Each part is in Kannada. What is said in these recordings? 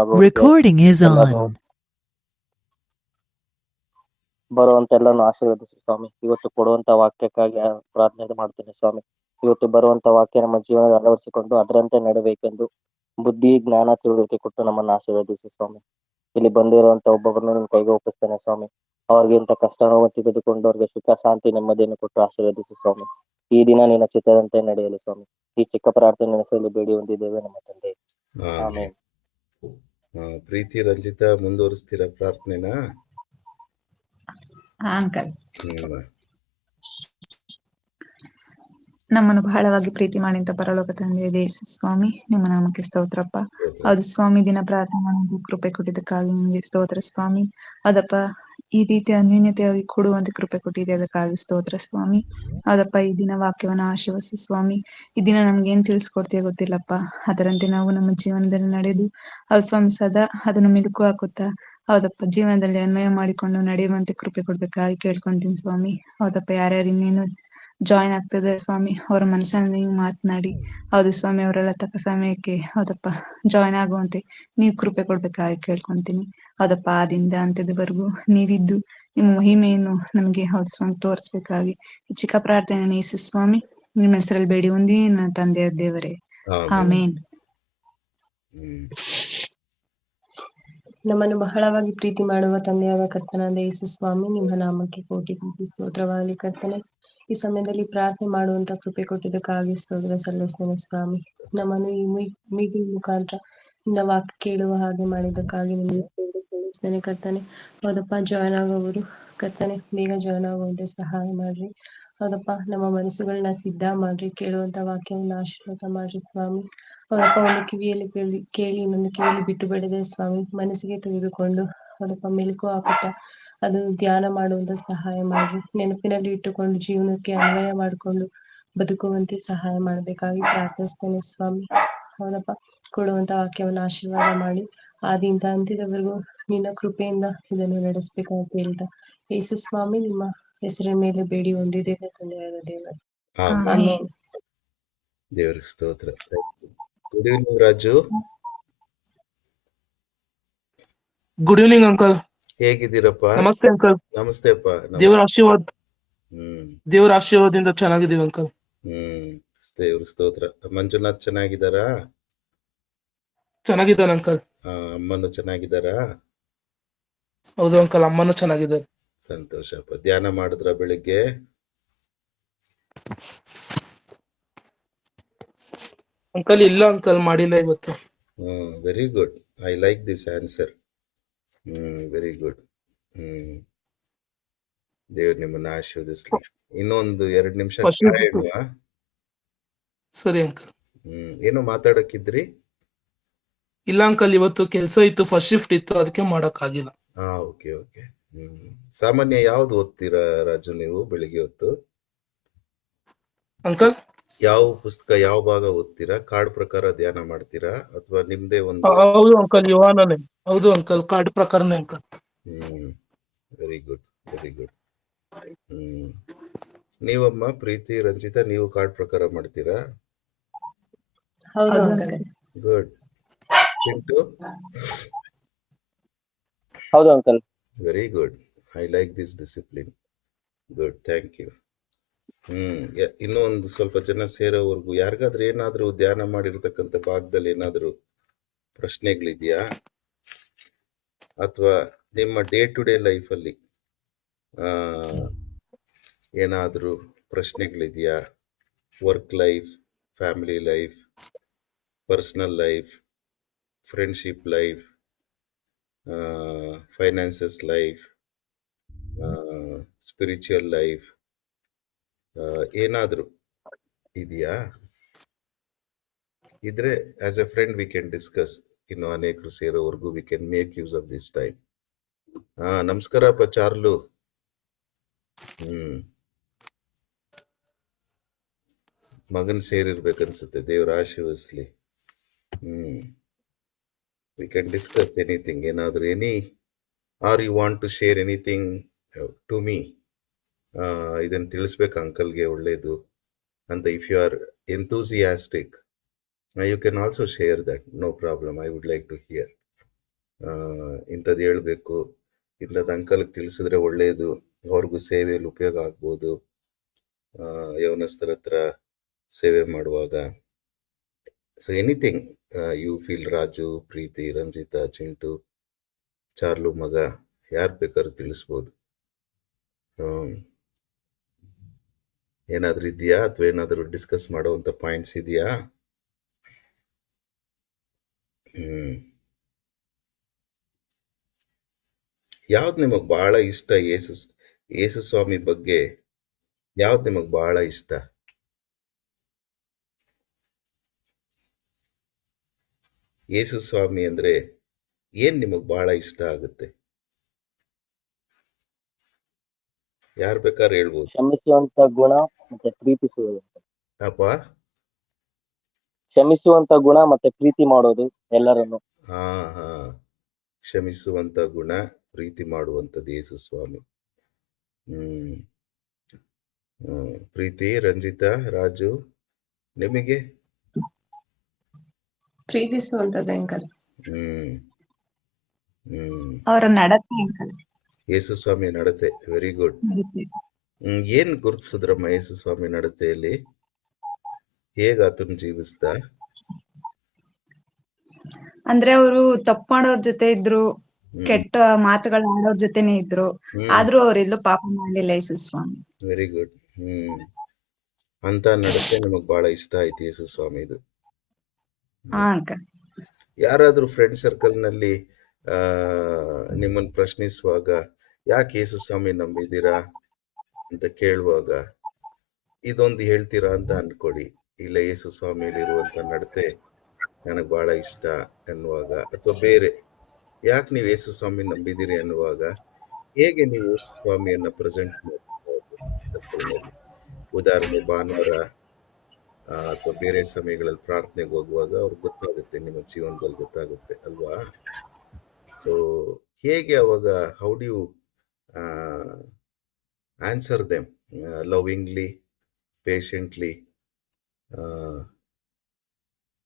ಆಗೋಕೆ Recording is ಎಲ್ಲಾನು on. ಬರುವಂತ ಎಲ್ಲಾನು ಆಶೀರ್ವದಿಸು ಸ್ವಾಮಿ. ಇವತ್ತು ಕೊಡುವಂತ ವಾಕ್ಯಕ್ಕಾಗಿ ಪ್ರಾರ್ಥನೆ ಮಾಡ್ತೇನೆ ಸ್ವಾಮಿ. ಇವತ್ತು ಬರುವಂತ ವಾಕ್ಯ ನಮ್ಮ ಜೀವನದಲ್ಲಿ ಅಳವಡಿಸಿಕೊಂಡು ಅದರಂತೆ ನಡೆಯಬೇಕೆಂದು ಬುದ್ಧಿ ಜ್ಞಾನ ತಿಳುವಳಿಕೆ ಕೊಟ್ಟು ನಮ್ಮನ್ನು ಆಶೀರ್ವದಿಸು ಸ್ವಾಮಿ. ಇಲ್ಲಿ ಬಂದಿರುವಂತ ಒಬ್ಬೊಬ್ಬರನ್ನು ನಿಮ್ಮ ಕೈಗೆ ಒಪ್ಪಿಸ್ತೇನೆ ಸ್ವಾಮಿ. ಅವ್ರಿಗೆ ಇಂಥ ಕಷ್ಟ ನೋವು ತೆಗೆದುಕೊಂಡು ಅವ್ರಿಗೆ ಸುಖ ಶಾಂತಿ ನೆಮ್ಮದಿಯನ್ನು ಕೊಟ್ಟು ಆಶೀರ್ವದಿಸು ಸ್ವಾಮಿ. ಈ ದಿನ ನಿನ್ನ ಚಿತ್ತದಂತೆ ನಡೆಯಲಿ ಸ್ವಾಮಿ. ಈ ಚಿಕ್ಕ ಪ್ರಾರ್ಥನೆ ಹೆಸರಲ್ಲಿ ಬೇಡಿ ಹೊಂದಿದ್ದೇವೆ ನಮ್ಮ ತಂದೆ, ಆಮೇಲೆ ಆಮೇನ್. ಪ್ರೀತಿ ರಂಜಿತಾ ಮುಂದುವರಿಸ್ತೀರಾ ಪ್ರಾರ್ಥನೆನಾ? ಅಂಕಲ್, ಹ್ಮ್. ನಮ್ಮನ್ನು ಬಹಳವಾಗಿ ಪ್ರೀತಿ ಮಾಡಿದಂತ ಪರಲೋಕ ತಂದೆ ಯೇಸು ಸ್ವಾಮಿ, ನಿಮ್ಮ ನಾಮಕ್ಕೆ ಸ್ತೋತ್ರಪ್ಪ. ಹೌದು ಸ್ವಾಮಿ, ದಿನ ಪ್ರಾರ್ಥನೆ ಮಾಡೋದು ಕೃಪೆ ಕೊಟ್ಟಿದ್ದಕ್ಕಾಗಿ ನಿಮಗೆ ಸ್ತೋತ್ರ ಸ್ವಾಮಿ. ಅದಪ್ಪ, ಈ ರೀತಿ ಅನ್ಯೂನ್ಯತೆಯಾಗಿ ಕೊಡುವಂತೆ ಕೃಪೆ ಕೊಟ್ಟಿದೆ, ಅದಕ್ಕಾಗಿ ಸ್ತೋತ್ರ ಸ್ವಾಮಿ. ಅದಪ್ಪ, ಈ ದಿನ ವಾಕ್ಯವನ್ನು ಆಶೀರ್ವದಿಸು ಸ್ವಾಮಿ. ಈ ದಿನ ನಮ್ಗೆ ಏನ್ ತಿಳಿಸ್ಕೊಡ್ತೀಯ ಗೊತ್ತಿಲ್ಲಪ್ಪ, ಅದರಂತೆ ನಾವು ನಮ್ಮ ಜೀವನದಲ್ಲಿ ನಡೆದು ಹೌದು ಸ್ವಾಮಿ, ಸದಾ ಅದನ್ನು ಮೆಲುಕು ಹಾಕುತ್ತಾ ಹೌದಪ್ಪ ಜೀವನದಲ್ಲಿ ಅನ್ವಯ ಮಾಡಿಕೊಂಡು ನಡೆಯುವಂತೆ ಕೃಪೆ ಕೊಡ್ಬೇಕಾಗಿ ಕೇಳ್ಕೊಂತೀನಿ ಸ್ವಾಮಿ. ಹೌದಪ್ಪ, ಯಾರ್ಯಾರು ಇನ್ನೇನು ಜಾಯಿನ್ ಆಗ್ತದೆ ಸ್ವಾಮಿ, ಅವರ ಮನಸ್ಸನ್ನು ನೀವು ಮಾತನಾಡಿ ಹೌದು ಸ್ವಾಮಿ, ಅವರೆಲ್ಲ ತಕ್ಕ ಸಮಯಕ್ಕೆ ಹೌದಪ್ಪ ಜಾಯಿನ್ ಆಗುವಂತೆ ನೀವು ಕೃಪೆ ಕೊಡ್ಬೇಕಾಗಿ ಕೇಳ್ಕೊಂತೀನಿ. ಹೌದಪ್ಪ, ಆದಿಂದ ಅಂತ್ಯದವರೆಗೂ ನೀವಿದ್ದು ನಿಮ್ಮ ಮಹಿಮೆಯನ್ನು ನಮಗೆ ಹೌದು ಸ್ವಾಮಿ ತೋರಿಸ್ಬೇಕಾಗಿ ಈ ಚಿಕ್ಕ ಪ್ರಾರ್ಥನೆ ಯೇಸು ಸ್ವಾಮಿ ನಿಮ್ಮ ಹೆಸರಲ್ಲಿ ಬೇಡಿ ಹೊಂದಿ ನನ್ನ ತಂದೆಯ ದೇವರೇ, ಆಮೇನ್. ನಮ್ಮನ್ನು ಬಹಳವಾಗಿ ಪ್ರೀತಿ ಮಾಡುವ ತಂದೆಯಾದ ಕರ್ತನಾದ ಯೇಸು ಸ್ವಾಮಿ, ನಿಮ್ಮ ನಾಮಕ್ಕೆ ಕೋಟಿ ಕೋಟಿ ಸ್ತೋತ್ರವಾಗಲಿ ಕರ್ತನೆ. ಈ ಸಮಯದಲ್ಲಿ ಪ್ರಾರ್ಥನೆ ಮಾಡುವಂತ ಕೃಪೆ ಕೊಟ್ಟಿದ್ದಕ್ಕಾಗಿ ಸ್ತೋತ್ರ ಸಲ್ಲಿಸ್ತೇನೆ ಸ್ವಾಮಿ. ನಮ್ಮನ್ನು ಈ ಮೀಟಿಂಗ್ ಮುಖಾಂತರ ನಿನ್ನ ವಾಕ್ಯ ಕೇಳುವ ಹಾಗೆ ಮಾಡಿದ್ದಕ್ಕಾಗಿ ನಿಮಗೆ ಸ್ತೋತ್ರ ಸಲ್ಲಿಸ್ತೇನೆ ಕರ್ತನೆ. ಹೌದಪ್ಪ, ಜಾಯ್ನ್ ಆಗೋವರು ಕರ್ತನೆ ಬೇಗ ಜಾಯ್ನ್ ಆಗುವಂತೆ ಸಹಾಯ ಮಾಡ್ರಿ. ಹೌದಪ್ಪ, ನಮ್ಮ ಮನಸ್ಸುಗಳನ್ನ ಸಿದ್ಧ ಮಾಡ್ರಿ, ಕೇಳುವಂತ ವಾಕ್ಯವನ್ನು ಆಶೀರ್ವಾದ ಮಾಡ್ರಿ ಸ್ವಾಮಿ. ಹೌದಪ್ಪ, ಒಂದು ಕಿವಿಯಲ್ಲಿ ಕೇಳಿ ಇನ್ನೊಂದು ಕಿವಿಯಲ್ಲಿ ಬಿಟ್ಟು ಬಿಡದೆ ಸ್ವಾಮಿ, ಮನಸ್ಸಿಗೆ ತೆಗೆದುಕೊಂಡು ಹೌದಪ್ಪ ಮೆಲುಕು ಹಾಕುತ್ತಾ ಅದನ್ನು ಧ್ಯಾನ ಮಾಡುವಂತ ಸಹಾಯ ಮಾಡ್ರಿ. ನೆನಪಿನಲ್ಲಿ ಇಟ್ಟುಕೊಂಡು ಜೀವನಕ್ಕೆ ಅನ್ವಯ ಮಾಡಿಕೊಂಡು ಬದುಕುವಂತೆ ಸಹಾಯ ಮಾಡಬೇಕಾಗಿ ಪ್ರಾರ್ಥಿಸ್ತೇನೆ ಸ್ವಾಮಿ. ಹೌದಪ್ಪ, ಕೊಡುವಂತ ವಾಕ್ಯವನ್ನು ಆಶೀರ್ವಾದ ಮಾಡಿ ಆದಿಯಿಂದ ಅಂತ್ಯದವರೆಗೂ ನಿನ್ನ ಕೃಪೆಯಿಂದ ಇದನ್ನು ನಡೆಸಬೇಕಾಗಿ ಹೇಳ್ತಾ ಯೇಸು ಸ್ವಾಮಿ ನಿಮ್ಮ ಹೆಸರಿನ ಮೇಲೆ ಬೇಡಿ ಹೊಂದಿದ್ದೇವೆ ತಂದೆಯಾದ ದೇವರು, ಆಮೇನ್. ದೇವರ ಸ್ತೋತ್ರ. Good evening Raju. Good evening uncle. ಹೇಗಿದ್ದೀರಪ್ಪ? ನಮಸ್ತೆ ಅಂಕಲ್. ನಮಸ್ತೆ ಅಪ್ಪ. ದೇವರ ಆಶೀರ್ವಾದ, ಹ್ಮ್, ದೇವರ ಆಶೀರ್ವಾದದಿಂದ ಚೆನ್ನಾಗಿದ್ದೀವಿ ಅಂಕಲ್. ದೇವ್ರ ಸ್ತೋತ್ರ. ಮಂಜುನಾಥ್ ಚೆನ್ನಾಗಿದ್ದಾರಾ? ಚೆನ್ನಾಗಿದ್ದಾನೆ ಅಂಕಲ್. ಅಮ್ಮನು ಚೆನ್ನಾಗಿದ್ದಾರಾ? ಹೌದು ಅಂಕಲ್, ಅಮ್ಮನೂ ಚೆನ್ನಾಗಿದ್ದಾರೆ. ಸಂತೋಷಪ್ಪ. ಧ್ಯಾನ ಮಾಡಿದ್ರ ಬೆಳಿಗ್ಗೆ? ಅಂಕಲ್ ಇಲ್ಲ ಅಂಕಲ್, ಮಾಡಿಲ್ಲ ಇವತ್ತು. Very good. I like this answer. Very good. ದೇವ್ರು ನಿಮ್ಮನ್ನ ಆಶೀರ್ವದಿಸ್ಲಿ. ಇನ್ನೊಂದು 2 ನಿಮಿಷ ಕಾಯೋಣ. ಸರಿ ಅಂಕಲ್. ಏನೋ ಮಾತಾಡಕ್ಕಿದ್ರಿ? ಇಲ್ಲ ಅಂಕಲ್, ಇವತ್ತು ಕೆಲಸ ಇತ್ತು, ಫಸ್ಟ್ ಶಿಫ್ಟ್ ಇತ್ತು, ಅದಕ್ಕೆ ಮಾಡಕ್ ಆಗಿಲ್ಲ. Okay okay. ಸಾಮಾನ್ಯ ಯಾವ್ದು ಓದ್ತೀರಾ ರಾಜು ನೀವು ಬೆಳಿಗ್ಗೆ ಹೊತ್ತು? ಅಂಕಲ್, ಯಾವ ಪುಸ್ತಕ, ಯಾವ ಭಾಗ ಓದ್ತೀರಾ? ಕಾರ್ಡ್ ಪ್ರಕಾರ ಧ್ಯಾನ ಮಾಡ್ತೀರಾ ಅಥವಾ ನಿಮ್ದೇ ಒಂದು? ಹೌದು ಅಂಕಲ್, ಯೋಹಾನನೇ. ಹೌದು ಅಂಕಲ್, ಕಾರ್ಡ್ ಪ್ರಕಾರನೇ uncle. Very good, very good. ನೀವಮ್ಮ ಪ್ರೀತಿ ರಂಜಿತಾ, ನೀವು ಕಾರ್ಡ್ ಪ್ರಕಾರ ಮಾಡ್ತೀರಾ? ಹೌದು ಅಂಕಲ್. ಗುಡ್. ಪಿಂಟು? ಹೌದು uncle. Very good. I like this discipline. Good, thank you. ಇನ್ನೂ ಒಂದು ಸ್ವಲ್ಪ ಜನ ಸೇರೋವರೆಗೂ ಯಾರಿಗಾದ್ರೂ ಏನಾದರೂ ಧ್ಯಾನ ಮಾಡಿರ್ತಕ್ಕಂಥ ಭಾಗದಲ್ಲಿ ಏನಾದರೂ ಪ್ರಶ್ನೆಗಳಿದೆಯಾ? ಅಥವಾ ನಿಮ್ಮ ಡೇ ಟು ಡೇ ಲೈಫಲ್ಲಿ ಏನಾದರೂ ಪ್ರಶ್ನೆಗಳಿದೆಯಾ? Work life, family life, personal life, friendship life, finances life, spiritual life, ಏನಾದರೂ ಇದೆಯಾ? ಇದ್ರೆ as a friend we can discuss. ಇನ್ನು ಅನೇಕರು ಸೇರೋವರೆಗೂ we can make use of this time. ನಮಸ್ಕಾರಪ್ಪ ಚಾರ್ಲು. ಮಗನ್ ಸೇರಿರ್ಬೇಕನ್ಸುತ್ತೆ. ದೇವ್ರ ಆಶೀರ್ವದಿಸ್ಲಿ. We can discuss anything. ಏನಾದರೂ are you want to share anything to me? ಇದನ್ನು ತಿಳಿಸ್ಬೇಕು ಅಂಕಲ್ಗೆ ಒಳ್ಳೇದು ಅಂತ. If you are enthusiastic, you can also share that. No problem. I would like to hear. ಇಂಥದ್ದು ಹೇಳ್ಬೇಕು, ಇಂಥದ್ದು ಅಂಕಲ್ಗೆ ತಿಳಿಸಿದ್ರೆ ಒಳ್ಳೆಯದು, ಅವ್ರಿಗೂ ಸೇವೆಯಲ್ಲಿ ಉಪಯೋಗ ಆಗ್ಬೋದು, ಯೌವನಸ್ಥರ ಹತ್ರ ಸೇವೆ ಮಾಡುವಾಗ. So anything you feel, Raju, Preethi, Ranjitha, Chintu, Charlu ಮಗ, ಯಾರು ಬೇಕಾದ್ರೂ ತಿಳಿಸ್ಬೋದು. ಏನಾದರೂ ಇದೆಯಾ ಅಥವಾ ಏನಾದರೂ ಡಿಸ್ಕಸ್ ಮಾಡುವಂಥ ಪಾಯಿಂಟ್ಸ್ ಇದೆಯಾ? ಯಾವ್ದು ನಿಮಗೆ ಬಹಳ ಇಷ್ಟ? ಯೇಸು ಸ್ವಾಮಿ ಬಗ್ಗೆ ಯಾವ್ದು ನಿಮಗೆ ಬಹಳ ಇಷ್ಟ? ಯೇಸು ಸ್ವಾಮಿ ಅಂದ್ರೆ ಏನ್ ನಿಮಗೆ ಬಹಳ ಇಷ್ಟ ಆಗುತ್ತೆ? ಯಾರು ಬೇಕಾದ್ರೆ ಹೇಳ್ಬೋದು. ಕ್ಷಮಿಸುವಂತ ಗುಣ ಮತ್ತೆ ಪ್ರೀತಿಸುವುದು. ಅಪ್ಪ, ಕ್ಷಮಿಸುವಂತ ಗುಣ ಮತ್ತೆ ಪ್ರೀತಿ ಮಾಡೋದು ಎಲ್ಲರನ್ನು. ಹಾ ಹಾ ಕ್ಷಮಿಸುವಂತ ಗುಣ, ಪ್ರೀತಿ ಮಾಡುವಂಥದ್ದು ಯೇಸು ಸ್ವಾಮಿ. ಪ್ರೀತಿ, ರಂಜಿತಾ, ರಾಜು, ನಿಮಗೆ? ಪ್ರೀತಿಸುವಂತದ್ದು ಅಂಕಲ್. ಅವರ ನಡತೆ ಅಂಕಲ್. ಯೇಸು ಸ್ವಾಮಿ ನಡತೆ, ವೆರಿ ಗುಡ್. ಏನ್ ಗುರುತಿಸಿದ್ರಮ್ಮ ಯೇಸು ಸ್ವಾಮಿ ನಡತೆಯಲ್ಲಿ? ಹೇಗ ಆತನ ಜೀವಿಸ್ದ? ಅಂದ್ರೆ ಅವರು ತಪ್ಪು ಮಾಡೋರ್ ಜೊತೆ ಇದ್ರು, ಕೆಟ್ಟ ಮಾತುಗಳು ಆಡೋರ್ ಜೊತೆನೆ ಇದ್ರು, ಆದ್ರೂ ಅವ್ರೆಲ್ಲೂ ಪಾಪ ಮಾಡ್ಲಿಲ್ಲ ಯೇಸು ಸ್ವಾಮಿ. Very good. ಅಂತ ನಡತೆ ನಮಗ್ ಬಹಳ ಇಷ್ಟ ಆಯ್ತು ಯೇಸು ಸ್ವಾಮಿದು. ಹಾ ಅಂಕಲ್. ಯಾರಾದ್ರೂ ಫ್ರೆಂಡ್ ಸರ್ಕಲ್ ನಲ್ಲಿ ನಿಮ್ಮನ್ನ ಪ್ರಶ್ನಿಸುವಾಗ ಯಾಕೆ ಯೇಸು ಸ್ವಾಮಿ ನಂಬಿದ್ದೀರಾ ಅಂತ ಕೇಳುವಾಗ ಇದೊಂದು ಹೇಳ್ತೀರಾ ಅಂತ ಅನ್ಕೊಡಿ. ಇಲ್ಲ, ಯೇಸು ಸ್ವಾಮಿಯಲ್ಲಿರುವಂತ ನಡತೆ ನನಗೆ ಬಹಳ ಇಷ್ಟ ಅನ್ನುವಾಗ, ಅಥವಾ ಬೇರೆ ಯಾಕೆ ನೀವು ಯೇಸು ಸ್ವಾಮಿ ನಂಬಿದ್ದೀರಿ ಅನ್ನುವಾಗ ಹೇಗೆ ನೀವು ಯೇಸು ಸ್ವಾಮಿಯನ್ನ ಪ್ರೆಸೆಂಟ್ ಮಾಡ್ತೀರಿ? ಉದಾಹರಣೆ, ಭಾನುವಾರ ಅಥವಾ ಬೇರೆ ಸಮಯಗಳಲ್ಲಿ ಪ್ರಾರ್ಥನೆಗೆ ಹೋಗುವಾಗ ಅವ್ರಿಗೆ ಗೊತ್ತಾಗುತ್ತೆ, ನಿಮ್ಮ ಜೀವನದಲ್ಲಿ ಗೊತ್ತಾಗುತ್ತೆ ಅಲ್ವಾ? ಸೊ ಹೇಗೆ ಅವಾಗ how do you answer them lovingly, patiently?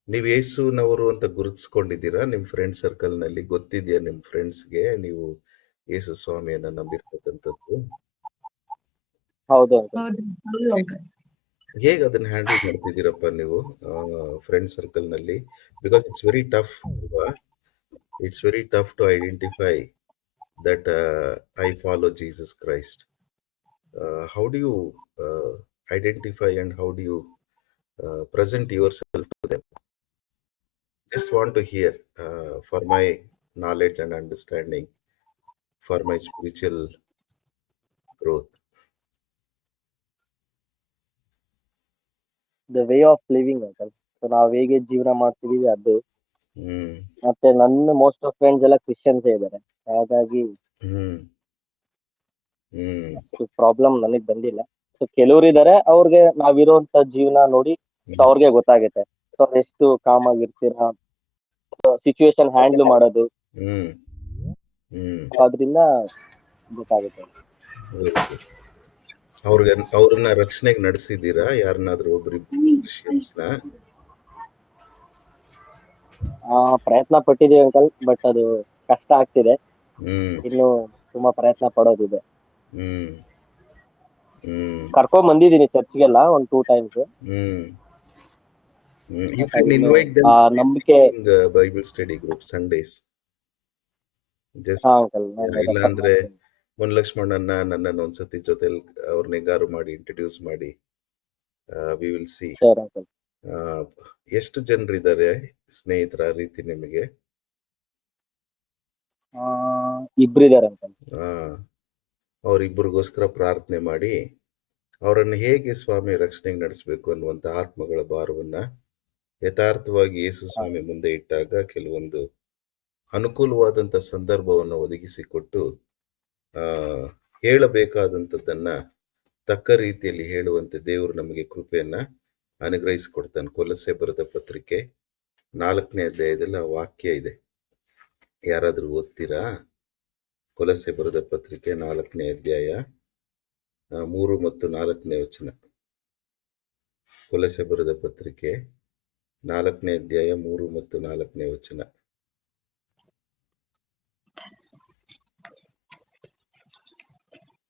ನೀವು ಯೇಸುನವರು ಅಂತ ಗುರುತಿಸ್ಕೊಂಡಿದ್ದೀರಾ? ನಿಮ್ಮ ಫ್ರೆಂಡ್ ಸರ್ಕಲ್ನಲ್ಲಿ ಗೊತ್ತಿದೆಯಾ ನಿಮ್ಮ ಫ್ರೆಂಡ್ಸ್ಗೆ ನೀವು ಯೇಸು ಸ್ವಾಮಿಯನ್ನ ನಂಬಿರ್ತಕ್ಕಂಥದ್ದು? ಹೌದು. ಹೇಗೆ ಅದನ್ನ ಹ್ಯಾಂಡಲ್ ಮಾಡ್ತಿದ್ದೀರಪ್ಪ ನೀವು ಫ್ರೆಂಡ್ ಸರ್ಕಲ್ನಲ್ಲಿ? ಬಿಕಾಸ್ ಇಟ್ಸ್ ವೆರಿ ಟಫ್ ಅಲ್ವಾ? It's very tough to identify that I follow Jesus Christ. How do you identify and how do you present yourself to them? Just want to hear for my knowledge and understanding, for my spiritual growth. The way of living uncle. ನಾವ್ ಹೇಗೆ ಜೀವನ ಮಾಡ್ತಿದೀವಿ ಅದು. ಹ್ಮ್ ಮತ್ತೆ ನನ್ನ ಮೋಸ್ಟ್ ಆಫ್ ಫ್ರೆಂಡ್ಸ್ ಎಲ್ಲ ಕ್ರಿಶ್ಚಿಯನ್ಸ್ ಇದ್ದಾರೆ, ಹಾಗಾಗಿ ಹ್ಮ್ ಹ್ಮ್ ಪ್ರಾಬ್ಲಮ್ ನನಗ್ ಬಂದಿಲ್ಲ. ಸೊ ಕೆಲವ್ರು ಇದಾರೆ, ಅವ್ರಿಗೆ ನಾವಿರೋಂತ ಜೀವನ ನೋಡಿ ಸೊ ಅವ್ರಿಗೆ ಗೊತ್ತಾಗುತ್ತೆ ಸೊ ಎಷ್ಟು ಕಾಮ್ ಆಗಿರ್ತೀರಾ, ಸಿಚುವೇಶನ್ ಹ್ಯಾಂಡಲ್ ಮಾಡೋದು, ಹ್ಮ್ ಹ್ಮ್ ಅದ್ರಿಂದ ಗೊತ್ತಾಗುತ್ತೆ. ಅವ್ರನ್ನ ರಕ್ಷಣೆಗೆ ನಡೆಸಿದ್ದೀರಾ ಯಾರನ್ನಾದ್ರೂ ಒಬ್ರಿಬ್ರು ಕ್ರಿಶ್ಚಿಯನ್ಸ್ನ? ಪ್ರಯತ್ನ ಪಟ್ಟಿದೀವಿ ಅಂಕಲ್, ಬಟ್ ಅದು ಕಷ್ಟ ಆಗ್ತಿದೆ. ಹ್ಮ್ ಇನ್ನು ತುಂಬಾ ಪ್ರಯತ್ನ ಪಡೋದಿದೆ. ಹ್ಮ್ ಹ್ಮ್ ಕರ್ಕೊಂಡ್ ಬಂದಿದೀನಿ ಚರ್ಚ್ಗೆಲ್ಲ ಒಂದು 2 times. You can invite them to ನಂಬಿಕೆ Bible study group Sundays. Just ಇಲ್ಲ ಅಂದ್ರೆ ಮುನ್ಲಕ್ಷ್ಮಣನ್ನ ನನ್ನನ್ನು ಒಂದ್ಸತಿ ಜೊತೆಲಿ ಅವ್ರನ್ನ ಹೆಂಗಾರು ಮಾಡಿ ಇಂಟ್ರೊಡ್ಯೂಸ್ ಮಾಡಿ, ವಿ ವಿಲ್ ಸಿ. ಎಷ್ಟು ಜನರಿದ್ದಾರೆ ಸ್ನೇಹಿತರ ರೀತಿ ನಿಮಗೆ? ಇಬ್ರಿದ್ದಾರೆ ಅಂಕಲ್. ಅವರಿಬ್ಬರಿಗೋಸ್ಕರ ಪ್ರಾರ್ಥನೆ ಮಾಡಿ ಅವರನ್ನು ಹೇಗೆ ಸ್ವಾಮಿ ರಕ್ಷಣೆಗೆ ನಡೆಸಬೇಕು ಅನ್ನುವಂಥ ಆತ್ಮಗಳ ಭಾರವನ್ನ ಯಥಾರ್ಥವಾಗಿ ಯೇಸು ಸ್ವಾಮಿ ಮುಂದೆ ಇಟ್ಟಾಗ ಕೆಲವೊಂದು ಅನುಕೂಲವಾದಂಥ ಸಂದರ್ಭವನ್ನು ಒದಗಿಸಿಕೊಟ್ಟು ಹೇಳಬೇಕಾದಂಥದ್ದನ್ನ ತಕ್ಕ ರೀತಿಯಲ್ಲಿ ಹೇಳುವಂತೆ ದೇವರು ನಮಗೆ ಕೃಪೆಯನ್ನ ಅನುಗ್ರಹಿಸಿಕೊಡ್ತಾನೆ. ಕೊಲಸೆ ಬರೆದ ಪತ್ರಿಕೆ 4ನೇ ಅಧ್ಯಾಯದಲ್ಲಿ ಆ ವಾಕ್ಯ ಇದೆ, ಯಾರಾದರೂ ಓದ್ತೀರಾ? ಕೊಲಸೆ ಬರೆದ ಪತ್ರಿಕೆ 4ನೇ ಅಧ್ಯಾಯ 3 ಮತ್ತು 4ನೇ ವಚನ. ಕೊಲಸೆ ಬರೆದ ಪತ್ರಿಕೆ 4ನೇ ಅಧ್ಯಾಯ 3 ಮತ್ತು 4ನೇ ವಚನ.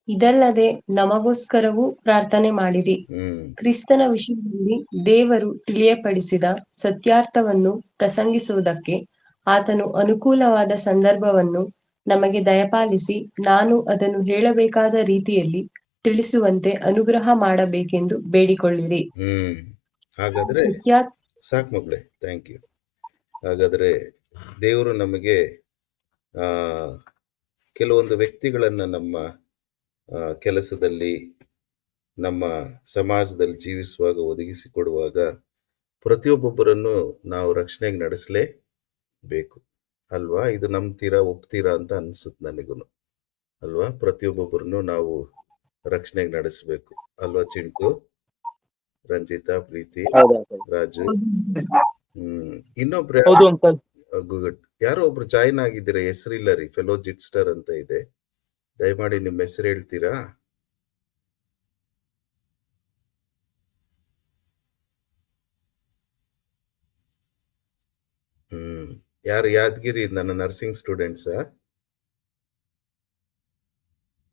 ಇದಲ್ಲದೆ ನಮಗೋಸ್ಕರವೂ ಪ್ರಾರ್ಥನೆ ಮಾಡಿರಿ. ಹ್ಮ್ ಕ್ರಿಸ್ತನ ವಿಷಯದಲ್ಲಿ ದೇವರು ತಿಳಿಯಪಡಿಸಿದ ಸತ್ಯಾರ್ಥವನ್ನು ಪ್ರಸಂಗಿಸುವುದಕ್ಕೆ ಆತನು ಅನುಕೂಲವಾದ ಸಂದರ್ಭವನ್ನು ನಮಗೆ ದಯಪಾಲಿಸಿ ನಾನು ಅದನ್ನು ಹೇಳಬೇಕಾದ ರೀತಿಯಲ್ಲಿ ತಿಳಿಸುವಂತೆ ಅನುಗ್ರಹ ಮಾಡಬೇಕೆಂದು ಬೇಡಿಕೊಳ್ಳಿರಿ. ಹಾಗಾದ್ರೆ ಸತ್ಯ ಸಾಕು ಮಗಳೇ, ಥ್ಯಾಂಕ್ ಯು. ಹಾಗಾದ್ರೆ ದೇವರು ನಮಗೆ ಆ ಕೆಲವೊಂದು ವ್ಯಕ್ತಿಗಳನ್ನ ನಮ್ಮ ಕೆಲಸದಲ್ಲಿ, ನಮ್ಮ ಸಮಾಜದಲ್ಲಿ ಜೀವಿಸುವಾಗ ಒದಗಿಸಿಕೊಡುವಾಗ ಪ್ರತಿಯೊಬ್ಬೊಬ್ಬರನ್ನು ನಾವು ರಕ್ಷಣೆಗೆ ನಡೆಸಲೇಬೇಕು ಅಲ್ವಾ? ಇದು ನಂಬ್ತೀರಾ, ಒಪ್ತೀರಾ ಅಂತ ಅನ್ಸುತ್ತೆ ನನಗೂ ಅಲ್ವಾ? ಪ್ರತಿಯೊಬ್ಬೊಬ್ಬರನ್ನು ನಾವು ರಕ್ಷಣೆಗೆ ನಡೆಸಬೇಕು ಅಲ್ವಾ ಚಿಂಟು, ರಂಜಿತಾ, ಪ್ರೀತಿ, ಹೌದು ಅಂಕಲ್. ರಾಜು? ಹೌದು ಇನ್ನೊಬ್ರು ಅಂಕಲ್. ಗುಡ್. ಯಾರೋ ಒಬ್ರು ಜಾಯಿನ್ ಆಗಿದ್ದೀರಾ, ಹೆಸರಿಲ್ಲ ರೀ, ಫೆಲೋ ಜಿಟ್ಸ್ಟರ್ ಅಂತ ಇದೆ. ದಯಮಾಡಿ ನಿಮ್ಮ ಹೆಸರು ಹೇಳ್ತೀರಾ? ಯಾರು? ಯಾದಗಿರಿ ನನ್ನ ನರ್ಸಿಂಗ್ ಸ್ಟೂಡೆಂಟ್ಸಾ?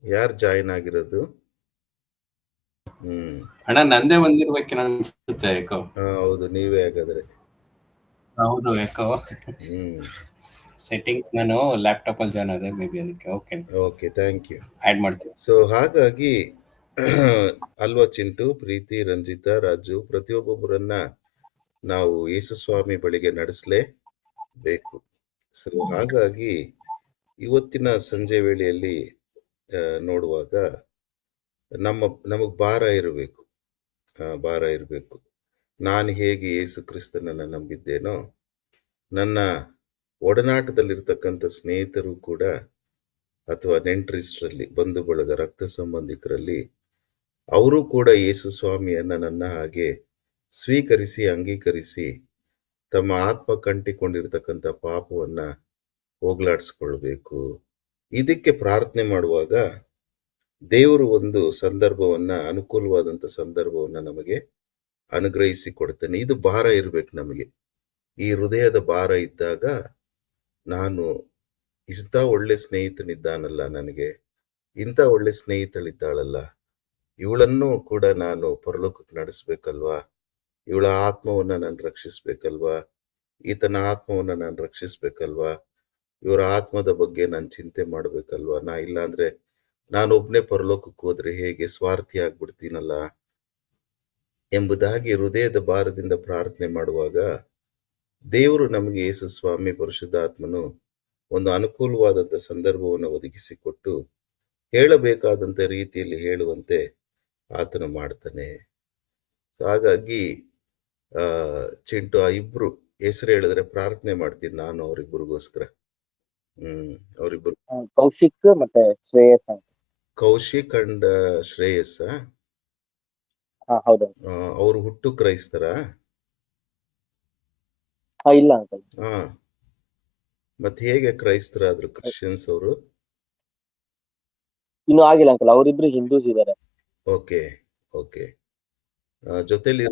ಯಾರು ಜಾಯಿನ್ ಆಗಿರೋದು? ಅಣ್ಣ ನಂದೇ ಬಂದಿರ್ಬೇಕೇನೋ ಅನ್ಸುತ್ತೆ ಎಕೋ. ಹೌದು, ನೀವೇ ಹಾಗಾದ್ರೆ. ಹೌದು ಎಕೋ. ಸೆಟ್ಟಿಂಗ್ಸ್ ನಾನು ಲ್ಯಾಪ್ಟಾಪ್ ಅಲ್ಲಿ ಜಾಯ್ನ್ ಆದೆ, ಮೇ ಬಿ ಅದಕ್ಕೆ. Okay, thank you. ಆಡ್ ಮಾಡ್ತೀನಿ. ಸೊ ಹಾಗಾಗಿ ಅಲ್ವಾ ಚಿಂಟು, ಪ್ರೀತಿ, ರಂಜಿತಾ, ರಾಜು, ಪ್ರತಿಯೊಬ್ಬೊಬ್ಬರನ್ನ ನಾವು ಯೇಸುಸ್ವಾಮಿ ಬಳಿಗೆ ನಡೆಸಲೇಬೇಕು. ಸೊ ಹಾಗಾಗಿ ಇವತ್ತಿನ ಸಂಜೆ ವೇಳೆಯಲ್ಲಿ ನೋಡುವಾಗ ನಮಗ್ ಭಾರ ಇರಬೇಕು. ನಾನು ಹೇಗೆ ಯೇಸು ಕ್ರಿಸ್ತನನ್ನ ನಂಬಿದ್ದೇನೋ, ನನ್ನ ಒಡನಾಟದಲ್ಲಿರ್ತಕ್ಕಂಥ ಸ್ನೇಹಿತರು ಕೂಡ ಅಥವಾ ನೆಂಟರಿಷ್ಟರಲ್ಲಿ, ಬಂಧು ಬಳಗ, ರಕ್ತ ಸಂಬಂಧಿಕರಲ್ಲಿ ಅವರು ಕೂಡ ಯೇಸು ಸ್ವಾಮಿಯನ್ನ ನನ್ನ ಹಾಗೆ ಸ್ವೀಕರಿಸಿ, ಅಂಗೀಕರಿಸಿ ತಮ್ಮ ಆತ್ಮ ಕಂಟಿಕೊಂಡಿರ್ತಕ್ಕಂಥ ಪಾಪವನ್ನ ಹೋಗ್ಲಾಡಿಸ್ಕೊಳ್ಬೇಕು. ಇದಕ್ಕೆ ಪ್ರಾರ್ಥನೆ ಮಾಡುವಾಗ ದೇವರು ಒಂದು ಸಂದರ್ಭವನ್ನ, ಅನುಕೂಲವಾದಂಥ ಸಂದರ್ಭವನ್ನ ನಮಗೆ ಅನುಗ್ರಹಿಸಿ ಕೊಡ್ತಾನೆ. ಇದು ಭಾರ ಇರ್ಬೇಕು ನಮಗೆ. ಈ ಹೃದಯದ ಭಾರ ಇದ್ದಾಗ, ನಾನು ಇಂಥ ಒಳ್ಳೆ ಸ್ನೇಹಿತನಿದ್ದಾನಲ್ಲ, ನನಗೆ ಇಂಥ ಒಳ್ಳೆ ಸ್ನೇಹಿತಳಿದ್ದಾಳಲ್ಲ, ಇವಳನ್ನು ಕೂಡ ನಾನು ಪರಲೋಕಕ್ಕೆ ನಡೆಸ್ಬೇಕಲ್ವಾ, ಇವಳ ಆತ್ಮವನ್ನ ನಾನು ರಕ್ಷಿಸ್ಬೇಕಲ್ವಾ, ಈತನ ಆತ್ಮವನ್ನ ನಾನು ರಕ್ಷಿಸ್ಬೇಕಲ್ವಾ, ಇವರ ಆತ್ಮದ ಬಗ್ಗೆ ನಾನು ಚಿಂತೆ ಮಾಡ್ಬೇಕಲ್ವಾ. ಇಲ್ಲಾಂದ್ರೆ ನಾನೊಬ್ನೇ ಪರಲೋಕಕ್ಕೆ ಹೋದ್ರೆ ಹೇಗೆ, ಸ್ವಾರ್ಥಿ ಆಗ್ಬಿಡ್ತೀನಲ್ಲ ಎಂಬುದಾಗಿ ಹೃದಯದ ಭಾರದಿಂದ ಪ್ರಾರ್ಥನೆ ಮಾಡುವಾಗ ದೇವರು ನಮಗೆ ಯೇಸು ಸ್ವಾಮಿ ಪರಿಶುದ್ಧಾತ್ಮನು ಒಂದು ಅನುಕೂಲವಾದಂಥ ಸಂದರ್ಭವನ್ನು ಒದಗಿಸಿಕೊಟ್ಟು ಹೇಳಬೇಕಾದಂಥ ರೀತಿಯಲ್ಲಿ ಹೇಳುವಂತೆ ಆತನು ಮಾಡ್ತಾನೆ. ಹಾಗಾಗಿ ಚಿಂಟು, ಆ ಇಬ್ರು ಹೆಸರು ಹೇಳಿದ್ರೆ ಪ್ರಾರ್ಥನೆ ಮಾಡ್ತೀನಿ ನಾನು ಅವರಿಬ್ಬರಿಗೋಸ್ಕರ. ಅವರಿಬ್ಬರು ಕೌಶಿಕ್ ಮತ್ತೆ ಶ್ರೇಯಸ್ ಅಂತ. ಕೌಶಿಕ್ ಅಂಡ್ ಶ್ರೇಯಸ್. ಹೌದು. ಅವರು ಹುಟ್ಟು ಕ್ರೈಸ್ತರ? ಇಲ್ಲ ಅಂಕಲ್. ಮತ್ತೆ ಹೇಗೆ ಕ್ರೈಸ್ತರಾದ್ರು ಕ್ರಿಶ್ಚಿಯನ್ಸ್ ಅವರು? ಇನ್ನು ಆಗಿಲ್ಲ ಅಂಕಲ್, ಅವರಿಬ್ರು ಹಿಂದೂಸ್ ಇದಾರೆ. Okay okay. ಜೊತೆಲಿ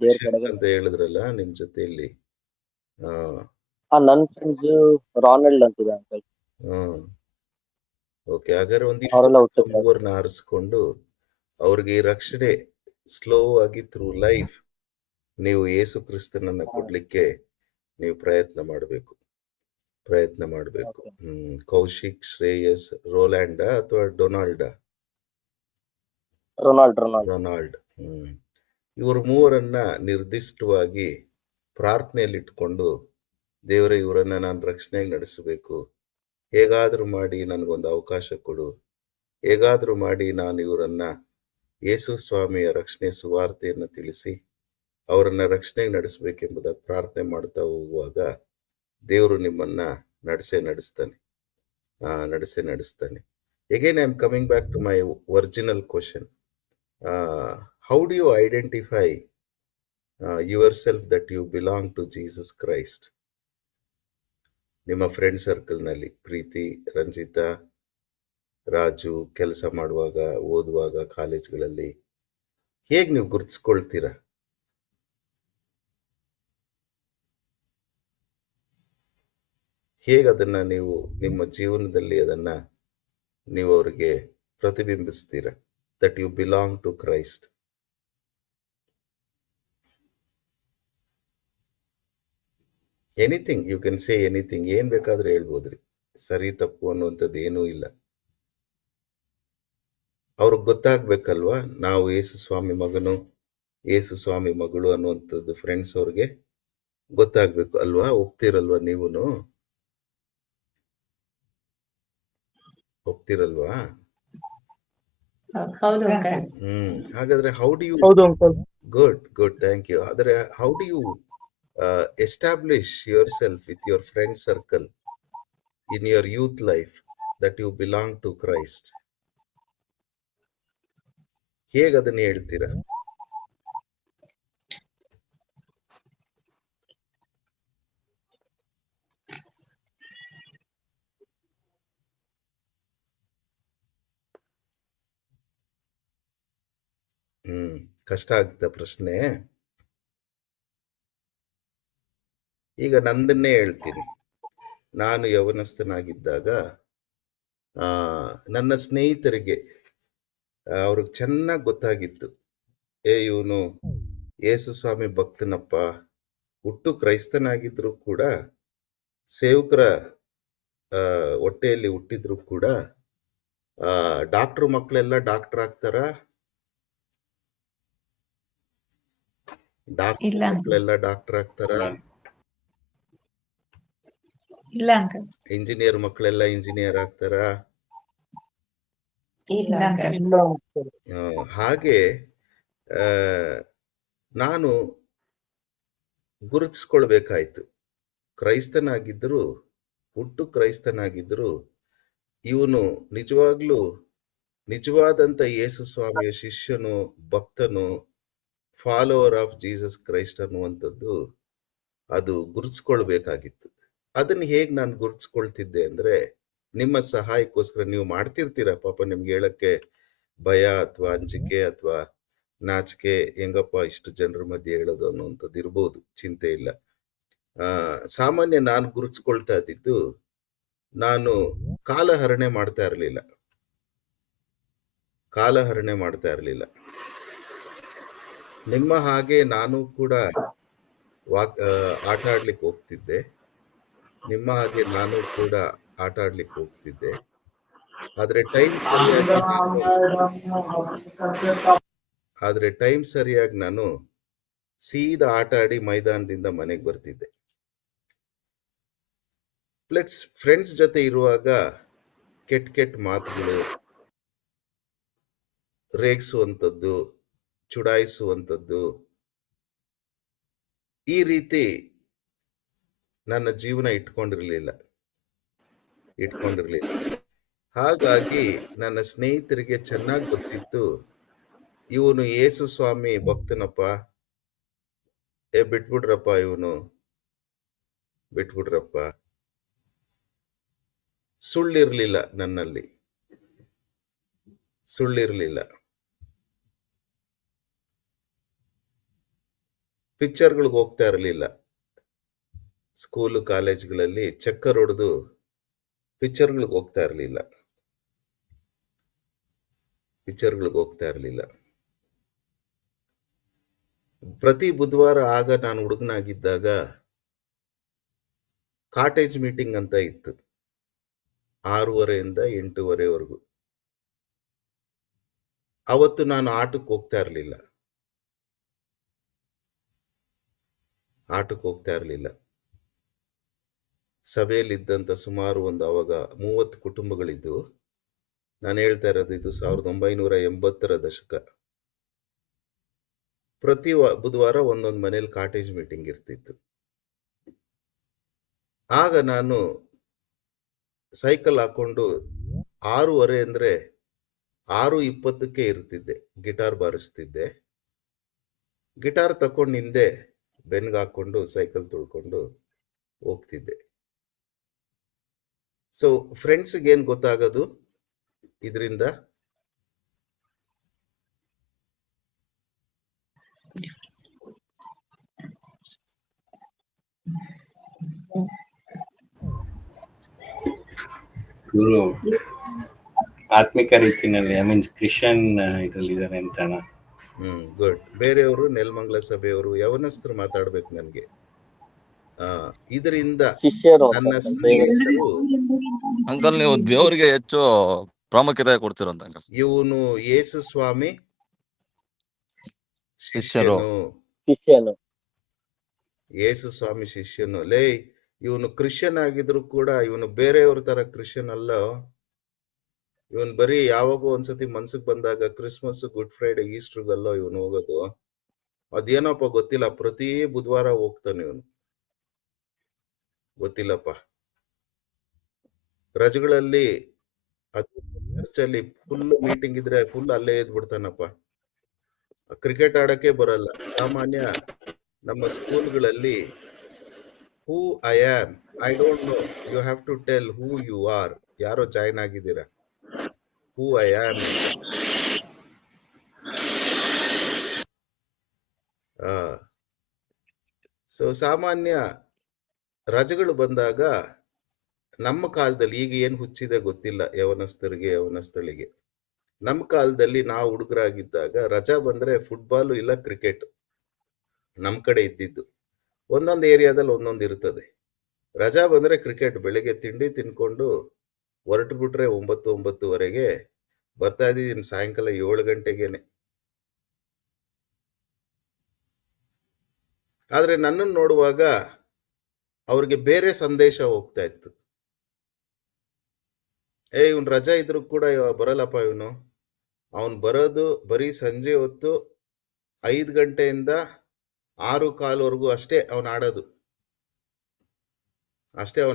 ಕ್ರಿಶ್ಚಿಯನ್ಸ್ ಅಂತ ಹೇಳಿದ್ರಲ್ಲ ನಿಮ್ ಜೊತೆಯಲ್ಲಿ? ನನ್ ಫ್ರೆಂಡ್ಸ್ ರಾನಲ್ಡ್ ಅಂತಿದೆ ಅಂಕಲ್. ಓಕೆ. ಹಾಗಾದ್ರೆ ಒಂದಿಷ್ಟು ಮೂವರ್ನ ಆರಿಸ್ಕೊಂಡು ಅವ್ರಿಗೆ ಈ ರಕ್ಷಣೆ ಸ್ಲೋ ಆಗಿ ಥ್ರೂ ಲೈಫ್ ನೀವು ಯೇಸು ಕ್ರಿಸ್ತನನ್ನ ಕೊಡ್ಲಿಕ್ಕೆ ನೀವು ಪ್ರಯತ್ನ ಮಾಡಬೇಕು. ಕೌಶಿಕ್, ಶ್ರೇಯಸ್, ರೋಲ್ಯಾಂಡ ಅಥವಾ ಡೊನಾಲ್ಡ? ರೊನಾಲ್ಡ್. ಇವರು ಮೂವರನ್ನ ನಿರ್ದಿಷ್ಟವಾಗಿ ಪ್ರಾರ್ಥನೆಯಲ್ಲಿ ಇಟ್ಕೊಂಡು, ದೇವರೇ ಇವರನ್ನ ನಾನು ರಕ್ಷಣೆಗೆ ನಡೆಸಬೇಕು, ಹೇಗಾದ್ರೂ ಮಾಡಿ ನನಗೊಂದು ಅವಕಾಶ ಕೊಡು, ಹೇಗಾದ್ರೂ ಮಾಡಿ ನಾನು ಇವರನ್ನ ಯೇಸು ಸ್ವಾಮಿಯ ರಕ್ಷಣೆ ಸುವಾರ್ತೆಯನ್ನು ತಿಳಿಸಿ ಅವರನ್ನ ರಕ್ಷಣೆಗೆ ನಡೆಸಬೇಕೆಂಬುದಾಗಿ ಪ್ರಾರ್ಥನೆ ಮಾಡ್ತಾ ಹೋಗುವಾಗ ದೇವರು ನಿಮ್ಮನ್ನ ನಡೆಸ್ತಾನೆ. Again, I am coming back to my original question. How do you identify yourself that you belong to Jesus Christ? ನಿಮ್ಮ ಫ್ರೆಂಡ್ ಸರ್ಕಲ್ನಲ್ಲಿ ಪ್ರೀತಿ, ರಂಜಿತಾ, ರಾಜು, ಕೆಲಸ ಮಾಡುವಾಗ, ಓದುವಾಗ, ಕಾಲೇಜ್ಗಳಲ್ಲಿ ಹೇಗೆ ನೀವು ಗುರುತಿಸ್ಕೊಳ್ತೀರಾ? ಹೇಗೆ ಅದನ್ನ ನೀವು ನಿಮ್ಮ ಜೀವನದಲ್ಲಿ ಅದನ್ನ ನೀವು ಅವರಿಗೆ ಪ್ರತಿಬಿಂಬಿಸ್ತೀರ that you belong to Christ? Anything you can say anything, ಏನ್ ಬೇಕಾದ್ರೆ ಹೇಳ್ಬೋದ್ರಿ. ಸರಿ ತಪ್ಪು ಅನ್ನುವಂಥದ್ದು ಏನೂ ಇಲ್ಲ. ಅವ್ರಿಗೆ ಗೊತ್ತಾಗ್ಬೇಕಲ್ವಾ ನಾವು ಯೇಸು ಸ್ವಾಮಿ ಮಗನು, ಯೇಸು ಸ್ವಾಮಿ ಮಗಳು ಅನ್ನುವಂಥದ್ದು ಫ್ರೆಂಡ್ಸ್ ಅವ್ರಿಗೆ ಗೊತ್ತಾಗ್ಬೇಕು ಅಲ್ವಾ? ಒಪ್ತಿರಲ್ವಾ ನೀವುನು? ಒಪ್ತಿರಲ್ವಾ? ಹೌದು ಅಂಕಲ್. ಹಾಗಾದ್ರೆ ಹೌ ಡು ಯು ಹೌದು ಅಂಕಲ್. Good thank you. ಆದರೆ how do you establish yourself with your friend circle in your youth life that you belong to Christ? ಹೇಗೆ ಅದನ್ನ ಹೇಳ್ತೀರಾ? ಕಷ್ಟ ಆಗ್ತ ಪ್ರಶ್ನೆ. ಈಗ ನಂದನ್ನೇ ಹೇಳ್ತೀನಿ. ನಾನು ಯವನಸ್ಥನಾಗಿದ್ದಾಗ ನನ್ನ ಸ್ನೇಹಿತರಿಗೆ ಅವ್ರಿಗೆ ಚೆನ್ನಾಗಿ ಗೊತ್ತಾಗಿತ್ತು, ಇವನು ಯೇಸು ಸ್ವಾಮಿ ಭಕ್ತನಪ್ಪ. ಹುಟ್ಟು ಕ್ರೈಸ್ತನಾಗಿದ್ರು ಕೂಡ, ಸೇವಕರ ಹೊಟ್ಟೆಯಲ್ಲಿ ಹುಟ್ಟಿದ್ರು ಕೂಡ, ಡಾಕ್ಟ್ರು ಮಕ್ಕಳೆಲ್ಲ ಡಾಕ್ಟರ್ ಆಗ್ತಾರ? ಡಾಕ್ಟರ್ ಮಕ್ಕಳೆಲ್ಲ ಡಾಕ್ಟರ್ ಆಗ್ತಾರ? ಇಲ್ಲ ಅಂಕಲ್. ಇಂಜಿನಿಯರ್ ಮಕ್ಕಳೆಲ್ಲ ಇಂಜಿನಿಯರ್ ಆಗ್ತಾರ? ಇಲ್ಲ ಅಂಕಲ್. ಹಾಗೆ ನಾನು ಗುರುತಿಸ್ಕೊಳ್ಬೇಕಾಯ್ತು. ಕ್ರೈಸ್ತನಾಗಿದ್ದರು, ಹುಟ್ಟು ಕ್ರೈಸ್ತನಾಗಿದ್ದರು, ಇವನು ನಿಜವಾಗ್ಲೂ ನಿಜವಾದಂಥ ಯೇಸು ಸ್ವಾಮಿಯ ಶಿಷ್ಯನು, ಭಕ್ತನು, ಫಾಲೋವರ್ ಆಫ್ ಜೀಸಸ್ ಕ್ರೈಸ್ಟ್ ಅನ್ನುವಂಥದ್ದು ಅದು ಗುರುತಿಸ್ಕೊಳ್ಬೇಕಾಗಿತ್ತು. ಅದನ್ನು ಹೇಗೆ ನಾನು ಗುರುತಿಸ್ಕೊಳ್ತಿದ್ದೆ ಅಂದರೆ, ನಿಮ್ಮ ಸಹಾಯಕ್ಕೋಸ್ಕರ ನೀವು ಮಾಡ್ತಿರ್ತೀರ ಪಾಪ, ನಿಮ್ಗೆ ಹೇಳಕ್ಕೆ ಭಯ ಅಥವಾ ಅಂಜಿಕೆ ಅಥವಾ ನಾಚಿಕೆ, ಹೆಂಗಪ್ಪ ಇಷ್ಟು ಜನರ ಮಧ್ಯೆ ಹೇಳೋದು ಅನ್ನುವಂಥದ್ದು ಇರ್ಬೋದು, ಚಿಂತೆ ಇಲ್ಲ. ಸಾಮಾನ್ಯ ನಾನು ಗುರುತಿಸ್ಕೊಳ್ತಾ ಇದ್ದಿದ್ದು, ನಾನು ಕಾಲಹರಣೆ ಮಾಡ್ತಾ ಇರಲಿಲ್ಲ. ನಿಮ್ಮ ಹಾಗೆ ನಾನು ಕೂಡ ಆಟ ಆಡ್ಲಿಕ್ಕೆ ಹೋಗ್ತಿದ್ದೆ. ಆದ್ರೆ ಟೈಮ್ ಸರಿಯಾಗಿ ನಾನು ಸೀದಾ ಆಟ ಆಡಿ ಮೈದಾನದಿಂದ ಮನೆಗೆ ಬರ್ತಿದ್ದೆ. ಪ್ಲಸ್ ಫ್ರೆಂಡ್ಸ್ ಜೊತೆ ಇರುವಾಗ ಕೆಟ್ಟ ಮಾತುಗಳು, ರೇಗಿಸುವಂಥದ್ದು, ಚುಡಾಯಿಸುವಂಥದ್ದು, ಈ ರೀತಿ ನನ್ನ ಜೀವನ ಇಟ್ಕೊಂಡಿರ್ಲಿಲ್ಲ. ಹಾಗಾಗಿ ನನ್ನ ಸ್ನೇಹಿತರಿಗೆ ಚೆನ್ನಾಗಿ ಗೊತ್ತಿತ್ತು, ಇವನು ಯೇಸು ಸ್ವಾಮಿ ಭಕ್ತನಪ್ಪ, ಬಿಟ್ಬಿಡ್ರಪ್ಪ. ಸುಳ್ಳಿರ್ಲಿಲ್ಲ ನನ್ನಲ್ಲಿ, ಪಿಕ್ಚರ್ಗಳಿಗೆ ಹೋಗ್ತಾ ಇರಲಿಲ್ಲ. ಸ್ಕೂಲು ಕಾಲೇಜ್ಗಳಲ್ಲಿ ಚಕ್ಕರ್ ಹೊಡೆದು ಪಿಕ್ಚರ್ಗಳಿಗೆ ಹೋಗ್ತಾ ಇರಲಿಲ್ಲ. ಪ್ರತಿ ಬುಧವಾರ, ಆಗ ನಾನು ಹುಡುಗನಾಗಿದ್ದಾಗ, ಕಾಟೇಜ್ ಮೀಟಿಂಗ್ ಅಂತ ಇತ್ತು, 6:30 to 8:30 ಅವತ್ತು ನಾನು ಆಟಕ್ಕೆ ಹೋಗ್ತಾ ಇರಲಿಲ್ಲ. ಸಭೆಯಲ್ಲಿದ್ದಂಥ ಸುಮಾರು ಅವಾಗ 30 ಕುಟುಂಬಗಳಿದ್ದು, ನಾನು ಹೇಳ್ತಾ ಇರೋದು ಇದು 1980ರ ದಶಕ. ಪ್ರತಿ ಬುಧವಾರ ಒಂದೊಂದು ಮನೇಲಿ ಕಾಟೇಜ್ ಮೀಟಿಂಗ್ ಇರ್ತಿತ್ತು. ಆಗ ನಾನು ಸೈಕಲ್ ಹಾಕೊಂಡು 6:30 ಅಂದ್ರೆ 6:20ಕ್ಕೆ ಇರ್ತಿದ್ದೆ. ಗಿಟಾರ್ ಬಾರಿಸ್ತಿದ್ದೆ. ಗಿಟಾರ್ ತಕೊಂಡು ಹಿಂದೆ ಬೆನ್ಗೆ ಹಾಕೊಂಡು ಸೈಕಲ್ ತುಳ್ಕೊಂಡು ಹೋಗ್ತಿದ್ದೆ. ಸೊ ಫ್ರೆಂಡ್ಸ್ಗೆ ಏನ್ ಗೊತ್ತಾಗೋದು ಇದರಿಂದ? ಆತ್ಮಿಕ ರೀತಿನಲ್ಲಿ ಐ ಮೀನ್ ಕ್ರಿಶ್ಚಿಯನ್ ಇದ್ರಲ್ಲಿದ್ದಾರೆ ಅಂತಾನ. ಗುಡ್. ಬೇರೆಯವರು ನೆಲಮಂಗಲ ಸಭೆಯವರು ಯವನಸ್ಥರು ಮಾತಾಡ್ಬೇಕು ನನಗೆ. ಇದರಿಂದ ಶಿಷ್ಯರು ಅಂತ ನನ್ನ ಅಂಕಲ್, ದೇವರ ಸ್ನೇಹಿತರು ಅಂಕಲ್ ನೀವು ದೇವರಿಗೆ ಹೆಚ್ಚು ಪ್ರಾಮುಖ್ಯತೆ ಕೊಡ್ತಿರಂತ ಅಂಕಲ್. ಇವನು ಯೇಸು ಸ್ವಾಮಿ ಶಿಷ್ಯರು. ಶಿಷ್ಯನು. ಯೇಸು ಸ್ವಾಮಿ ಶಿಷ್ಯನು. ಲೇ, ಇವನು ಕ್ರಿಶ್ಚಿಯನ್ ಆಗಿದ್ರು ಕೂಡ ಇವನು ಬೇರೆಯವ್ರ ತರ ಕ್ರಿಶ್ಚಿಯನ್ ಅಲ್ಲ. ಇವನ್ ಬರೀ ಯಾವಾಗೋ ಒಂದ್ಸತಿ ಮನ್ಸಿಗೆ ಬಂದಾಗ ಕ್ರಿಸ್ಮಸ್, ಗುಡ್ ಫ್ರೈಡೆ, ಈಸ್ಟರ್ಗಲ್ಲ ಇವನು ಹೋಗೋದು. ಅದೇನಪ್ಪ ಗೊತ್ತಿಲ್ಲ, ಪ್ರತಿ ಬುಧವಾರ ಹೋಗ್ತಾನೆ ಇವನು. ಗೊತ್ತಿಲ್ಲಪ್ಪ. ರಜಗಳಲ್ಲಿ ಚರ್ಚಲ್ಲಿ ಫುಲ್ ಮೀಟಿಂಗ್ ಇದ್ರೆ ಫುಲ್ ಅಲ್ಲೇ ಎದ್ ಬಿಡ್ತಾನಪ್ಪ. ಕ್ರಿಕೆಟ್ ಆಡಕ್ಕೆ ಬರಲ್ಲ. ಸಾಮಾನ್ಯ ನಮ್ಮ ಸ್ಕೂಲ್ಗಳಲ್ಲಿ who I am, I don't know, you have to tell who you are. ಯಾರೋ ಜಾಯ್ನ್ ಆಗಿದ್ದೀರಾ? ಹೂ ಐ ಆಮ್ ಅಂತ. ಸೊ ಸಾಮಾನ್ಯ ರಜಗಳು ಬಂದಾಗ ನಮ್ಮ ಕಾಲದಲ್ಲಿ, ಈಗ ಏನು ಹುಚ್ಚಿದೆ ಗೊತ್ತಿಲ್ಲ ಯವನಸ್ಥರಿಗೆ, ಯವನಸ್ಥಳಿಗೆ. ನಮ್ಮ ಕಾಲದಲ್ಲಿ ನಾವು ಹುಡುಗರಾಗಿದ್ದಾಗ ರಜಾ ಬಂದ್ರೆ ಫುಟ್ಬಾಲು ಇಲ್ಲ ಕ್ರಿಕೆಟ್ ನಮ್ಮ ಕಡೆ ಇದ್ದಿದ್ದು. ಒಂದೊಂದು ಏರಿಯಾದಲ್ಲಿ ಒಂದೊಂದು ಇರ್ತದೆ. ರಜಾ ಬಂದ್ರೆ ಕ್ರಿಕೆಟ್. ಬೆಳಿಗ್ಗೆ ತಿಂಡಿ ತಿನ್ಕೊಂಡು ಹೊರಟು ಬಿಟ್ರೆ 9-9:30 ಬರ್ತಾ ಇದ್ದೀನಿ ಸಾಯಂಕಾಲ 7 ಗಂಟೆಗೇನೆ. ಆದ್ರೆ ನನ್ನನ್ನು ನೋಡುವಾಗ ಅವ್ರಿಗೆ ಬೇರೆ ಸಂದೇಶ ಹೋಗ್ತಾ ಇತ್ತು. ಇವನ್ ರಜಾ ಇದ್ರು ಕೂಡ ಬರಲ್ಲಪ್ಪ ಇವನು. ಅವನು ಬರೋದು ಬರೀ ಸಂಜೆ ಹೊತ್ತು 5 ಗಂಟೆಯಿಂದ 6:15 ಅಷ್ಟೇ ಅವನು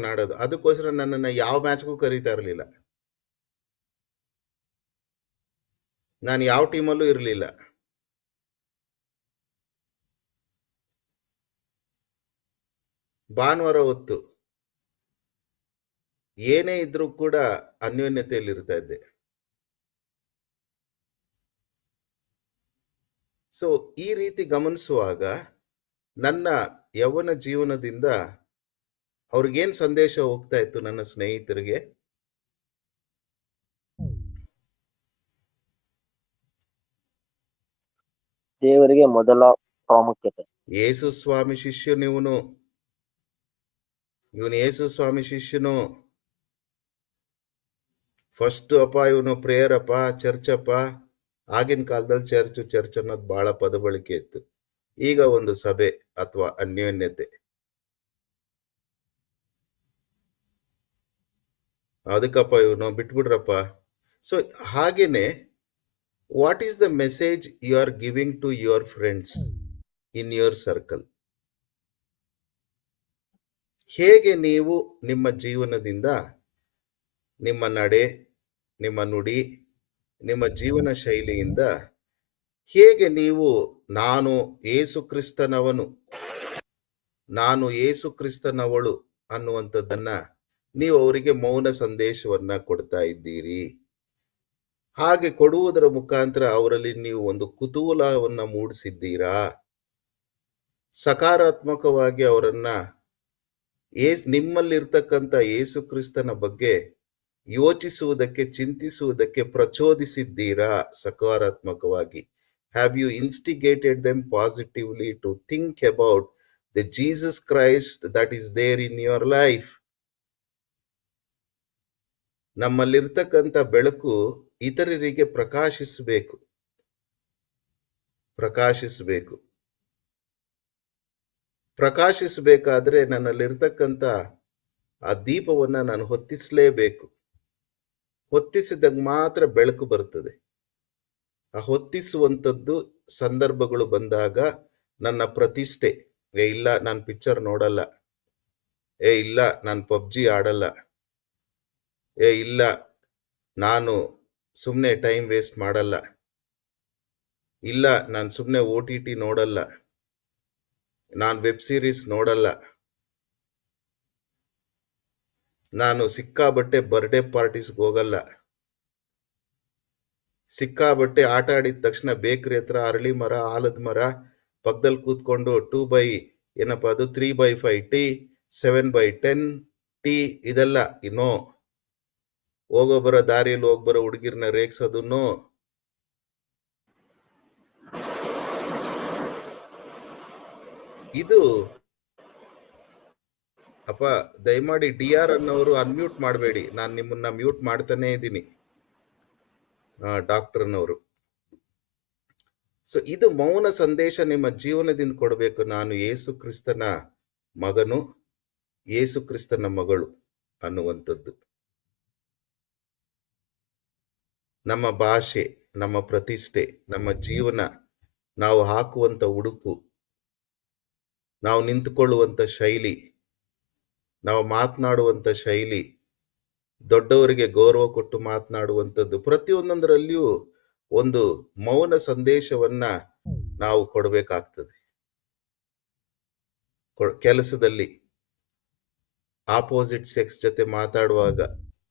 ಆಡೋದು. ಅದಕ್ಕೋಸ್ಕರ ನನ್ನನ್ನು ಯಾವ ಮ್ಯಾಚ್ಗೂ ಕರೀತಾ ಇರಲಿಲ್ಲ. ನಾನು ಯಾವ ಟೀಮಲ್ಲೂ ಇರಲಿಲ್ಲ. ಭಾನುವಾರ ಹೊತ್ತು ಏನೇ ಇದ್ರೂ ಕೂಡ ಅನ್ಯೋನ್ಯತೆಯಲ್ಲಿ ಇರ್ತಾ ಇದ್ದೆ. ಸೊ ಈ ರೀತಿ ಗಮನಿಸುವಾಗ ನನ್ನ ಯೌವನ ಜೀವನದಿಂದ ಅವ್ರಿಗೇನ್ ಸಂದೇಶ ಹೋಗ್ತಾ ಇತ್ತು ನನ್ನ ಸ್ನೇಹಿತರಿಗೆ? ದೇವರಿಗೆ ಮೊದಲ ಪ್ರಾಮುಖ್ಯತೆ. ಯೇಸು ಸ್ವಾಮಿ ಶಿಷ್ಯನು ಇವನು ಯೇಸು ಸ್ವಾಮಿ ಶಿಷ್ಯನು. ಫಸ್ಟ್ ಅಪ್ಪ ಇವನು ಪ್ರೇಯರ್ ಅಪ್ಪ, ಚರ್ಚ್ ಅಪ್ಪ. ಆಗಿನ ಕಾಲದಲ್ಲಿ ಚರ್ಚ್ ಅನ್ನೋದು ಬಹಳ ಪದ ಬಳಕೆ ಇತ್ತು. ಈಗ ಒಂದು ಸಭೆ ಅಥವಾ ಅನ್ಯೋನ್ಯತೆ. ಅದಕ್ಕಪ್ಪ ಇವನು ಬಿಟ್ಬಿಡ್ರಪ್ಪ. ಸೊ ಹಾಗೇನೆ, what is the message you are giving to your friends in your circle? ಹೇಗೆ ನೀವು ನಿಮ್ಮ ಜೀವನದಿಂದ, ನಿಮ್ಮ ನಡೆ, ನಿಮ್ಮ ನುಡಿ, ನಿಮ್ಮ ಜೀವನ ಶೈಲಿಯಿಂದ ಹೇಗೆ ನೀವು ನಾನು ಯೇಸು ಕ್ರಿಸ್ತನವನು, ನಾನು ಯೇಸು ಕ್ರಿಸ್ತನವಳು ಅನ್ನುವಂಥದ್ದನ್ನ ನೀವು ಅವರಿಗೆ ಮೌನ ಸಂದೇಶವನ್ನ ಕೊಡ್ತಾ ಇದ್ದೀರಿ? ಹಾಗೆ ಕೊಡುವುದರ ಮುಖಾಂತರ ಅವರಲ್ಲಿ ನೀವು ಒಂದು ಕುತೂಹಲವನ್ನ ಮೂಡಿಸಿದ್ದೀರಾ? ಸಕಾರಾತ್ಮಕವಾಗಿ ಅವರನ್ನ ನಿಮ್ಮಲ್ಲಿರ್ತಕ್ಕಂಥ ಯೇಸು ಕ್ರಿಸ್ತನ ಬಗ್ಗೆ ಯೋಚಿಸುವುದಕ್ಕೆ, ಚಿಂತಿಸುವುದಕ್ಕೆ ಪ್ರಚೋದಿಸಿದ್ದೀರಾ? ಸಕಾರಾತ್ಮಕವಾಗಿ have you instigated them positively to think about the Jesus Christ that is there in your life? ನಮ್ಮಲ್ಲಿರ್ತಕ್ಕಂಥ ಬೆಳಕು ಇತರರಿಗೆ ಪ್ರಕಾಶಿಸಬೇಕಾದ್ರೆ ನನ್ನಲ್ಲಿರ್ತಕ್ಕಂಥ ಆ ದೀಪವನ್ನ ನಾನು ಹೊತ್ತಿಸಲೇಬೇಕು. ಹೊತ್ತಿಸಿದಾಗ ಮಾತ್ರ ಬೆಳಕು ಬರ್ತದೆ. ಆ ಹೊತ್ತಿಸುವಂಥದ್ದು ಸಂದರ್ಭಗಳು ಬಂದಾಗ ನನ್ನ ಪ್ರತಿಷ್ಠೆ, ಇಲ್ಲ ನಾನು ಪಿಕ್ಚರ್ ನೋಡಲ್ಲ, ಇಲ್ಲ ನಾನು ಪಬ್ಜಿ ಆಡಲ್ಲ, ಇಲ್ಲ ನಾನು ಸುಮ್ಮನೆ ಟೈಮ್ ವೇಸ್ಟ್ ಮಾಡಲ್ಲ, ಇಲ್ಲ ನಾನು ಸುಮ್ಮನೆ OTT ನೋಡಲ್ಲ, ನಾನು ವೆಬ್ ಸೀರೀಸ್ ನೋಡಲ್ಲ, ನಾನು ಸಿಕ್ಕಾಬಟ್ಟೆ ಬರ್ಡೇ ಪಾರ್ಟೀಸ್ಗೆ ಹೋಗಲ್ಲ, ಸಿಕ್ಕಾಬಟ್ಟೆ ಆಟ ಆಡಿದ ತಕ್ಷಣ ಬೇಕ್ರಿ ಹತ್ರ ಅರಳಿ ಮರ, ಆಲದ ಮರ ಪಕ್ಕದಲ್ಲಿ ಕೂತ್ಕೊಂಡು 3x5 ಟೀ, 7x10 ಟೀ, ಇದೆಲ್ಲ ಇನ್ನೋ ಹೋಗೋಬರೋ ದಾರಿಯಲ್ಲಿ ಹೋಗ್ಬರೋ ಹುಡುಗಿರ್ನ ರೇಗ್ಸೋದನ್ನು, ಇದು ಅಪ್ಪ ದಯಮಾಡಿ DR ಅನ್ನೋರು ಅನ್ಮ್ಯೂಟ್ ಮಾಡಬೇಡಿ, ನಾನು ನಿಮ್ಮನ್ನ ಮ್ಯೂಟ್ ಮಾಡ್ತಾನೇ ಇದ್ದೀನಿ. ಡಾಕ್ಟರ್ನವರು. ಸೊ ಇದು ಮೌನ ಸಂದೇಶ ನಿಮ್ಮ ಜೀವನದಿಂದ ಕೊಡಬೇಕು. ನಾನು ಯೇಸು ಕ್ರಿಸ್ತನ ಮಗನು, ಯೇಸು ಕ್ರಿಸ್ತನ ಮಗಳು ಅನ್ನುವಂಥದ್ದು. ನಮ್ಮ ಭಾಷೆ, ನಮ್ಮ ಪ್ರತಿಷ್ಠೆ, ನಮ್ಮ ಜೀವನ, ನಾವು ಹಾಕುವಂಥ ಉಡುಪು, ನಾವು ನಿಂತುಕೊಳ್ಳುವಂಥ ಶೈಲಿ, ನಾವು ಮಾತನಾಡುವಂಥ ಶೈಲಿ, ದೊಡ್ಡವರಿಗೆ ಗೌರವ ಕೊಟ್ಟು ಮಾತನಾಡುವಂಥದ್ದು, ಪ್ರತಿಯೊಂದರಲ್ಲಿಯೂ ಒಂದು ಮೌನ ಸಂದೇಶವನ್ನ ನಾವು ಕೊಡಬೇಕಾಗ್ತದೆ. ಕೆಲಸದಲ್ಲಿ ಆಪೋಸಿಟ್ ಸೆಕ್ಸ್ ಜೊತೆ ಮಾತಾಡುವಾಗ,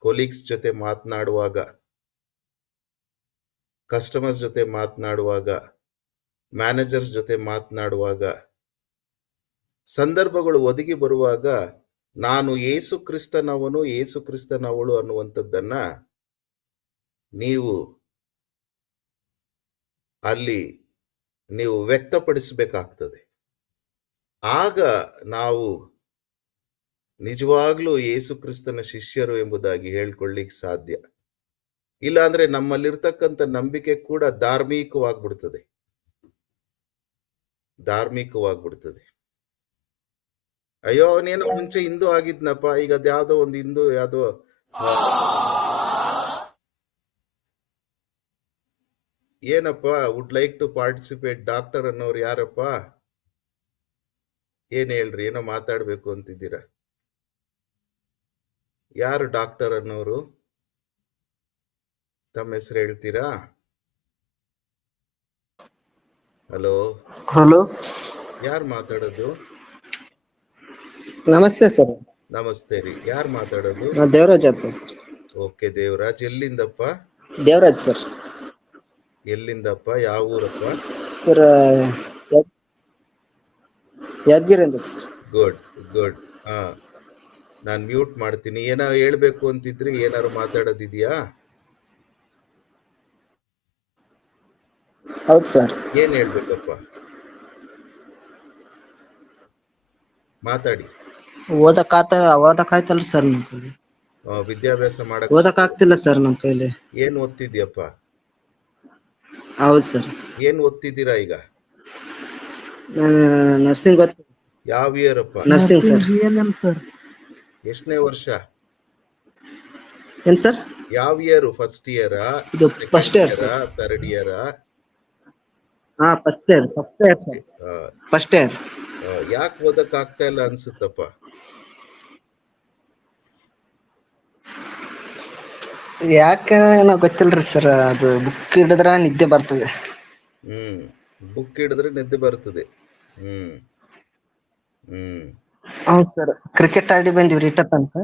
ಕೊಲೀಗ್ಸ್ ಜೊತೆ ಮಾತನಾಡುವಾಗ, ಕಸ್ಟಮರ್ಸ್ ಜೊತೆ ಮಾತನಾಡುವಾಗ, ಮ್ಯಾನೇಜರ್ಸ್ ಜೊತೆ ಮಾತನಾಡುವಾಗ, ಸಂದರ್ಭಗಳು ಒದಗಿ ಬರುವಾಗ ನಾನು ಯೇಸು ಕ್ರಿಸ್ತನವನು, ಯೇಸು ಕ್ರಿಸ್ತನವಳು ಅನ್ನುವಂಥದ್ದನ್ನ ನೀವು ಅಲ್ಲಿ ನೀವು ವ್ಯಕ್ತಪಡಿಸಬೇಕಾಗ್ತದೆ. ಆಗ ನಾವು ನಿಜವಾಗ್ಲೂ ಯೇಸು ಕ್ರಿಸ್ತನ ಶಿಷ್ಯರು ಎಂಬುದಾಗಿ ಹೇಳ್ಕೊಳ್ಳಿಕ್ಕೆ ಸಾಧ್ಯ. ಇಲ್ಲಾಂದ್ರೆ ನಮ್ಮಲ್ಲಿರ್ತಕ್ಕಂಥ ನಂಬಿಕೆ ಕೂಡ ಧಾರ್ಮಿಕವಾಗ್ಬಿಡ್ತದೆ. ಅಯ್ಯೋ ಅವನೇನೋ ಮುಂಚೆ ಹಿಂದೂ ಆಗಿದ್ನಪ್ಪ, ಈಗ ಅದ್ಯಾವುದೋ ಒಂದು ಹಿಂದೂ ಯಾವುದೋ ಏನಪ್ಪ would like to participate doctor ಅನ್ನೋರು ಯಾರಪ್ಪ? ಏನ್ ಹೇಳ್ರಿ, ಏನೋ ಮಾತಾಡ್ಬೇಕು ಅಂತಿದ್ದೀರಾ. ಯಾರು ಡಾಕ್ಟರ್ ಅನ್ನೋರು? ತಮ್ಮ ಹೆಸರು ಹೇಳ್ತೀರಾ? ಹಲೋ, ಯಾರು ಮಾತಾಡೋದು? ನಮಸ್ತೆ ಸರ್. ನಮಸ್ತೆ ರೀ, ಯಾರು ಮಾತಾಡೋದು? ದೇವರಾಜ್ ಅಂತ. ಓಕೆ ದೇವರಾಜ್, ಎಲ್ಲಿಂದಪ್ಪ? ದೇವರಾಜ್ ಸರ್. ಎಲ್ಲಿಂದಪ್ಪ? ಯಾವ ಊರಪ್ಪ? ಸರ್ ಯಾದಗಿರಿ ಅಂತ. ಗುಡ್. ನಾನು ಮ್ಯೂಟ್ ಮಾಡ್ತೀನಿ. ಏನೋ ಹೇಳ್ಬೇಕು ಅಂತಿದ್ರಿ, ಏನಾರು ಮಾತಾಡೋದಿದ್ಯಾ? ಹೌದು ಸರ್. ಏನ್ ಹೇಳ್ಬೇಕಪ್ಪ, ಮಾತಾಡಿ. ಓದಕ್ಕಾಯ್ತಲ್ರಿ ಸರ್ ನಮ್ ಕೈಲಿ. ವಿದ್ಯಾಭ್ಯಾಸ ಮಾಡಕ್ ಓದಕ್ಕಾಗ್ತಿಲ್ಲ ಸರ್ ನಮ್ ಕೈಲಿ. ಏನ್ ಓದ್ತಿದ್ಯಪ್ಪ? ಹೌದು ಸರ್. ಏನ್ ಓದ್ತಿದ್ದೀರಾ ಈಗ? ನರ್ಸಿಂಗ್. ಯಾವ ಇಯರ್ ಅಪ್ಪ? Nursing sir. ಎಷ್ಟನೇ ವರ್ಷ? ಏನ್ ಸರ್? ಯಾವ ಇಯರ್? ಫಸ್ಟ್ ಇಯರಾ, ಇದು ಫಸ್ಟ್ ಇಯರ್ ಇಯರಾ, ಸರ್. ಥರ್ಡ್ ಇಯರಾ? First year sir. First year. ಯಾಕೆ ಓದಕ್ ಆಗ್ತಾ ಇಲ್ಲ ಅನ್ಸುತ್ತಪ್ಪ? ಯಾಕೆ ಏನೋ ಗೊತ್ತಿಲ್ರಿ ಸರ್. ಅದು ಬುಕ್ ಹಿಡಿದ್ರ ನಿದ್ದೆ ಬರ್ತದೆ. ಬುಕ್ ಹಿಡಿದ್ರೆ ನಿದ್ದೆ ಬರ್ತದೆ. ಹೌದು ಸರ್. ಕ್ರಿಕೆಟ್ ಆಡಿ ಬಂದಿವ್ರಿ ಇಟ್ಟ ತನಕ.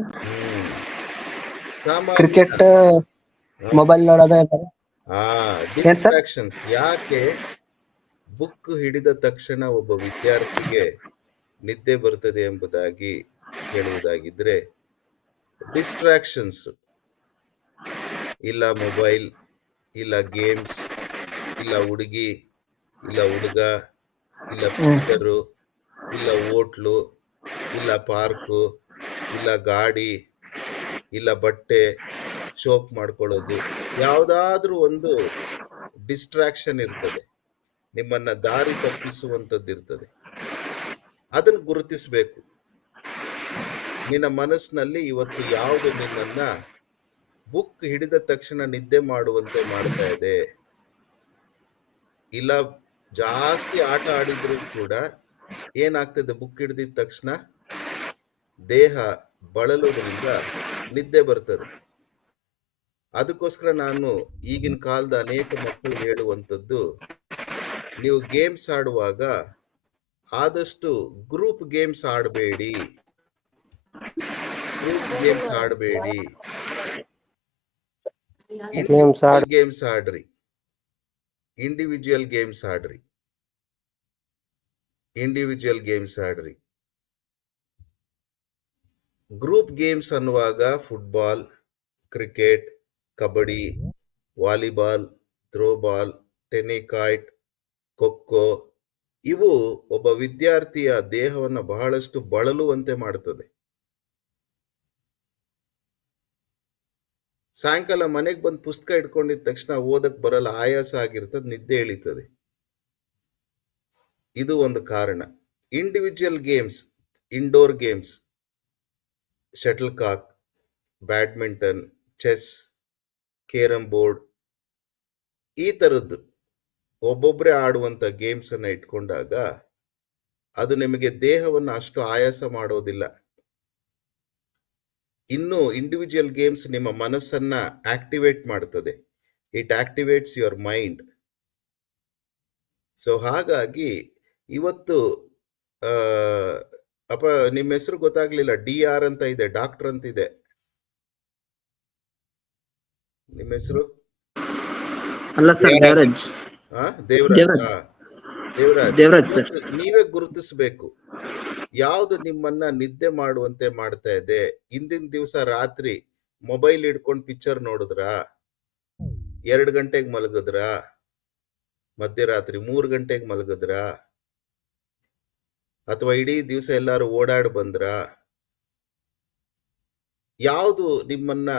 ಕ್ರಿಕೆಟ್ ಮೊಬೈಲ್ ನೋಡೋದ. ಡಿಸ್ಟ್ರಾಕ್ಷನ್ಸ್. ಯಾಕೆ ಬುಕ್ ಹಿಡಿದ ತಕ್ಷಣ ಒಬ್ಬ ವಿದ್ಯಾರ್ಥಿಗೆ ನಿದ್ದೆ ಬರ್ತದೆ ಎಂಬುದಾಗಿ ಹೇಳುವುದಾಗಿದ್ರೆ, ಡಿಸ್ಟ್ರಾಕ್ಷನ್ಸ್ ಇಲ್ಲ ಮೊಬೈಲ್, ಇಲ್ಲ ಗೇಮ್ಸ್, ಇಲ್ಲ ಹುಡುಗಿ, ಇಲ್ಲ ಹುಡುಗ, ಇಲ್ಲ ಪಿಕ್ಚರು, ಇಲ್ಲ ಹೋಟ್ಲು, ಇಲ್ಲ ಪಾರ್ಕು, ಇಲ್ಲ ಗಾಡಿ, ಇಲ್ಲ ಬಟ್ಟೆ ಶೋಕ್ ಮಾಡ್ಕೊಳ್ಳೋದು, ಯಾವುದಾದ್ರೂ ಒಂದು ಡಿಸ್ಟ್ರಾಕ್ಷನ್ ಇರ್ತದೆ, ನಿಮ್ಮನ್ನ ದಾರಿ ತಪ್ಪಿಸುವಂಥದ್ದು ಇರ್ತದೆ. ಅದನ್ನು ಗುರುತಿಸಬೇಕು. ನಿನ್ನ ಮನಸ್ಸಿನಲ್ಲಿ ಇವತ್ತು ಯಾವುದು ನಿನ್ನನ್ನ ಬುಕ್ ಹಿಡಿದ ತಕ್ಷಣ ನಿದ್ದೆ ಮಾಡುವಂತೆ ಮಾಡ್ತಾ ಇದೆ. ಇಲ್ಲ ಜಾಸ್ತಿ ಆಟ ಆಡಿದ್ರು ಕೂಡ ಏನಾಗ್ತದೆ, ಬುಕ್ ಹಿಡಿದಿದ ತಕ್ಷಣ ದೇಹ ಬಳಲೋದ್ರಿಂದ ನಿದ್ದೆ ಬರ್ತದೆ. ಅದಕ್ಕೋಸ್ಕರ ನಾನು ಈಗಿನ ಕಾಲದ ಅನೇಕ ಮಕ್ಕಳು ಹೇಳುವಂಥದ್ದು, ನೀವು ಗೇಮ್ಸ್ ಆಡುವಾಗ ಆದಷ್ಟು ಗ್ರೂಪ್ ಗೇಮ್ಸ್ ಆಡಬೇಡಿ. ಗೇಮ್ಸ್ ಆಡ್ರಿ. ಇಂಡಿವಿಜುವಲ್ ಗೇಮ್ಸ್ ಆಡ್ರಿ. ಗ್ರೂಪ್ ಗೇಮ್ಸ್ ಅನ್ನುವಾಗ football, cricket, kabaddi, volleyball, throwball, tenikoit, kho kho ಇವು ಒಬ್ಬ ವಿದ್ಯಾರ್ಥಿಯ ದೇಹವನ್ನು ಬಹಳಷ್ಟು ಬಳಲುವಂತೆ ಮಾಡುತ್ತದೆ. ಸಾಯಂಕಾಲ ಮನೆಗೆ ಬಂದು ಪುಸ್ತಕ ಇಟ್ಕೊಂಡಿದ ತಕ್ಷಣ ಓದಕ್ ಬರಲ್ಲ, ಆಯಾಸ ಆಗಿರ್ತದೆ, ನಿದ್ದೆ ಎಳೀತದೆ. ಇದು ಒಂದು ಕಾರಣ. Individual games, indoor games, shuttlecock, badminton, chess, carrom board ಈ ಥರದ್ದು ಒಬ್ಬೊಬ್ಬರೇ ಆಡುವಂಥ ಗೇಮ್ಸನ್ನು ಇಟ್ಕೊಂಡಾಗ ಅದು ನಿಮಗೆ ದೇಹವನ್ನು ಅಷ್ಟು ಆಯಾಸ ಮಾಡೋದಿಲ್ಲ. ಇನ್ನು ಇಂಡಿವಿಜುವಲ್ ಗೇಮ್ಸ್ ನಿಮ್ಮ ಮನಸ್ಸನ್ನ ಆಕ್ಟಿವೇಟ್ ಮಾಡ್ತದೆ. It activates your mind. So ಹಾಗಾಗಿ ಇವತ್ತು ಅಪ್ಪ ನಿಮ್ಮ ಹೆಸರು ಗೊತ್ತಾಗ್ಲಿಲ್ಲ, DR ಅಂತ ಇದೆ, ಡಾಕ್ಟರ್ ಅಂತ ಇದೆ. ನಿಮ್ಮ ಹೆಸರು? ಅಲ್ಲ ಸರ್, ದೇವರಾಜ್. ದೇವರಾಜ್. ದೇವರಾಜ್ ಸರ್. ನೀವೇ ಗುರುತಿಸ್ಬೇಕು ಯಾವುದು ನಿಮ್ಮನ್ನ ನಿದ್ದೆ ಮಾಡುವಂತೆ ಮಾಡ್ತಾ ಇದೆ. ಹಿಂದಿನ ದಿವಸ ರಾತ್ರಿ ಮೊಬೈಲ್ ಹಿಡ್ಕೊಂಡು ಪಿಕ್ಚರ್ ನೋಡಿದ್ರಾ? 2 ಗಂಟೆಗೆ ಮಲಗಿದ್ರಾ? ಮಧ್ಯರಾತ್ರಿ 3 ಗಂಟೆಗೆ ಮಲಗಿದ್ರಾ? ಅಥವಾ ಇಡೀ ದಿವಸ ಎಲ್ಲಾರು ಓಡಾಡಿ ಬಂದ್ರಾ? ಯಾವುದು ನಿಮ್ಮನ್ನ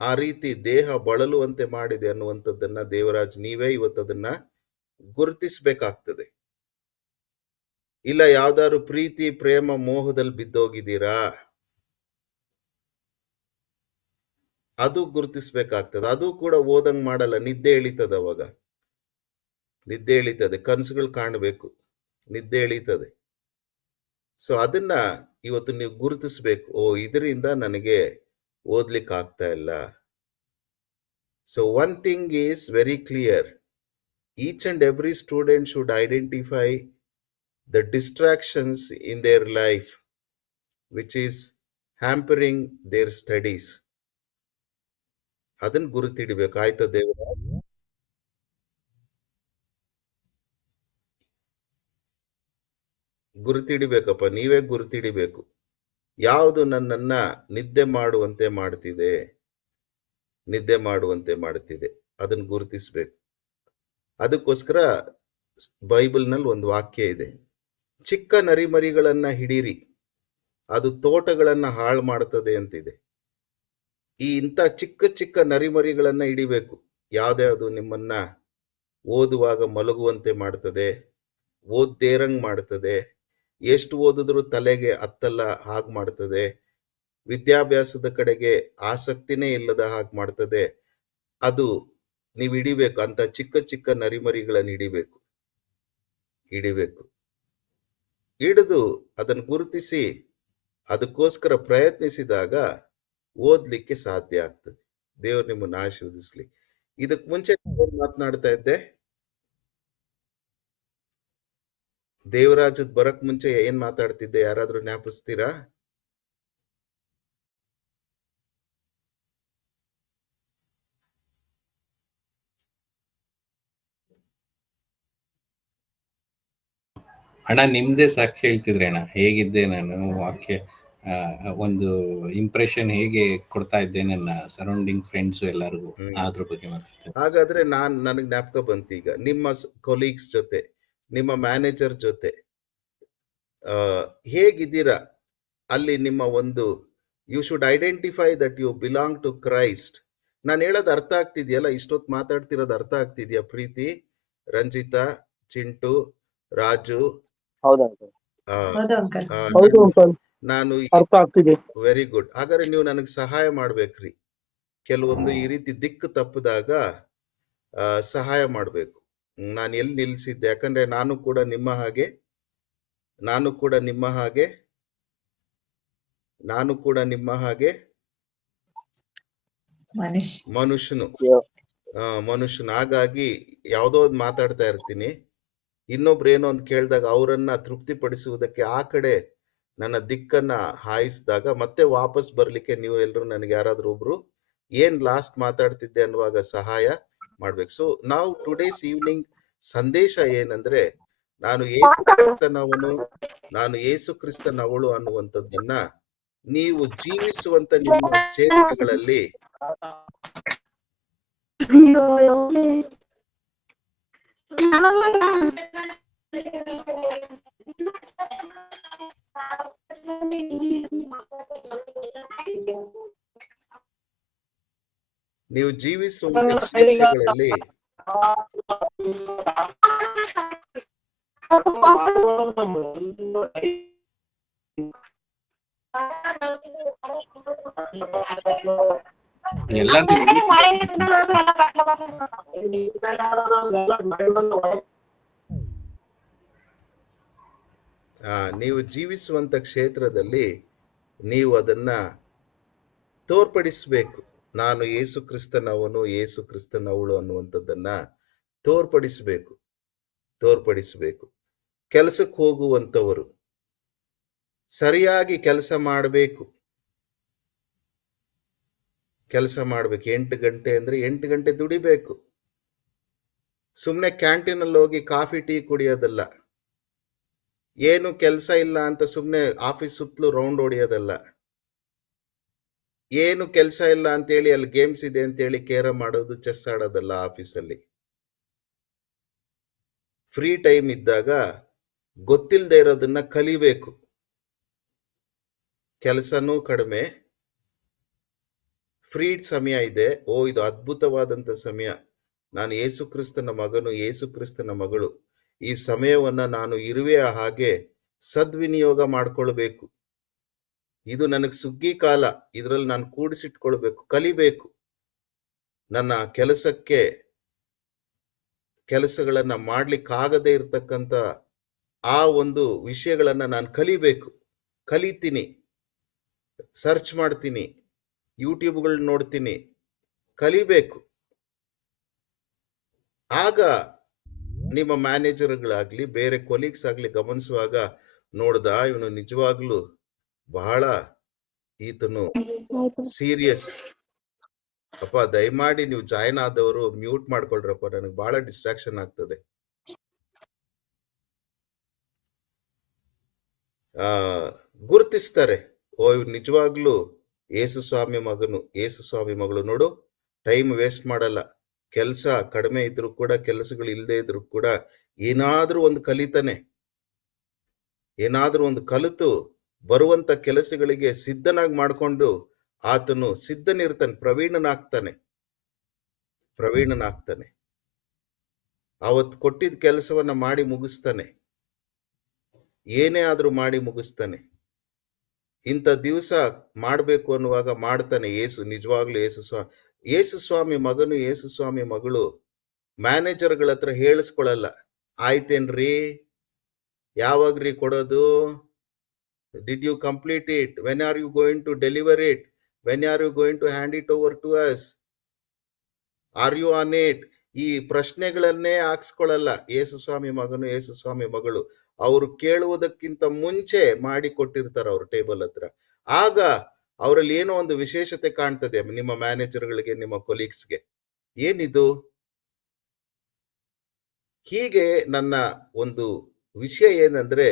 ಆ ರೀತಿ ದೇಹ ಬಳಲುವಂತೆ ಮಾಡಿದೆ ಅನ್ನುವಂಥದ್ದನ್ನ ದೇವರಾಜ್ ನೀವೇ ಇವತ್ತದನ್ನ ಗುರುತಿಸ್ಬೇಕಾಗ್ತದೆ. ಇಲ್ಲ ಯಾವ್ದಾದ್ರು ಪ್ರೀತಿ ಪ್ರೇಮ ಮೋಹದಲ್ಲಿ ಬಿದ್ದೋಗಿದ್ದೀರಾ? ಅದು ಗುರುತಿಸ್ಬೇಕಾಗ್ತದೆ. ಅದು ಕೂಡ ಓದಂಗ್ ಮಾಡಲ್ಲ, ನಿದ್ದೆ ಎಳೀತದೆ. ಅವಾಗ ನಿದ್ದೆ ಎಳೀತದೆ, ಕನಸುಗಳು ಕಾಣಬೇಕು, ನಿದ್ದೆ ಎಳೀತದೆ. ಸೊ ಅದನ್ನ ಇವತ್ತು ನೀವು ಗುರುತಿಸ್ಬೇಕು. ಇದರಿಂದ ನನಗೆ ಓದ್ಲಿಕ್ಕೆ ಆಗ್ತಾ ಇಲ್ಲ. So one thing is very clear. Each and every student should identify the distractions in their life which is hampering their studies. ಅದನ್ನ ಗುರುತಿಡಬೇಕು. ಆಯ್ತಾ ದೇವರಾಜ್? ಗುರುತಿಡಿಬೇಕಪ್ಪ, ನೀವೇ ಗುರುತಿಡಿಬೇಕು. ಯಾವುದು ನನ್ನನ್ನ ನಿದ್ದೆ ಮಾಡುವಂತೆ ಮಾಡ್ತಿದೆ ಅದನ್ನ ಗುರುತಿಸ್ಬೇಕು. ಅದಕ್ಕೋಸ್ಕರ ಬೈಬಲ್ನಲ್ಲಿ ಒಂದು ವಾಕ್ಯ ಇದೆ, ಚಿಕ್ಕ ನರಿಮರಿಗಳನ್ನ ಹಿಡೀರಿ, ಅದು ತೋಟಗಳನ್ನ ಹಾಳು ಮಾಡ್ತದೆ ಅಂತಿದೆ. ಇಂಥ ಚಿಕ್ಕ ಚಿಕ್ಕ ನರಿಮರಿಗಳನ್ನ ಹಿಡಿಬೇಕು. ಯಾವ್ದ್ಯಾವುದು ನಿಮ್ಮನ್ನ ಓದುವಾಗ ಮಲಗುವಂತೆ ಮಾಡ್ತದೆ, ಓದ್ದೇರಂಗ್ ಮಾಡ್ತದೆ, ಎಷ್ಟು ಓದಿದ್ರು ತಲೆಗೆ ಹತ್ತಲ್ಲ ಹಾಗೆ ಮಾಡ್ತದೆ, ವಿದ್ಯಾಭ್ಯಾಸದ ಕಡೆಗೆ ಆಸಕ್ತಿನೇ ಇಲ್ಲದ ಹಾಗೆ ಮಾಡ್ತದೆ. ಅದು ನೀವು ಹಿಡಿಬೇಕು. ಅಂತ ಚಿಕ್ಕ ಚಿಕ್ಕ ನರಿಮರಿಗಳನ್ನ ಹಿಡಿಬೇಕು. ಹಿಡಿದು ಅದನ್ನು ಗುರುತಿಸಿ ಅದಕ್ಕೋಸ್ಕರ ಪ್ರಯತ್ನಿಸಿದಾಗ ಓದ್ಲಿಕ್ಕೆ ಸಾಧ್ಯ ಆಗ್ತದೆ. ದೇವರು ನಿಮ್ಮನ್ನು ಆಶೀರ್ವದಿಸ್ಲಿ. ಇದಕ್ಕೆ ಮುಂಚೆ ಮಾತನಾಡ್ತಾ ಇದ್ದೆ, ದೇವರಾಜದ್ ಬರಕ್ ಮುಂಚೆ ಏನ್ ಮಾತಾಡ್ತಿದ್ದೆ, ಯಾರಾದ್ರೂ ಜ್ಞಾಪಿಸ್ತೀರಾ? ಅಣ್ಣ ನಿಮ್ದೇ ಸಾಕ್ಷಿ ಹೇಳ್ತಿದ್ರಿ ಅಣ್ಣ, ಹೇಗಿದ್ದೆ ನಾನು, ವಾಕ್ಯ ಒಂದು ಇಂಪ್ರೆಷನ್ ಹೇಗೆ ಕೊಡ್ತಾ ಇದ್ದೆ ನನ್ನ ಸರೌಂಡಿಂಗ್ ಫ್ರೆಂಡ್ಸ್ ಎಲ್ಲರಿಗೂ, ಅದ್ರ ಬಗ್ಗೆ ಮಾತಾಡ್ತೀನಿ. ಹಾಗಾದ್ರೆ ನನಗೆ ಜ್ಞಾಪಕ ಬಂತು ಈಗ, ನಿಮ್ಮ ಕೊಲೀಗ್ಸ್ ಜೊತೆ, ನಿಮ್ಮ ಮ್ಯಾನೇಜರ್ ಜೊತೆ ಹೇಗಿದ್ದೀರಾ ಅಲ್ಲಿ ನಿಮ್ಮ ಒಂದು you should identify that you belong to Christ. ನಾನು ಹೇಳೋದು ಅರ್ಥ ಆಗ್ತಿದ್ಯಲ್ಲ? ಇಷ್ಟೊತ್ತು ಮಾತಾಡ್ತಿರೋದು ಅರ್ಥ ಆಗ್ತಿದ್ಯಾ? ಪ್ರೀತಿ, ರಂಜಿತಾ, ಚಿಂಟು, ರಾಜು, ನಾನು ವೆರಿ ಗುಡ್. ಹಾಗಾದ್ರೆ ನೀವು ನನಗೆ ಸಹಾಯ ಮಾಡ್ಬೇಕ್ರಿ. ಕೆಲವೊಂದು ಈ ರೀತಿ ದಿಕ್ಕು ತಪ್ಪಿದಾಗ ಸಹಾಯ ಮಾಡ್ಬೇಕು. ನಾನು ಎಲ್ಲಿ ನಿಲ್ಸಿದ್ದೆ? ಯಾಕಂದ್ರೆ ನಾನು ಕೂಡ ನಿಮ್ಮ ಹಾಗೆ ಮನುಷ್ಯನು. ಹಾಗಾಗಿ ಯಾವುದೋ ಒಂದು ಮಾತಾಡ್ತಾ ಇರ್ತೀನಿ, ಇನ್ನೊಬ್ರು ಏನೋ ಒಂದು ಕೇಳಿದಾಗ ಅವರನ್ನ ತೃಪ್ತಿಪಡಿಸುವುದಕ್ಕೆ ಆ ಕಡೆ ನನ್ನ ದಿಕ್ಕನ್ನ ಹಾಯಿಸಿದಾಗ ಮತ್ತೆ ವಾಪಸ್ ಬರ್ಲಿಕ್ಕೆ ನೀವು ಎಲ್ಲರೂ ನನಗೆ ಯಾರಾದ್ರೂ ಒಬ್ರು ಏನ್ ಲಾಸ್ಟ್ ಮಾತಾಡ್ತಿದ್ದೆ ಅನ್ನುವಾಗ ಸಹಾಯ ಮಾಡ್ಬೇಕು. ಸೊ ನಾವು ಟುಡೇಸ್ ಈವ್ನಿಂಗ್ ಸಂದೇಶ ಏನಂದ್ರೆ, ನಾನು ಯೇಸು ಕ್ರಿಸ್ತನವಳು ಅನ್ನುವಂಥದ್ದನ್ನ ನೀವು ಜೀವಿಸುವಂತ ನಿಮ್ಮ ಕ್ಷೇತ್ರಗಳಲ್ಲಿ ನೀವು ಜೀವಿಸುವಂತ ಕ್ಷೇತ್ರಗಳಲ್ಲಿ ಎಲ್ಲ ನೀವು ಜೀವಿಸುವಂತ ಕ್ಷೇತ್ರದಲ್ಲಿ ನೀವು ಅದನ್ನ ತೋರ್ಪಡಿಸಬೇಕು. ನಾನು ಯೇಸು ಕ್ರಿಸ್ತನವನು, ಯೇಸು ಕ್ರಿಸ್ತನವಳು ಅನ್ನುವಂಥದ್ದನ್ನ ತೋರ್ಪಡಿಸಬೇಕು. ಕೆಲಸಕ್ಕೆ ಹೋಗುವಂಥವರು ಸರಿಯಾಗಿ ಕೆಲಸ ಮಾಡಬೇಕು. 8 ಗಂಟೆ ಅಂದ್ರೆ 8 ಗಂಟೆ ದುಡಿಬೇಕು. ಸುಮ್ಮನೆ ಕ್ಯಾಂಟೀನಲ್ಲಿ ಹೋಗಿ ಕಾಫಿ ಟೀ ಕುಡಿಯೋದಲ್ಲ, ಏನು ಕೆಲಸ ಇಲ್ಲ ಅಂತ ಸುಮ್ಮನೆ ಆಫೀಸ್ ಸುತ್ತಲೂ ರೌಂಡ್ ಹೊಡಿಯೋದಲ್ಲ, ಏನು ಕೆಲಸ ಇಲ್ಲ ಅಂತೇಳಿ ಅಲ್ಲಿ ಗೇಮ್ಸ್ ಇದೆ ಅಂತೇಳಿ ಕೇರಂ ಆಡೋದು, ಚೆಸ್ ಆಡೋದಲ್ಲ. ಆಫೀಸಲ್ಲಿ ಫ್ರೀ ಟೈಮ್ ಇದ್ದಾಗ ಗೊತ್ತಿಲ್ಲದೆ ಇರೋದನ್ನ ಕಲಿಬೇಕು. ಕೆಲಸನೂ ಕಡಿಮೆ, ಫ್ರೀ ಸಮಯ ಇದೆ. ಇದು ಅದ್ಭುತವಾದಂಥ ಸಮಯ. ನಾನು ಯೇಸು ಕ್ರಿಸ್ತನ ಮಗನು, ಯೇಸು ಕ್ರಿಸ್ತನ ಮಗಳು. ಈ ಸಮಯವನ್ನ ನಾನು ಇರುವೆಯ ಹಾಗೆ ಸದ್ವಿನಿಯೋಗ ಮಾಡ್ಕೊಳ್ಬೇಕು. ಇದು ನನಗೆ ಸುಗ್ಗಿ ಕಾಲ, ಇದರಲ್ಲಿ ನಾನು ಕೂಡಿಸಿಟ್ಕೊಳ್ಬೇಕು, ಕಲಿಬೇಕು. ನನ್ನ ಕೆಲಸಗಳನ್ನ ಮಾಡ್ಲಿಕ್ಕಾಗದೇ ಇರತಕ್ಕಂಥ ಆ ಒಂದು ವಿಷಯಗಳನ್ನ ನಾನು ಕಲಿತೀನಿ, ಸರ್ಚ್ ಮಾಡ್ತೀನಿ, ಯೂಟ್ಯೂಬ್ಗಳನ್ನ ನೋಡ್ತೀನಿ, ಕಲಿಬೇಕು. ಆಗ ನಿಮ್ಮ ಮ್ಯಾನೇಜರ್ಗಳಾಗ್ಲಿ ಬೇರೆ ಕೊಲೀಗ್ಸ್ ಆಗಲಿ ಗಮನಿಸುವಾಗ ನೋಡ್ದ, ಇವನು ನಿಜವಾಗ್ಲೂ ಬಹಳ ಈತನು ಸೀರಿಯಸ್. ಅಪ್ಪ ದಯಮಾಡಿ ನೀವು ಜಾಯ್ನ್ ಆದವರು ಮ್ಯೂಟ್ ಮಾಡ್ಕೊಳ್ರಪ್ಪ, ನನಗೆ ಬಹಳ ಡಿಸ್ಟ್ರಾಕ್ಷನ್ ಆಗ್ತದೆ. ಗುರುತಿಸ್ತಾರೆ, ಇವ್ರು ನಿಜವಾಗ್ಲೂ ಯೇಸು ಸ್ವಾಮಿ ಮಗನು, ಯೇಸು ಸ್ವಾಮಿ ಮಗಳು. ನೋಡು, ಟೈಮ್ ವೇಸ್ಟ್ ಮಾಡಲ್ಲ. ಕೆಲಸ ಕಡಿಮೆ ಇದ್ರು ಕೂಡ, ಕೆಲಸಗಳು ಇಲ್ಲದೆ ಇದ್ರು ಕೂಡ ಏನಾದ್ರೂ ಒಂದು ಕಲಿತಾನೆ, ಏನಾದ್ರೂ ಒಂದು ಕಲಿತು ಬರುವಂತ ಕೆಲಸಗಳಿಗೆ ಸಿದ್ಧನಾಗಿ ಮಾಡಿಕೊಂಡು ಆತನು ಸಿದ್ಧನಿರ್ತಾನೆ, ಪ್ರವೀಣನಾಗ್ತಾನೆ. ಅವತ್ತು ಕೊಟ್ಟಿದ್ದ ಕೆಲಸವನ್ನ ಮಾಡಿ ಮುಗಿಸ್ತಾನೆ, ಏನೇ ಆದ್ರೂ ಮಾಡಿ ಮುಗಿಸ್ತಾನೆ. ಇಂಥ ದಿವಸ ಮಾಡಬೇಕು ಅನ್ನುವಾಗ ಮಾಡ್ತಾನೆ. ನಿಜವಾಗ್ಲೂ ಯೇಸು ಸ್ವಾಮಿ ಮಗನು, ಯೇಸು ಸ್ವಾಮಿ ಮಗಳು ಮ್ಯಾನೇಜರ್ಗಳ ಹತ್ರ ಹೇಳಿಸ್ಕೊಳಲ್ಲ. ಆಯ್ತೇನ್ರಿ, ಯಾವಾಗ್ರಿ ಕೊಡೋದು, did you complete it, when are you going to deliver it, when are you going to hand it over to us, are you on it? ಈ ಪ್ರಶ್ನೆಗಳನ್ನೇ ಹಾಕ್ಸ್ಕೊಳಲ್ಲ ಯೇಸು ಸ್ವಾಮಿ ಮಗನು, ಯೇಸು ಸ್ವಾಮಿ ಮಗಳು. ಅವರು ಕೇಳುವುದಕ್ಕಿಂತ ಮುಂಚೆ ಮಾಡಿ ಕೊಟ್ಟಿರ್ತಾರೆ ಅವ್ರ ಟೇಬಲ್ ಹತ್ರ. ಆಗ ಅವರಲ್ಲಿ ಏನೋ ಒಂದು ವಿಶೇಷತೆ ಕಾಣ್ತದೆ ನಿಮ್ಮ ಮ್ಯಾನೇಜರ್ಗಳಿಗೆ, ನಿಮ್ಮ ಕೊಲೀಗ್ಸ್ಗೆ. ಏನಿದು? ಹೀಗೆ ನನ್ನ ಒಂದು ವಿಷಯ ಏನಂದ್ರೆ,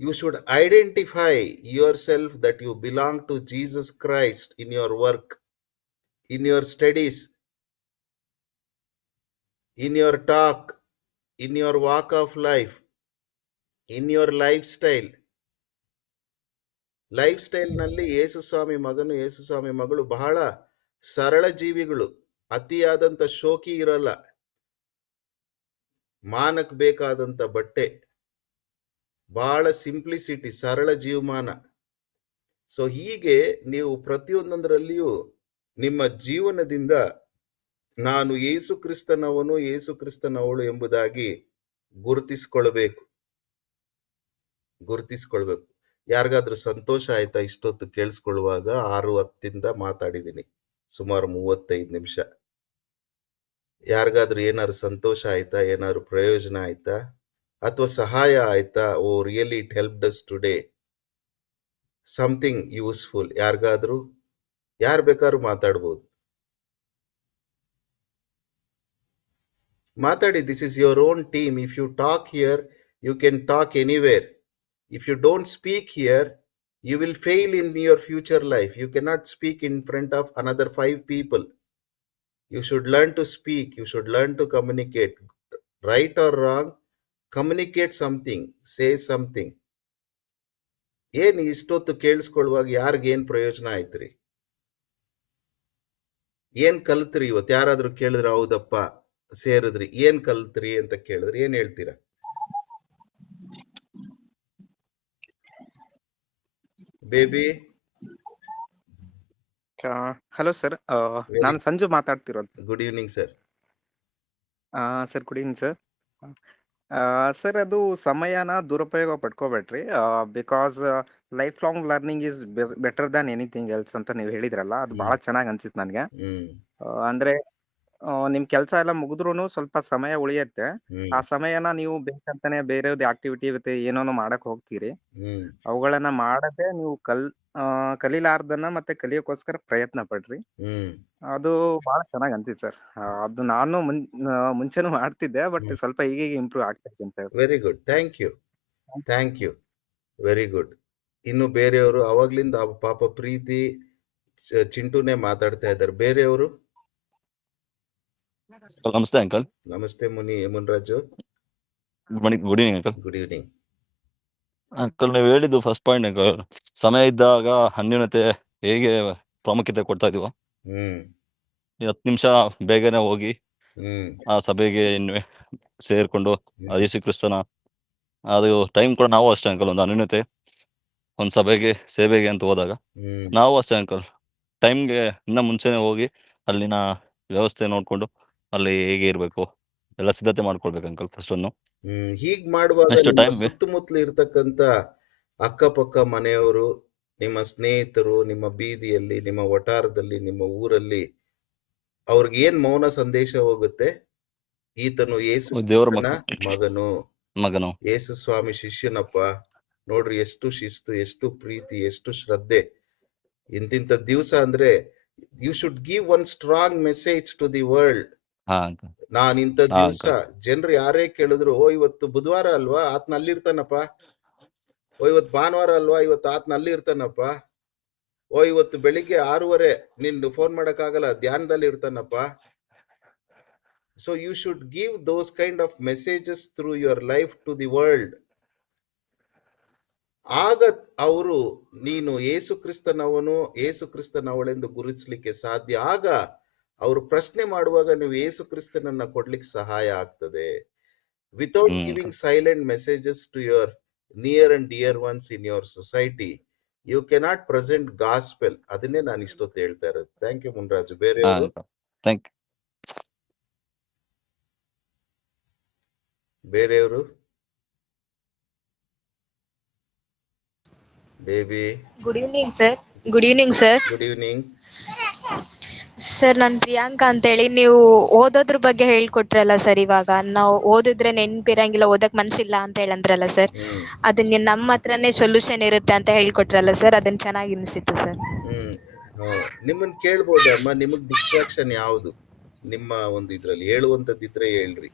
you should identify yourself that you belong to Jesus Christ in your work, in your studies, in your talk, in your walk of life, in your lifestyle. ನಲ್ಲಿ ಯೇಸು ಸ್ವಾಮಿ ಮಗನು, ಯೇಸು ಸ್ವಾಮಿ ಮಗಳು ಬಹಳ ಸರಳ ಜೀವಿಗಳು. ಅತಿಯಾದಂಥ ಶೋಕಿ ಇರಲ್ಲ, ಮಾನಕ್ ಬೇಕಾದಂಥ ಬಟ್ಟೆ, ಬಹಳ ಸಿಂಪ್ಲಿಸಿಟಿ, ಸರಳ ಜೀವಮಾನ. ಸೊ ಹೀಗೆ ನೀವು ಪ್ರತಿಯೊಂದರಲ್ಲಿಯೂ ನಿಮ್ಮ ಜೀವನದಿಂದ ನಾನು ಯೇಸು ಕ್ರಿಸ್ತನವನು, ಯೇಸು ಕ್ರಿಸ್ತನವಳು ಎಂಬುದಾಗಿ ಗುರುತಿಸ್ಕೊಳ್ಬೇಕು. ಯಾರಿಗಾದ್ರೂ ಸಂತೋಷ ಆಯ್ತಾ? ಇಷ್ಟೊತ್ತು ಕೇಳಿಸ್ಕೊಳ್ಳುವಾಗ 6:10 ಮಾತಾಡಿದ್ದೀನಿ, ಸುಮಾರು 35 ನಿಮಿಷ. ಯಾರಿಗಾದ್ರೂ ಏನಾದ್ರು ಸಂತೋಷ ಆಯ್ತಾ? ಏನಾದ್ರು ಪ್ರಯೋಜನ ಆಯ್ತಾ? ಅಥವಾ ಸಹಾಯ ಆಯ್ತಾ? Really it helped us today, something useful. ಯಾರಿಗಾದ್ರೂ? ಯಾರು ಬೇಕಾದ್ರೂ ಮಾತಾಡ್ಬೋದು, ಮಾತಾಡಿ. This is your own team. If you talk here, you can talk anywhere. If you don't speak here, You will fail in your future life. You cannot speak in front of another 5 people. You should learn to speak. You should learn to communicate. Right or wrong, communicate something, say something. ಏನು ಇಷ್ಟೊತ್ತು ಕೇಳಿಸ್ಕೊಳ್ಳುವಾಗ ಯಾರಿಗೇನು ಪ್ರಯೋಜನ ಆಯ್ತ್ರಿ? ಏನ್ ಕಲ್ತ್ರಿ ಇವತ್ತು? ಯಾರಾದ್ರೂ ಕೇಳಿದ್ರೆ ಹೌದಪ್ಪ ಸೇರಿದ್ರಿ, ಏನ್ ಕಲ್ತ್ರಿ ಅಂತ ಕೇಳಿದ್ರೆ ಏನ್ ಹೇಳ್ತೀರಾ? ಬೇಬಿ, ಹಲೋ ಸರ್, ನಾನು ಸಂಜು ಮಾತಾಡ್ತಿರೋದು. Good evening sir. Sir good evening sir. Sir, ಅದು ಸಮಯನ ದುರುಪಯೋಗ ಪಡ್ಕೋಬೇಡ್ರಿ, because life long learning is better than anything else ಅಂತ ನೀವು ಹೇಳಿದ್ರಲ್ಲ, ಅದು ಬಹಳ ಚೆನ್ನಾಗಿ ಅನ್ಸಿತ್ತು ನನಗೆ. ಅಂದ್ರೆ ನಿಮ್ ಕೆಲಸ ಎಲ್ಲ ಮುಗಿದ್ರೂ ಸ್ವಲ್ಪ ಸಮಯ ಉಳಿಯತ್ತೆ. ಆ ಸಮಯನ ನೀವು ಬೇಕಂತಾನೆ ಬೇರೆ ಆಕ್ಟಿವಿಟಿ ಇರುತ್ತೆ ಏನೋನೋ ಮಾಡಕ್ ಹೋಗ್ತೀರಿ. ಅವುಗಳನ್ನ ಮಾಡದೆ ನೀವು ಕಲೀಲಾರ್ದನ್ನ ಮತ್ತೆ ಕಲಿಯೋಕ್ಕೋಸ್ಕರ ಪ್ರಯತ್ನ ಪಡ್ರಿ. ಅದು ಬಹಳ ಚೆನ್ನಾಗಿ ಅನ್ಸಿತ್ತು ಸರ್. ಅದು ನಾನು ಮುಂಚೆನೂ ಮಾಡ್ತಿದ್ದೆ, ಬಟ್ ಸ್ವಲ್ಪ ಈಗ ಇಂಪ್ರೂವ್ ಆಗ್ತಾ ಇದ್ದೀನಿ sir. Very good, thank you, thank you, very good. ಇನ್ನು ಬೇರೆಯವರು ಅವಾಗ್ಲಿಂದ ಪಾಪ ಪ್ರೀತಿ ಚಿಂಟುನೇ ಮಾತಾಡ್ತಾ ಇದ್ದಾರೆ. ಬೇರೆಯವರು? ನಮಸ್ತೆ ಅಂಕಲ್. ನಮಸ್ತೆ Munraju. Good evening uncle. Good evening uncle, ನೀವು ಹೇಳಿದ್ದು ಫಸ್ಟ್ ಪಾಯಿಂಟ್ ಅಂಕಲ್, ಸಮಯ ಇದ್ದಾಗ ಅನ್ಯೂನ್ಯತೆ ಹೇಗೆ ಪ್ರಾಮುಖ್ಯತೆ ಕೊಡ್ತಾ ಇದೀವೋ, 10 ನಿಮಿಷ ಬೇಗನೆ ಹೋಗಿ ಆ ಸಭೆಗೆ ಸೇರ್ಕೊಂಡು ಯೇಸು ಕ್ರಿಸ್ತನ ಅದು ಟೈಮ್ ಕೂಡ ನಾವು ಅಷ್ಟೇ ಅಂಕಲ್, ಒಂದು ಅನ್ಯೂನ್ಯತೆ ಒಂದು ಸಭೆಗೆ ಸೇವೆಗೆ ಅಂತ ಹೋದಾಗ ನಾವು ಅಷ್ಟೇ ಅಂಕಲ್, ಟೈಮ್ಗೆ ಇನ್ನ ಮುಂಚೆನೆ ಹೋಗಿ ಅಲ್ಲಿನ ವ್ಯವಸ್ಥೆ ನೋಡ್ಕೊಂಡು ಅಲ್ಲಿ ಹೇಗೆ ಇರಬೇಕು ಎಲ್ಲ ಸಿದ್ಧತೆ ಮಾಡ್ಕೊಳ್ಬೇಕು ಅಂಕಲ್ ಫಸ್ಟ್ ಒಂದು. ಹೀಗ್ ಮಾಡುವಾಗ ನಿಮ್ಮ ಸುತ್ತಮುತ್ತಲು ಇರ್ತಕ್ಕಂಥ ಅಕ್ಕಪಕ್ಕ ಮನೆಯವರು, ನಿಮ್ಮ ಸ್ನೇಹಿತರು, ನಿಮ್ಮ ಬೀದಿಯಲ್ಲಿ, ನಿಮ್ಮ ವಟಾರದಲ್ಲಿ, ನಿಮ್ಮ ಊರಲ್ಲಿ ಅವ್ರಿಗೆ ಏನ್ ಮೌನ ಸಂದೇಶ ಹೋಗುತ್ತೆ? ಈತನು ಯೇಸು ದೇವರ ಮಗನು, ಯೇಸು ಸ್ವಾಮಿ ಶಿಷ್ಯನಪ್ಪ, ನೋಡ್ರಿ ಎಷ್ಟು ಶಿಸ್ತು, ಎಷ್ಟು ಪ್ರೀತಿ, ಎಷ್ಟು ಶ್ರದ್ಧೆ. ಇಂತಿಂತ ದಿವಸ ಅಂದ್ರೆ you should give one strong message to the world. ನಾನ್ ಇಂಥ ದಿವಸ ಜನರು ಯಾರೇ ಕೇಳಿದ್ರು, ಓ ಇವತ್ತು ಬುಧವಾರ ಅಲ್ವಾ, ಆತನ ಅಲ್ಲಿರ್ತಾನಪ್ಪ. ಓ ಇವತ್ತು ಭಾನುವಾರ ಅಲ್ವಾ, ಇವತ್ತು ಆತನ ಅಲ್ಲಿ ಇರ್ತಾನಪ್ಪ. ಓ ಇವತ್ತು ಬೆಳಿಗ್ಗೆ 6:30 ನಿಂದು ಫೋನ್ ಮಾಡಕ್ಕಾಗಲ್ಲ, ಧ್ಯಾನದಲ್ಲಿ ಇರ್ತಾನಪ್ಪ. So you should give those kind of messages through your life to the world. ಆಗ ಅವರು ನೀನು ಯೇಸು ಕ್ರಿಸ್ತನವನು, ಯೇಸು ಕ್ರಿಸ್ತನವಳೆಂದು ಗುರುತಿಸ್ಲಿಕ್ಕೆ ಸಾಧ್ಯ. ಆಗ ಅವರು ಪ್ರಶ್ನೆ ಮಾಡುವಾಗ ನೀವು ಯೇಸು ಕ್ರಿಸ್ತನನ್ನ ಕೊಡ್ಲಿಕ್ಕೆ ಸಹಾಯ ಆಗ್ತದೆ. Without giving silent messages to your near and dear ones in your society, you cannot present gospel. ಅದನ್ನೇ ನಾನು ಇಷ್ಟೊತ್ತು ಹೇಳ್ತಾ ಇರೋದು. Thank you Munraju. ಬೇರೆಯವರು? ಬೇರೆಯವರು? Baby. Good evening sir. Good evening sir. Good evening sir, ನಾನು ಪ್ರಿಯಾಂಕಾ ಅಂತೇಳಿ. ನೀವು ಓದೋದ್ರ ಬಗ್ಗೆ ಹೇಳ್ಕೊಟ್ರಲ್ಲ ಸರ್, ಇವಾಗ ನಾವು ಓದಿದ್ರೆ ನೆನ್ಪಿರಂಗಿಲ್ಲ, ಓದಕ್ ಮನ್ಸಿಲ್ಲ ಅಂತ ಹೇಳಂದ್ರಲ್ಲ ಸರ್, ಅದನ್ನ ನಮ್ಮ ಹತ್ರನೇ ಸೊಲ್ಯೂಷನ್ ಇರುತ್ತೆ ಅಂತ ಹೇಳ್ಕೊಟ್ರಲ್ಲ ಸರ್, ಅದನ್ನ ಚೆನ್ನಾಗಿ ಅನಿಸಿತ್ತು ಸರ್. ನಿಮ್ಮನ್ ಕೇಳ್ಬೋದಮ್ಮ, ನಿಮಗ್ ಡಿಸ್ಟ್ರಾಕ್ಷನ್ ಯಾವುದು? ನಿಮ್ಮ ಒಂದು ಇದ್ರಲ್ಲಿ ಹೇಳುವಂತದ್ದಿದ್ರೆ ಹೇಳ್ರಿ.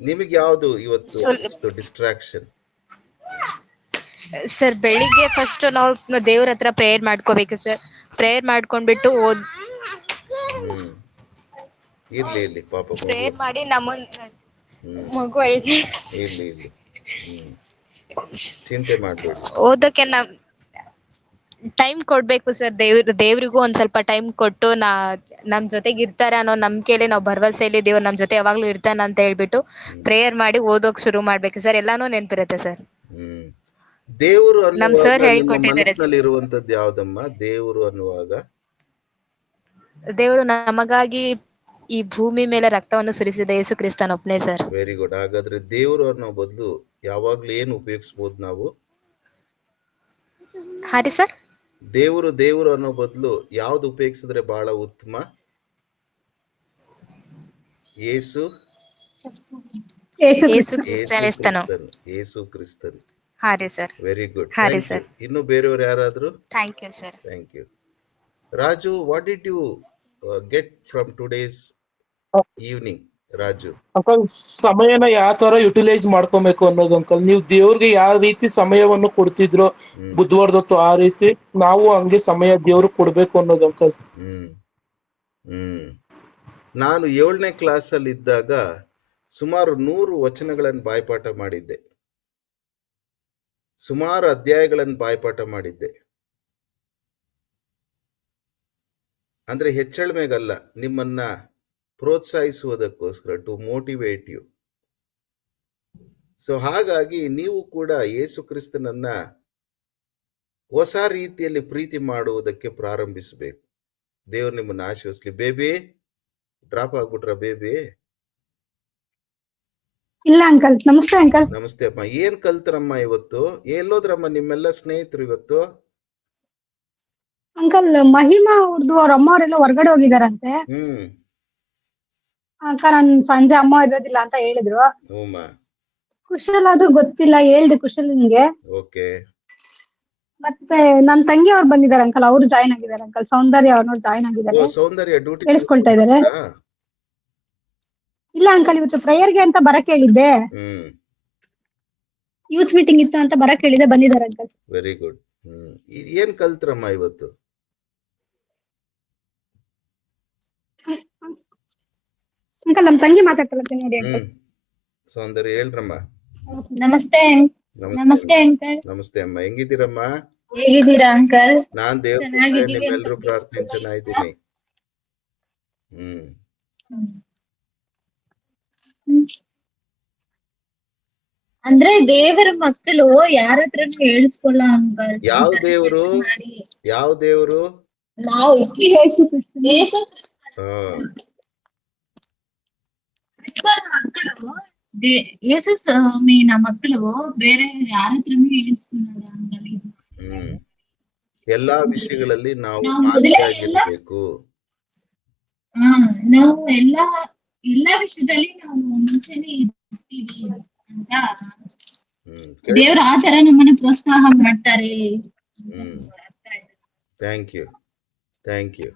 ನಿಮಗೆ ಯಾವುದು ಇವತ್ತು ಡಿಸ್ಟ್ರಾಕ್ಷನ್? ಸರ್, ಬೆಳಿಗ್ಗೆ ಫಸ್ಟ್ ನಾವು ದೇವ್ರ ಹತ್ರ ಪ್ರೇಯರ್ ಮಾಡ್ಕೋಬೇಕು ಸರ್. ಪ್ರೇಯರ್ ಮಾಡ್ಕೊಂಡ್ಬಿಟ್ಟು ಇರ್ಲಿ ಪಾಪ ಪ್ರೇಯರ್ ಮಾಡಿ ಮಗು ಇರ್ಲಿ ಚಿಂತೆ ಮಾಡ್ಬೇಡಿ. ಓದಕ್ಕೆ ಟೈಮ್ ಕೊಡ್ಬೇಕು ಸರ್. ದೇವ್ರಿಗೂ ಒಂದ್ ಸ್ವಲ್ಪ ಟೈಮ್ ಕೊಟ್ಟು ನಮ್ ಜೊತೆಗೆ ಇರ್ತಾರೆ ಅನ್ನೋ ನಂಬಿಕೆಯಲ್ಲಿ ನಾವು ಭರವಸೆಯಲ್ಲಿ ದೇವ್ರು ನಮ್ ಜೊತೆ ಯಾವಾಗ್ಲೂ ಇರ್ತಾನ ಅಂತ ಹೇಳ್ಬಿಟ್ಟು ಪ್ರೇಯರ್ ಮಾಡಿ ಓದೋಕ್ ಶುರು ಮಾಡ್ಬೇಕು ಸರ್. ಎಲ್ಲಾನು ನೆನ್ಪಿರುತ್ತೆ ಸರ್. ದೇವರು ನಮ್ ಸರ್ ಅನ್ನುವಾಗ ನಿಮ್ಮ ಹೇಳ್ಕೊಟ್ಟಿದ್ದಾರೆ ಮನಸ್ಸಿನಲ್ಲಿ ಇರುವಂತದ್ದು ಯಾವ್ದಮ್ಮ? ದೇವರು ಅನ್ನುವಾಗ ದೇವರು ನಮಗಾಗಿ ಈ ಭೂಮಿ ಮೇಲೆ ರಕ್ತವನ್ನು ಸುರಿಸಿದ ಯೇಸು ಕ್ರಿಸ್ತನೊಬ್ನೇ ಸರ್. Very good. ಹಾಗಾದ್ರೆ ದೇವರು ಅನ್ನೋ ಬದಲು ಯಾವಾಗ್ಲೂ ಏನು ಉಪಯೋಗಿಸಬಹುದು ನಾವು? ಹಾರಿ ಸರ್, ದೇವರು ಅನ್ನೋ ಬದಲು ಯಾವ್ದು ಉಪಯೋಗಿಸಿದ್ರೆ ಬಹಳ ಉತ್ತಮ? ಯೇಸು ಕ್ರಿಸ್ತನ್. ಹಾರಿ ಸರ್. Very good. ಹಾರಿ ಸರ್. ಇನ್ನು ಬೇರೆಯವರು ಯಾರಾದ್ರೂ? Thank you sir. Thank you. Raju, what did you get from today's evening? Raju. Uncle ಸಮಯನ ಯಾವ ತರ ಯುಟಿಲೈಸ್ ಮಾಡ್ಕೊಬೇಕು ಅನ್ನೋದು ಅಂಕಲ್. ನೀವು ದೇವ್ರಿಗೆ ಯಾವ ರೀತಿ ಸಮಯವನ್ನು ಕೊಡ್ತಿದ್ರೋ ಬುಧವಾರದೊತ್ತು, ಆ ರೀತಿ ನಾವು ಹಂಗೆ ಸಮಯ ದೇವ್ರಿಗೆ ಕೊಡ್ಬೇಕು ಅನ್ನೋದು ಅಂಕಲ್. ನಾನು 7ನೇ ಕ್ಲಾಸಲ್ಲಿ ಇದ್ದಾಗ ಸುಮಾರು 100 ವಚನಗಳನ್ನು ಬಾಯ್ಪಾಠ ಮಾಡಿದ್ದೆ, ಸುಮಾರು ಅಧ್ಯಾಯಗಳನ್ನು ಬಾಯ್ಪಾಠ ಮಾಡಿದ್ದೆ. ಅಂದ್ರೆ ಹೆಚ್ಚಳಮೆಗಲ್ಲ, ನಿಮ್ಮನ್ನ ಪ್ರೋತ್ಸಾಹಿಸುವುದಕ್ಕೋಸ್ಕರ, ಟು ಮೋಟಿವೇಟ್ ಯು. ಸೊ ಹಾಗಾಗಿ ನೀವು ಕೂಡ ಯೇಸು ಕ್ರಿಸ್ತನನ್ನ ಹೊಸ ರೀತಿಯಲ್ಲಿ ಪ್ರೀತಿ ಮಾಡುವುದಕ್ಕೆ ಪ್ರಾರಂಭಿಸಬೇಕು. ದೇವರು ನಿಮ್ಮನ್ನು ಆಶೀರ್ವದಿಸಲಿ. ಬೇಬಿ ಡ್ರಾಪ್ ಆಗ್ಬಿಟ್ರ ಬೇಬಿ? ಇಲ್ಲ ಅಂಕಲ್. ನಮಸ್ತೆ ಅಂಕಲ್. ನಮಸ್ತೆ ಅಮ್ಮ. ಏನ್ ಕಲ್ತ್ರಮ್ಮ ಇವತ್ತು? ಎಲ್ಲೋದ್ರಮ್ಮ ನಿಮ್ಮೆಲ್ಲ ಸ್ನೇಹಿತರು ಇವತ್ತು? ಅಂಕಲ್ ಮಹಿಮಾ ಅವ್ರದ್ದು ಅವ್ರ ಅಮ್ಮ ಅವರೆಲ್ಲ ಹೊರಗಡೆ ಹೋಗಿದಾರಂತೆ. ಅಂಕಲ್ ನಾನ್ ಸಂಜೆ ಅಮ್ಮ ಇರೋದಿಲ್ಲ ಅಂತ ಹೇಳಿದ್ರು. ಕುಶಲ್ ಅದು ಗೊತ್ತಿಲ್ಲ, ಹೇಳ್ದೆ ಕುಶಲ್ ನಿಮ್ಗೆ. ಓಕೆ. ಮತ್ತೆ ನನ್ ತಂಗಿ ಅವ್ರು ಬಂದಿದ್ದಾರೆ ಅಂಕಲ್, ಅವ್ರು ಜಾಯ್ನ್ ಆಗಿದ್ದಾರೆ ಅಂಕಲ್. ಸೌಂದರ್ಯ ಅವ್ರನ್ನೋರು ಜಾಯ್ನ್ ಆಗಿದ್ದಾರೆ. ಸೌಂದರ್ಯ ಡ್ಯೂಟಿ ಕೇಳಿಸ್ಕೊಳ್ತಾ ಇದಾರೆ? ಇಲ್ಲ ಅಂಕಲ್, ಇವತ್ತು ಪ್ರೇಯರ್ಗೆ ಅಂತ ಬರಕ್ ಹೇಳಿದ್ದೆ. ಯೂತ್ ಮೀಟಿಂಗ್ ಇತ್ತು ಅಂತ ಬರಕ್ ಹೇಳಿದೆ, ಬಂದಿದ್ದಾರೆ ಅಂಕಲ್. Very good. ಏನ್ ಕಲ್ತ್ರಮ್ಮ ಇವತ್ತು? ಅಂಕಲ್ ನಮ್ ತಂಗಿ ಮಾತಾಡ್ತಾರಂತೆ ನೋಡಿ ಅಂಕಲ್. ಸೌಂದರ್ಯ ಹೇಳ್ರಮ್ಮ. ನಮಸ್ತೆ. ನಮಸ್ತೆ ಅಂಕಲ್. ನಮಸ್ತೆ ಅಮ್ಮ, ಹೆಂಗಿದ್ದೀರಮ್ಮ? ಹೇಗಿದ್ದೀರಾ ಅಂಕಲ್? ನಾನ್ ದೇವ್ರ ನಿಮ್ಮೆಲ್ಲರೂ ಪ್ರಾರ್ಥನೆ ಚೆನ್ನಾಗಿದ್ದೀನಿ. ಅಂದ್ರೆ ದೇವರ ಮಕ್ಕಳು ಯಾರ ಹತ್ರನೂ ಹೇಳಿಸ್ಕೊಲ್ಲ ಅಂಕಲ್. ಯಾವ ದೇವರು? ಯಾವ ದೇವರು? ನಾವು ಯೇಸು ಮಕ್ಕಳು, ಯೇಸು ಸ್ವಾಮಿನ ಮಕ್ಕಳು ಬೇರೆ ಯಾರ ಹತ್ರನೂ ಹೇಳಿಸ್ಕೊಲ್ಲ ಅಂಕಲ್. ಎಲ್ಲಾ ವಿಷಯಗಳಲ್ಲಿ ನಾವು ಮಾದರಿಯಾಗಿರ್ಬೇಕು. ನಾವು ಎಲ್ಲಾ ವಿಷಯದಲ್ಲಿ ನಾವು ಮುಂಚೆನೆ ಇರ್ತೀವಿ ಅಂತ ದೇವ್ರ ಆ ತರ ನಮ್ಮನ್ನ ಪ್ರೋತ್ಸಾಹ ಮಾಡ್ತಾರೆ. Thank you, thank you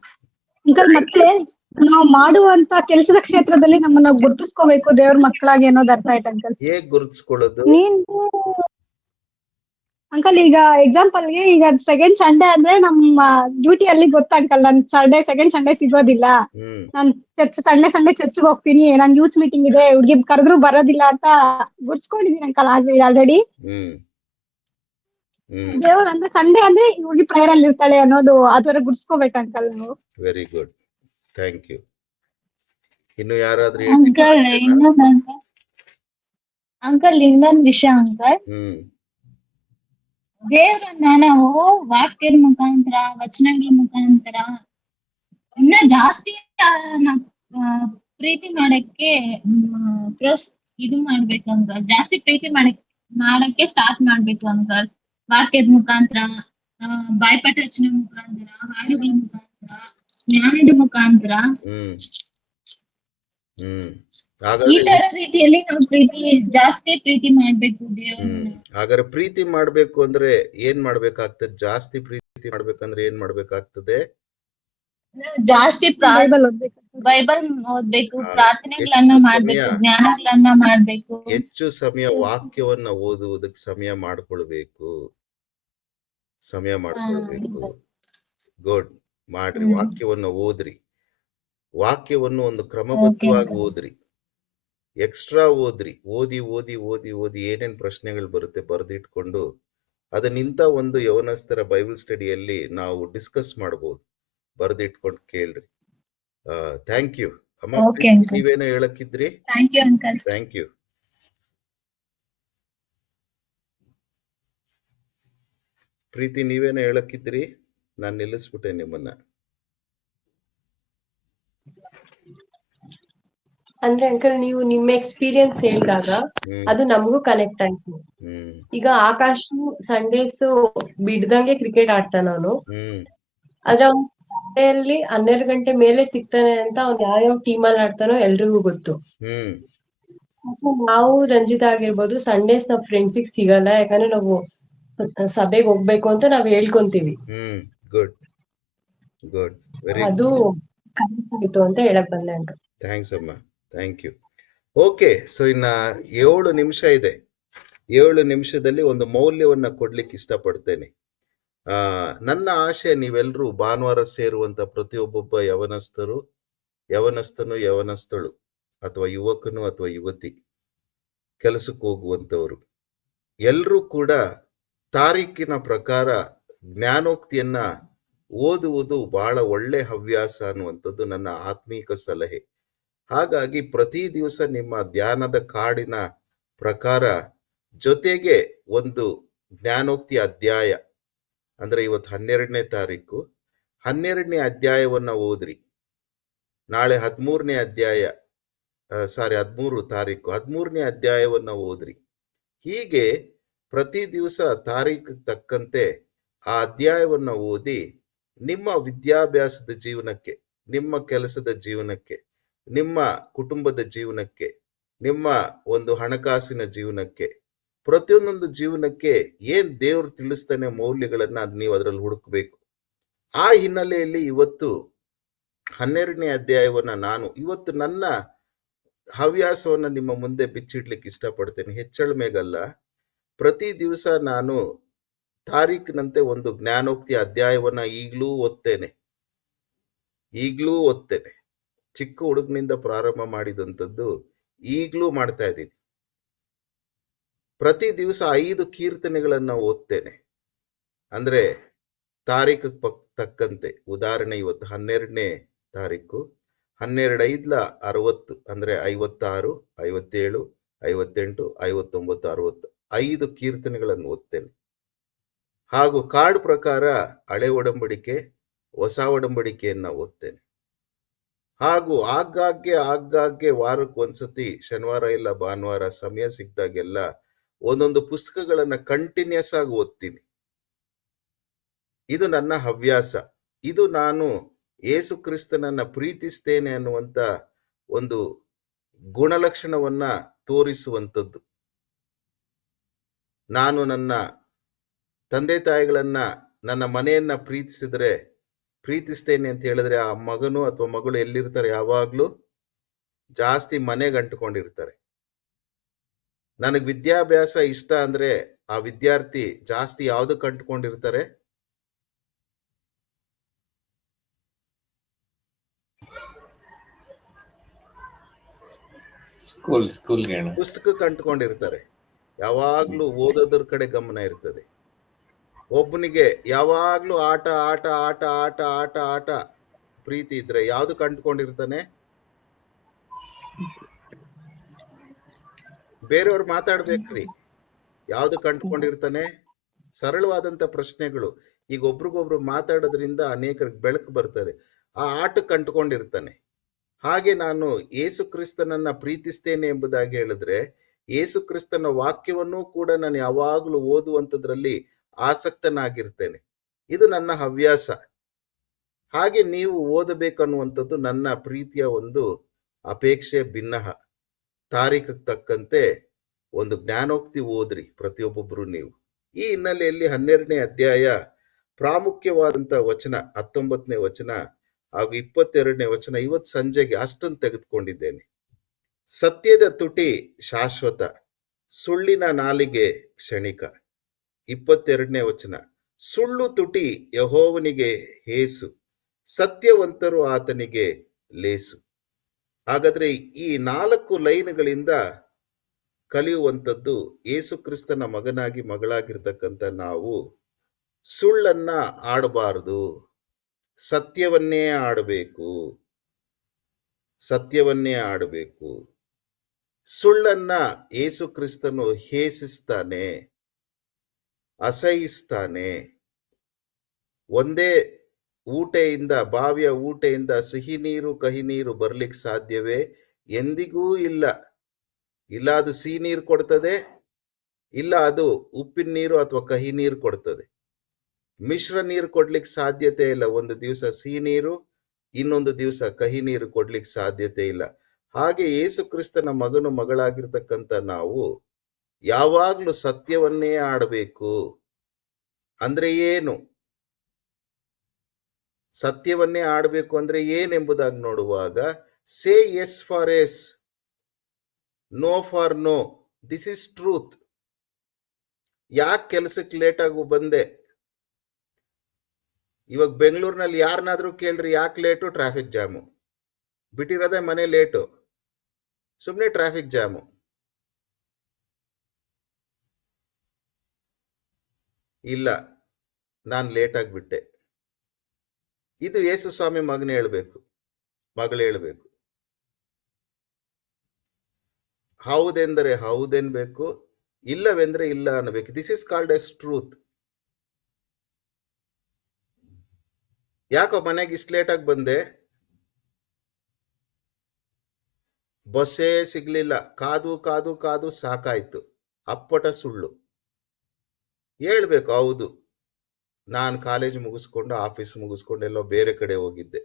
uncle. ಮತ್ತೆ ನಾವು ಮಾಡುವಂತ ಕೆಲಸದ ಕ್ಷೇತ್ರದಲ್ಲಿ ನಮ್ಮನ್ನ ಗುರುತಿಸ್ಕೋಬೇಕು ದೇವ್ರ ಮಕ್ಕಳಾಗಿ ಅನ್ನೋದು ಅರ್ಥ ಆಯ್ತು ಅಂಕಲ್. ಹೇಗ್ ಗುರುತಿಸ್ಕೊಳ್ಳೋದು? ಅಂಕಲ್ ಈಗ ಎಕ್ಸಾಂಪಲ್ ಗೆ ಈಗ ಸೆಕೆಂಡ್ ಸಂಡೇ ಅಂದ್ರೆ ನಮ್ಮ ಡ್ಯೂಟಿ ಅಲ್ಲಿ ಗೊತ್ತಂಕಲ್, ನನ್ ಸೆಕೆಂಡ್ ಸಂಡೇ ಸಿಗೋದಿಲ್ಲ. ನಾನ್ ಸಂಡೇ ಚರ್ಚ್ಗೆ ಹೋಗ್ತೀನಿ, ನನ್ ಯೂತ್ ಮೀಟಿಂಗ್ ಇದೆ, ಹುಡ್ಗಿ ಕರೆದ್ರು ಬರೋದಿಲ್ಲ ಅಂತ ಗುರ್ಸ್ಕೊಂಡಿದೀನಿ ಅಂಕಲ್ ಆಲ್ರೆಡಿ. ದೇವ್ರ ಅಂದ್ರೆ ಸಂಡೇ ಅಂದ್ರೆ ಹುಡ್ಗಿ ಪ್ರೇಯರ್ ಅಲ್ಲಿ ಇರ್ತಾಳೆ ಅನ್ನೋದು ಆತರ ಗುರ್ಸ್ಕೋಬೇಕಂಕಲ್ ನಾವು. Very good, thank you. ಇನ್ನು ಯಾರಾದ್ರೂ? ಅಂಕಲ್ ಇನ್ನೊಂದ್ ವಿಷಯ ಅಂಕಲ್, ದೇವ್ರನ್ನ ನಾವು ವಾಕ್ಯದ ಮುಖಾಂತರ, ವಚನಗಳ ಮುಖಾಂತರ ಇನ್ನ ಜಾಸ್ತಿ ಪ್ರೀತಿ ಮಾಡಕ್ಕೆ ಇದು ಮಾಡ್ಬೇಕು ಅಂಕಲ್. ಜಾಸ್ತಿ ಪ್ರೀತಿ ಮಾಡಕ್ಕೆ ಸ್ಟಾರ್ಟ್ ಮಾಡ್ಬೇಕು ಅಂಕಲ್. ವಾಕ್ಯದ ಮುಖಾಂತರ, ಬಾಯ್ಪಾಠ ರಚನೆ ಮುಖಾಂತರ, ಹಾಡುಗಳ ಮುಖಾಂತರ, ಜ್ಞಾನದ ಮುಖಾಂತರ, ಈ ತರ ರೀತಿಯಲ್ಲಿ ನಾವು ಜಾಸ್ತಿ ಪ್ರೀತಿ ಮಾಡ್ಬೇಕು ದೇವ್ರನ್ನ. ಹಾಗಾದ್ರೆ ಪ್ರೀತಿ ಮಾಡ್ಬೇಕು ಅಂದ್ರೆ ಏನ್ ಮಾಡ್ಬೇಕಾಗ್ತದೆ? ಜಾಸ್ತಿ ಪ್ರೀತಿ ಮಾಡ್ಬೇಕಂದ್ರೆ ಏನ್ ಮಾಡ್ಬೇಕಾಗ್ತದೆ? ಜಾಸ್ತಿ ಬೈಬಲ್ ಓದ್ಬೇಕು, ಪ್ರಾರ್ಥನೆಗಳನ್ನ ಮಾಡ್ಬೇಕು, ಜ್ಞಾನಗಳನ್ನ ಮಾಡ್ಬೇಕು. ಹೆಚ್ಚು ಸಮಯ ವಾಕ್ಯವನ್ನ ಓದುವುದಕ್ಕೆ ಸಮಯ ಮಾಡ್ಕೊಳ್ಬೇಕು. ಗುಡ್ ಮಾಡ್ರಿ. ವಾಕ್ಯವನ್ನ ಓದ್ರಿ. ವಾಕ್ಯವನ್ನು ಒಂದು ಕ್ರಮಬದ್ಧವಾಗಿ ಓದ್ರಿ. ಎಕ್ಸ್ಟ್ರಾ ಓದ್ರಿ. ಓದಿ ಓದಿ ಓದಿ ಓದಿ ಏನೇನ್ ಪ್ರಶ್ನೆಗಳು ಬರುತ್ತೆ ಬರೆದಿಟ್ಕೊಂಡು ಅದನ್ನಿಂತ ಒಂದು ಯವನಸ್ಥರ ಬೈಬಲ್ ಸ್ಟಡಿಯಲ್ಲಿ ನಾವು ಡಿಸ್ಕಸ್ ಮಾಡಬಹುದು. ಬರೆದಿಟ್ಕೊಂಡು ಕೇಳ್ರಿ. ಥ್ಯಾಂಕ್ ಯು ಅಮ್ಮ. ನೀವೇನೋ ಹೇಳಕ್ಕಿದ್ರಿ? Thank you. ಪ್ರೀತಿ ನೀವೇನೋ ಹೇಳಕ್ಕಿದ್ರಿ? ನಾನು ನಿಲ್ಲಿಸ್ಬಿಟ್ಟೆ ನಿಮ್ಮನ್ನ. ಅಂದ್ರೆ ಅಂಕಲ್, ನೀವು ನಿಮ್ಮ ಎಕ್ಸ್ಪೀರಿಯನ್ಸ್ ಹೇಳಿದಾಗ ಅದು ನಮಗೂ ಕನೆಕ್ಟ್ ಆಯ್ತು. ಈಗ ಆಕಾಶ್ ಸಂಡೇಸ್ ಬಿಡ್ದಂಗೆ ಕ್ರಿಕೆಟ್ ಆಡ್ತಾನ ಅವನು. ಆದ್ರೆ ಅವ್ನು ಸಂಡೇಯಲ್ಲಿ 12 ಗಂಟೆ ಮೇಲೆ ಸಿಗ್ತಾನೆ ಅಂತ ಅವ್ನು ಯಾವ ಟೀಮ್ ಅಲ್ಲಿ ಆಡ್ತಾನೋ ಎಲ್ರಿಗೂ ಗೊತ್ತು. ನಾವು ರಂಜಿತ್ ಆಗಿರ್ಬೋದು, ಸಂಡೇಸ್ ನಾವ್ ಫ್ರೆಂಡ್ಸಿಗೆ ಸಿಗಲ್ಲ, ಯಾಕಂದ್ರೆ ನಾವು ಸಭೆಗೆ ಹೋಗ್ಬೇಕು ಅಂತ ನಾವ್ ಹೇಳ್ಕೊಂತೀವಿ. ಗುಡ್ ಗುಡ್, ವೆರಿ ಅದು ಕನೆಕ್ಟ್ ಆಯ್ತು ಅಂತ ಹೇಳಕ್ ಬಂದೆ ಅಂತ. ಥ್ಯಾಂಕ್ಸ್ ಅಮ್ಮ. ಥ್ಯಾಂಕ್ ಯು. ಓಕೆ, ಸೊ ಇನ್ನ 7 ನಿಮಿಷ ಇದೆ. 7 ನಿಮಿಷದಲ್ಲಿ ಒಂದು ಮೌಲ್ಯವನ್ನ ಕೊಡ್ಲಿಕ್ಕೆ ಇಷ್ಟಪಡ್ತೇನೆ. ನನ್ನ ಆಶೆ ನೀವೆಲ್ಲರೂ ಭಾನುವಾರ ಸೇರುವಂತ ಪ್ರತಿಯೊಬ್ಬೊಬ್ಬ ಯವನಸ್ಥನು ಯವನಸ್ಥಳು ಅಥವಾ ಯುವಕನು ಅಥವಾ ಯುವತಿ, ಕೆಲಸಕ್ಕೆ ಹೋಗುವಂಥವ್ರು ಎಲ್ಲರೂ ಕೂಡ ತಾರೀಕಿನ ಪ್ರಕಾರ ಜ್ಞಾನೋಕ್ತಿಯನ್ನ ಓದುವುದು ಬಹಳ ಒಳ್ಳೆ ಹವ್ಯಾಸ ಅನ್ನುವಂಥದ್ದು ನನ್ನ ಆತ್ಮೀಕ ಸಲಹೆ. ಹಾಗಾಗಿ ಪ್ರತಿ ದಿವಸ ನಿಮ್ಮ ಧ್ಯಾನದ ಕಾಡಿನ ಪ್ರಕಾರ ಜೊತೆಗೆ ಒಂದು ಜ್ಞಾನೋಕ್ತಿ ಅಧ್ಯಾಯ, ಅಂದ್ರೆ ಇವತ್ತು 12ನೇ ತಾರೀಕು, 12ನೇ ಅಧ್ಯಾಯವನ್ನ ಓದ್ರಿ. ನಾಳೆ 13ನೇ ಅಧ್ಯಾಯ, 13 ತಾರೀಕು 13ನೇ ಅಧ್ಯಾಯವನ್ನ ಓದ್ರಿ. ಹೀಗೆ ಪ್ರತಿ ದಿವಸ ತಾರೀಖು ತಕ್ಕಂತೆ ಆ ಅಧ್ಯಾಯವನ್ನ ಓದಿ ನಿಮ್ಮ ವಿದ್ಯಾಭ್ಯಾಸದ ಜೀವನಕ್ಕೆ, ನಿಮ್ಮ ಕೆಲಸದ ಜೀವನಕ್ಕೆ, ನಿಮ್ಮ ಕುಟುಂಬದ ಜೀವನಕ್ಕೆ, ನಿಮ್ಮ ಒಂದು ಹಣಕಾಸಿನ ಜೀವನಕ್ಕೆ, ಪ್ರತಿಯೊಂದೊಂದು ಜೀವನಕ್ಕೆ ಏನ್ ದೇವ್ರು ತಿಳಿಸ್ತಾನೆ ಮೌಲ್ಯಗಳನ್ನ ಅದು ನೀವು ಅದರಲ್ಲಿ ಹುಡುಕಬೇಕು. ಆ ಹಿನ್ನೆಲೆಯಲ್ಲಿ ಇವತ್ತು 12ನೇ ಅಧ್ಯಾಯವನ್ನ ನಾನು ಇವತ್ತು ನನ್ನ ಹವ್ಯಾಸವನ್ನ ನಿಮ್ಮ ಮುಂದೆ ಬಿಚ್ಚಿಡ್ಲಿಕ್ಕೆ ಇಷ್ಟಪಡ್ತೇನೆ. ಹೆಚ್ಚಳ ಮೇಗಲ್ಲ, ಪ್ರತಿ ದಿವಸ ನಾನು ತಾರೀಕಿನಂತೆ ಒಂದು ಜ್ಞಾನೋಕ್ತಿ ಅಧ್ಯಾಯವನ್ನ ಈಗಲೂ ಓದ್ತೇನೆ. ಚಿಕ್ಕ ಹುಡುಗನಿಂದ ಪ್ರಾರಂಭ ಮಾಡಿದಂಥದ್ದು ಈಗಲೂ ಮಾಡ್ತಾ ಇದ್ದೀನಿ. ಪ್ರತಿ ದಿವಸ 5 ಕೀರ್ತನೆಗಳನ್ನ ಓದ್ತೇನೆ. ಅಂದ್ರೆ ತಾರೀಖು ತಕ್ಕಂತೆ. ಉದಾಹರಣೆ ಇವತ್ತು 12ನೇ ತಾರೀಕು, 12×5 = 60, ಅಂದ್ರೆ 56, 57, 58, 59, 60 5 ಕೀರ್ತನೆಗಳನ್ನು ಓದ್ತೇನೆ. ಹಾಗೂ ಕಾರ್ಡ್ ಪ್ರಕಾರ ಹಳೆ ಒಡಂಬಡಿಕೆ, ಹೊಸ ಒಡಂಬಡಿಕೆಯನ್ನ ಓದ್ತೇನೆ. ಹಾಗೂ ಆಗಾಗ್ಗೆ ವಾರಕ್ಕೊಂದ್ಸತಿ, ಶನಿವಾರ ಇಲ್ಲ ಭಾನುವಾರ ಸಮಯ ಸಿಕ್ಕಿದಾಗೆಲ್ಲ ಒಂದೊಂದು ಪುಸ್ತಕಗಳನ್ನ ಕಂಟಿನ್ಯೂಸ್ ಆಗಿ ಓದ್ತೀನಿ. ಇದು ನನ್ನ ಹವ್ಯಾಸ. ಇದು ನಾನು ಯೇಸು ಕ್ರಿಸ್ತನನ್ನ ಪ್ರೀತಿಸ್ತೇನೆ ಅನ್ನುವಂತ ಒಂದು ಗುಣಲಕ್ಷಣವನ್ನ ತೋರಿಸುವಂಥದ್ದು. ನಾನು ನನ್ನ ತಂದೆ ತಾಯಿಗಳನ್ನ, ನನ್ನ ಮನೆಯನ್ನ ಪ್ರೀತಿಸ್ತೇನೆ ಅಂತ ಹೇಳಿದ್ರೆ ಆ ಮಗನು ಅಥವಾ ಮಗಳು ಎಲ್ಲಿರ್ತಾರೆ? ಯಾವಾಗ್ಲೂ ಜಾಸ್ತಿ ಮನೆಗೆ ಅಂಟ್ಕೊಂಡಿರ್ತಾರೆ. ನನಗೆ ವಿದ್ಯಾಭ್ಯಾಸ ಇಷ್ಟ ಅಂದ್ರೆ ಆ ವಿದ್ಯಾರ್ಥಿ ಜಾಸ್ತಿ ಯಾವ್ದಕ್ಕೆ ಅಂಟ್ಕೊಂಡಿರ್ತಾರೆ? ಪುಸ್ತಕಕ್ಕೆ ಅಂಟ್ಕೊಂಡಿರ್ತಾರೆ. ಯಾವಾಗ್ಲೂ ಓದೋದ್ರ ಕಡೆ ಗಮನ ಇರ್ತದೆ. ಒಬ್ಬನಿಗೆ ಯಾವಾಗ್ಲೂ ಆಟ ಆಟ ಆಟ ಆಟ ಆಟ ಆಟ ಪ್ರೀತಿ ಇದ್ರೆ ಯಾವ್ದಕ್ಕೆ ಅಂಟ್ಕೊಂಡಿರ್ತಾನೆ? ಬೇರೆಯವ್ರು ಮಾತಾಡ್ಬೇಕ್ರಿ. ಯಾವ್ದಕ್ಕೆ ಅಂಟ್ಕೊಂಡಿರ್ತಾನೆ? ಸರಳವಾದಂತ ಪ್ರಶ್ನೆಗಳು. ಈಗ ಒಬ್ರಿಗೊಬ್ರು ಮಾತಾಡೋದ್ರಿಂದ ಅನೇಕರಿಗೆ ಬೆಳಕು ಬರ್ತದೆ. ಆ ಆಟಕ್ಕೆ ಅಂಟ್ಕೊಂಡಿರ್ತಾನೆ. ಹಾಗೆ ನಾನು ಯೇಸು ಕ್ರಿಸ್ತನನ್ನ ಪ್ರೀತಿಸ್ತೇನೆ ಎಂಬುದಾಗಿ ಹೇಳಿದ್ರೆ ಯೇಸು ಕ್ರಿಸ್ತನ ವಾಕ್ಯವನ್ನೂ ಕೂಡ ನಾನು ಯಾವಾಗಲೂ ಓದುವಂಥದ್ರಲ್ಲಿ ಆಸಕ್ತನಾಗಿರ್ತೇನೆ. ಇದು ನನ್ನ ಹವ್ಯಾಸ. ಹಾಗೆ ನೀವು ಓದಬೇಕನ್ನುವಂಥದ್ದು ನನ್ನ ಪ್ರೀತಿಯ ಒಂದು ಅಪೇಕ್ಷೆ ಭಿನ್ನಹ. ತಾರೀಖಕ್ಕೆ ತಕ್ಕಂತೆ ಒಂದು ಜ್ಞಾನೋಕ್ತಿ ಓದ್ರಿ ಪ್ರತಿಯೊಬ್ಬೊಬ್ರು ನೀವು. ಈ ಹಿನ್ನೆಲೆಯಲ್ಲಿ 12ನೇ ಅಧ್ಯಾಯ ಪ್ರಾಮುಖ್ಯವಾದಂಥ ವಚನ 19ನೇ ವಚನ ಹಾಗೂ 22ನೇ ವಚನ ಇವತ್ತು ಸಂಜೆಗೆ ಅಷ್ಟನ್ನು ತೆಗೆದುಕೊಂಡಿದ್ದೇನೆ. ಸತ್ಯದ ತುಟಿ ಶಾಶ್ವತ, ಸುಳ್ಳಿನ ನಾಲಿಗೆ ಕ್ಷಣಿಕ. 22ನೇ ವಚನ, ಸುಳ್ಳು ತುಟಿ ಯೆಹೋವನಿಗೆ ಹೇಸು, ಸತ್ಯವಂತರು ಆತನಿಗೆ ಲೇಸು. ಹಾಗಾದ್ರೆ ಈ 4 ಲೈನ್ಗಳಿಂದ ಕಲಿಯುವಂಥದ್ದು, ಯೇಸು ಕ್ರಿಸ್ತನ ಮಗನಾಗಿ ಮಗಳಾಗಿರ್ತಕ್ಕಂಥ ನಾವು ಸುಳ್ಳನ್ನ ಆಡಬಾರದು, ಸತ್ಯವನ್ನೇ ಆಡಬೇಕು. ಸುಳ್ಳನ್ನ ಯೇಸು ಕ್ರಿಸ್ತನು ಹೇಸಿಸ್ತಾನೆ, ಅಸಹಿಸ್ತಾನೆ. ಒಂದೇ ಊಟೆಯಿಂದ, ಬಾವಿಯ ಊಟೆಯಿಂದ ಸಿಹಿ ನೀರು ಕಹಿ ನೀರು ಬರ್ಲಿಕ್ಕೆ ಸಾಧ್ಯವೇ? ಎಂದಿಗೂ ಇಲ್ಲ. ಇಲ್ಲ ಅದು ಸಿಹಿ ನೀರು ಕೊಡ್ತದೆ, ಇಲ್ಲ ಅದು ಉಪ್ಪಿನ ನೀರು ಅಥವಾ ಕಹಿ ನೀರು ಕೊಡ್ತದೆ. ಮಿಶ್ರ ನೀರು ಕೊಡ್ಲಿಕ್ಕೆ ಸಾಧ್ಯತೆ ಇಲ್ಲ. ಒಂದು ದಿವಸ ಸಿಹಿ ನೀರು, ಇನ್ನೊಂದು ದಿವಸ ಕಹಿ ನೀರು ಕೊಡ್ಲಿಕ್ಕೆ ಸಾಧ್ಯತೆ ಇಲ್ಲ. ಹಾಗೆ ಯೇಸು ಕ್ರಿಸ್ತನ ಮಗನು ಮಗಳಾಗಿರ್ತಕ್ಕಂಥ ನಾವು ಯಾವಾಗ್ಲೂ ಸತ್ಯವನ್ನೇ ಆಡಬೇಕು. ಅಂದ್ರೆ ಏನು? ಸತ್ಯವನ್ನೇ ಆಡಬೇಕು ಅಂದ್ರೆ ಏನೆಂಬುದಾಗಿ ನೋಡುವಾಗ, say yes for yes, no for no. This is truth. ಯಾಕೆ ಕೆಲಸಕ್ಕೆ ಲೇಟಾಗಿ ಬಂದೆ? ಇವಾಗ ಬೆಂಗಳೂರಿನಲ್ಲಿ ಯಾರನ್ನಾದ್ರೂ ಕೇಳ್ರಿ ಯಾಕೆ ಲೇಟು? Traffic jam. ಬಿಟ್ಟಿರೋದೇ ಮನೆ ಲೇಟು, ಸುಮ್ಮನೆ ಟ್ರಾಫಿಕ್ ಜಾಮು. ಇಲ್ಲ, ನಾನು ಲೇಟಾಗಿ ಬಿಟ್ಟೆ. ಇದು ಯೇಸು ಸ್ವಾಮಿ ಮಗನೇ ಹೇಳಬೇಕು, ಮಗಳು ಹೇಳಬೇಕು. ಹೌದೆಂದರೆ ಹೌದೆನ್ಬೇಕು, ಇಲ್ಲವೆಂದ್ರೆ ಇಲ್ಲ ಅನ್ನಬೇಕು. This is called as truth. ಯಾಕೋ ಮನೆಗೆ ಇಷ್ಟು ಲೇಟಾಗಿ ಬಂದೆ? ಬಸ್ಸೇ ಸಿಗ್ಲಿಲ್ಲ, ಕಾದು ಕಾದು ಕಾದು ಸಾಕಾಯ್ತು. ಅಪ್ಪಟ ಸುಳ್ಳು ಹೇಳ್ಬೇಕು. ಹೌದು, ನಾನು ಕಾಲೇಜ್ ಮುಗಿಸ್ಕೊಂಡು ಆಫೀಸ್ ಮುಗಿಸ್ಕೊಂಡು ಎಲ್ಲೋ ಬೇರೆ ಕಡೆ ಹೋಗಿದ್ದೆ,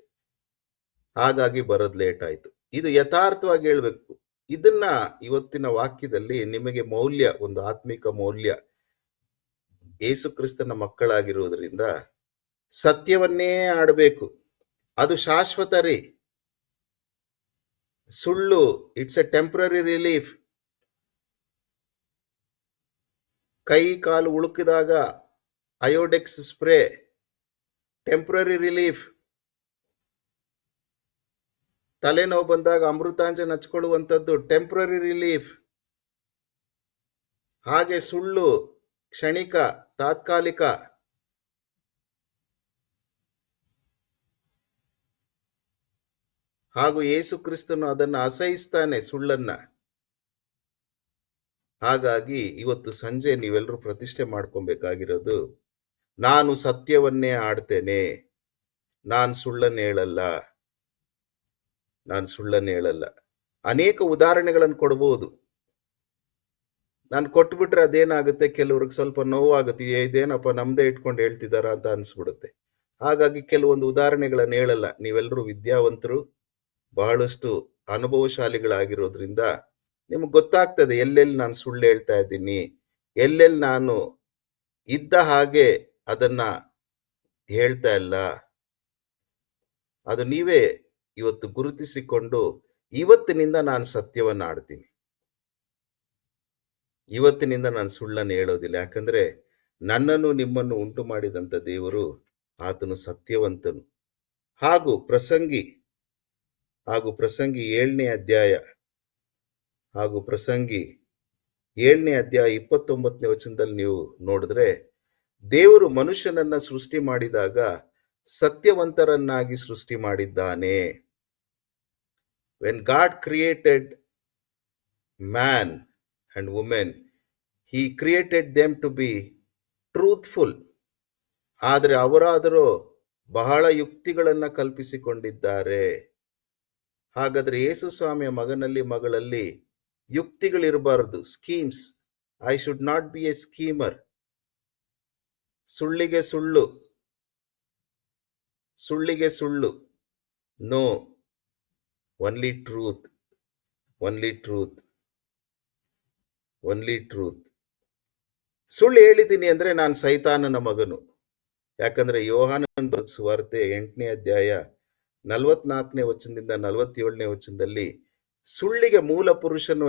ಹಾಗಾಗಿ ಬರೋದು ಲೇಟ್ ಆಯ್ತು. ಇದು ಯಥಾರ್ಥವಾಗಿ ಹೇಳ್ಬೇಕು. ಇದನ್ನ ಇವತ್ತಿನ ವಾಕ್ಯದಲ್ಲಿ ನಿಮಗೆ ಮೌಲ್ಯ, ಒಂದು ಆತ್ಮಿಕ ಮೌಲ್ಯ, ಯೇಸು ಕ್ರಿಸ್ತನ ಮಕ್ಕಳಾಗಿರುವುದರಿಂದ ಸತ್ಯವನ್ನೇ ಆಡಬೇಕು. ಅದು ಶಾಶ್ವತ ರೀ. ಸುಳ್ಳು ಇಟ್ಸ್ ಎ ಟೆಂಪ್ರರಿ ರಿಲೀಫ್. ಕೈ ಕಾಲು ಉಳುಕಿದಾಗ ಅಯೋಡೆಕ್ಸ್ ಸ್ಪ್ರೇ, ಟೆಂಪ್ರರಿ ರಿಲೀಫ್. ತಲೆನೋವು ಬಂದಾಗ ಅಮೃತಾಂಜನ್ ಹಚ್ಕೊಳ್ಳುವಂಥದ್ದು ಟೆಂಪ್ರರಿ ರಿಲೀಫ್. ಹಾಗೆ ಸುಳ್ಳು ಕ್ಷಣಿಕ, ತಾತ್ಕಾಲಿಕ. ಹಾಗೂ ಯೇಸು ಕ್ರಿಸ್ತನು ಅದನ್ನು ಅಸಹಿಸ್ತಾನೆ, ಸುಳ್ಳನ್ನ. ಹಾಗಾಗಿ ಇವತ್ತು ಸಂಜೆ ನೀವೆಲ್ಲರೂ ಪ್ರತಿಷ್ಠೆ ಮಾಡ್ಕೊಬೇಕಾಗಿರೋದು, ನಾನು ಸತ್ಯವನ್ನೇ ಆಡ್ತೇನೆ, ನಾನು ಸುಳ್ಳನ್ನು ಹೇಳಲ್ಲ, ನಾನು ಸುಳ್ಳನ್ನು ಹೇಳಲ್ಲ. ಅನೇಕ ಉದಾಹರಣೆಗಳನ್ನು ಕೊಡ್ಬೋದು. ನಾನು ಕೊಟ್ಬಿಟ್ರೆ ಅದೇನಾಗುತ್ತೆ, ಕೆಲವ್ರಿಗೆ ಸ್ವಲ್ಪ ನೋವಾಗುತ್ತೆ, ಇದೇನಪ್ಪ ನಮ್ದೇ ಇಟ್ಕೊಂಡು ಹೇಳ್ತಿದಾರ ಅಂತ ಅನ್ಸ್ಬಿಡುತ್ತೆ. ಹಾಗಾಗಿ ಕೆಲವೊಂದು ಉದಾಹರಣೆಗಳನ್ನು ಹೇಳಲ್ಲ. ನೀವೆಲ್ಲರೂ ವಿದ್ಯಾವಂತರು, ಬಹಳಷ್ಟು ಅನುಭವಶಾಲಿಗಳಾಗಿರೋದ್ರಿಂದ ನಿಮ್ಗೆ ಗೊತ್ತಾಗ್ತದೆ ಎಲ್ಲೆಲ್ಲಿ ನಾನು ಸುಳ್ಳು ಹೇಳ್ತಾ ಇದ್ದೀನಿ, ಎಲ್ಲೆಲ್ಲಿ ನಾನು ಇದ್ದ ಹಾಗೆ ಅದನ್ನ ಹೇಳ್ತಾ ಇಲ್ಲ. ಅದು ನೀವೇ ಇವತ್ತು ಗುರುತಿಸಿಕೊಂಡು ಇವತ್ತಿನಿಂದ ನಾನು ಸತ್ಯವನ್ನು ಆಡ್ತೀನಿ, ಇವತ್ತಿನಿಂದ ನಾನು ಸುಳ್ಳನ್ನು ಹೇಳೋದಿಲ್ಲ. ಯಾಕಂದ್ರೆ ನನ್ನನ್ನು ನಿಮ್ಮನ್ನು ಉಂಟು ಮಾಡಿದಂಥ ದೇವರು ಆತನು ಸತ್ಯವಂತನು. ಹಾಗೂ ಪ್ರಸಂಗಿ 7ನೇ ಅಧ್ಯಾಯ 29ನೇ ವಚನದಲ್ಲಿ ನೀವು ನೋಡಿದ್ರೆ, ದೇವರು ಮನುಷ್ಯನನ್ನ ಸೃಷ್ಟಿ ಮಾಡಿದಾಗ ಸತ್ಯವಂತರನ್ನಾಗಿ ಸೃಷ್ಟಿ ಮಾಡಿದ್ದಾನೆ. When God created man and woman, he created them to be truthful. ಆದರೆ ಅವರಾದರೂ ಬಹಳ ಯುಕ್ತಿಗಳನ್ನ ಕಲ್ಪಿಸಿಕೊಂಡಿದ್ದಾರೆ. ಹಾಗಾದ್ರೆ ಯೇಸು ಸ್ವಾಮಿಯ ಮಗನಲ್ಲಿ ಮಗಳಲ್ಲಿ ಯುಕ್ತಿಗಳಿರಬಾರದು, schemes. I should not be a schemer. ಸುಳ್ಳಿಗೆ ಸುಳ್ಳು, ಸುಳ್ಳಿಗೆ ಸುಳ್ಳು. No, only truth, only truth, only truth. ಸುಳ್ಳು ಹೇಳಿದ್ದೀನಿ ಅಂದ್ರೆ ನಾನು ಸೈತಾನನ ಮಗನು. ಯಾಕಂದ್ರೆ ಯೋಹಾನನ ಸುವಾರ್ತೆ 8ನೇ ಅಧ್ಯಾಯ 44ನೇ ವಚನದಿಂದ 47ನೇ ವಚನದಲ್ಲಿ ಸುಳ್ಳಿಗೆ ಮೂಲ ಪುರುಷನು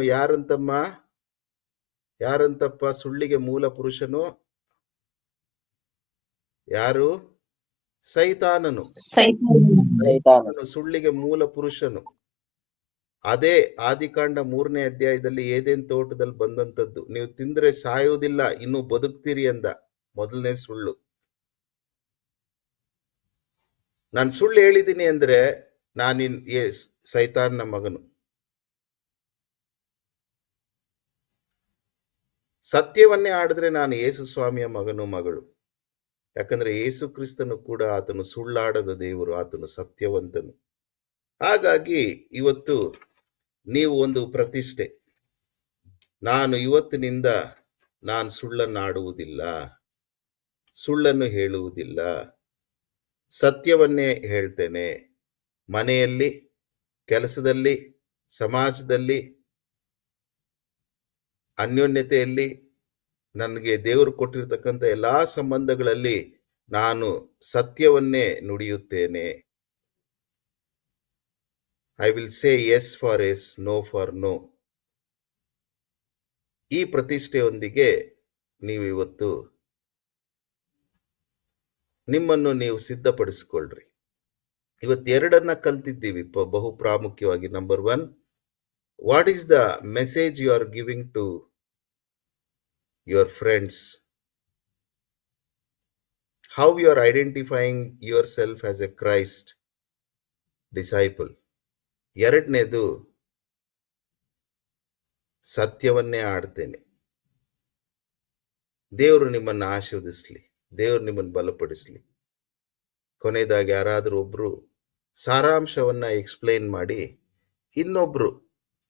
ಯಾರಂತಪ್ಪ? ಸುಳ್ಳಿಗೆ ಮೂಲ ಪುರುಷನು ಯಾರು? ಸೈತಾನನು. ಸುಳ್ಳಿಗೆ ಮೂಲ ಪುರುಷನು. ಅದೇ ಆದಿಕಾಂಡ 3ನೇ ಅಧ್ಯಾಯದಲ್ಲಿ ಏದೇನ್ ತೋಟದಲ್ಲಿ ಬಂದಂಥದ್ದು. ನೀವು ತಿಂದ್ರೆ ಸಾಯೋದಿಲ್ಲ, ಇನ್ನು ಬದುಕ್ತೀರಿ ಅಂದ. ಮೊದಲನೇ ಸುಳ್ಳು. ನಾನು ಸುಳ್ಳು ಹೇಳಿದ್ದೀನಿ ಅಂದ್ರೆ ನಾನಿನ್ ಸೈತಾನ್ನ ಮಗನು. ಸತ್ಯವನ್ನೇ ಆಡಿದ್ರೆ ನಾನು ಯೇಸು ಸ್ವಾಮಿಯ ಮಗನು, ಮಗಳು. ಯಾಕಂದ್ರೆ ಯೇಸು ಕ್ರಿಸ್ತನು ಕೂಡ ಆತನು ಸುಳ್ಳಾಡದ ದೇವರು, ಆತನು ಸತ್ಯವಂತನು. ಹಾಗಾಗಿ ಇವತ್ತು ನೀವು ಒಂದು ಪ್ರತಿಷ್ಠೆ, ನಾನು ಇವತ್ತಿನಿಂದ ನಾನು ಸುಳ್ಳನ್ನು ಆಡುವುದಿಲ್ಲ, ಸುಳ್ಳನ್ನು ಹೇಳುವುದಿಲ್ಲ, ಸತ್ಯವನ್ನೇ ಹೇಳ್ತೇನೆ. ಮನೆಯಲ್ಲಿ, ಕೆಲಸದಲ್ಲಿ, ಸಮಾಜದಲ್ಲಿ, ಅನ್ಯೋನ್ಯತೆಯಲ್ಲಿ, ನನಗೆ ದೇವರು ಕೊಟ್ಟಿರ್ತಕ್ಕಂಥ ಎಲ್ಲಾ ಸಂಬಂಧಗಳಲ್ಲಿ ನಾನು ಸತ್ಯವನ್ನೇ ನುಡಿಯುತ್ತೇನೆ. I will say yes for yes, no for no. ಈ ಪ್ರತಿಷ್ಠೆಯೊಂದಿಗೆ ನೀವಿವತ್ತು ನಿಮ್ಮನ್ನು ನೀವು ಸಿದ್ಧಪಡಿಸಿಕೊಳ್ಳ್ರಿ. ಇವತ್ತು ಎರಡನ್ನ ಕಲ್ತಿದ್ದೀವಿ ಬಹು ಪ್ರಾಮುಖ್ಯವಾಗಿ. Number 1, what is the message you are giving to your friends? How you are identifying yourself as a Christ disciple. ಎರಡನೇದು, ಸತ್ಯವನ್ನೇ ಆಡ್ತೇನೆ. ದೇವರು ನಿಮ್ಮನ್ನು ಆಶೀರ್ವದಿಸಲಿ, ದೇವರು ನಿಮ್ಮನ್ನು ಬಲಪಡಿಸಲಿ. ಕೊನೆಯದಾಗಿ ಯಾರಾದರೂ ಒಬ್ರು ಸಾರಾಂಶವನ್ನ ಎಕ್ಸ್ಪ್ಲೈನ್ ಮಾಡಿ ಇನ್ನೊಬ್ರು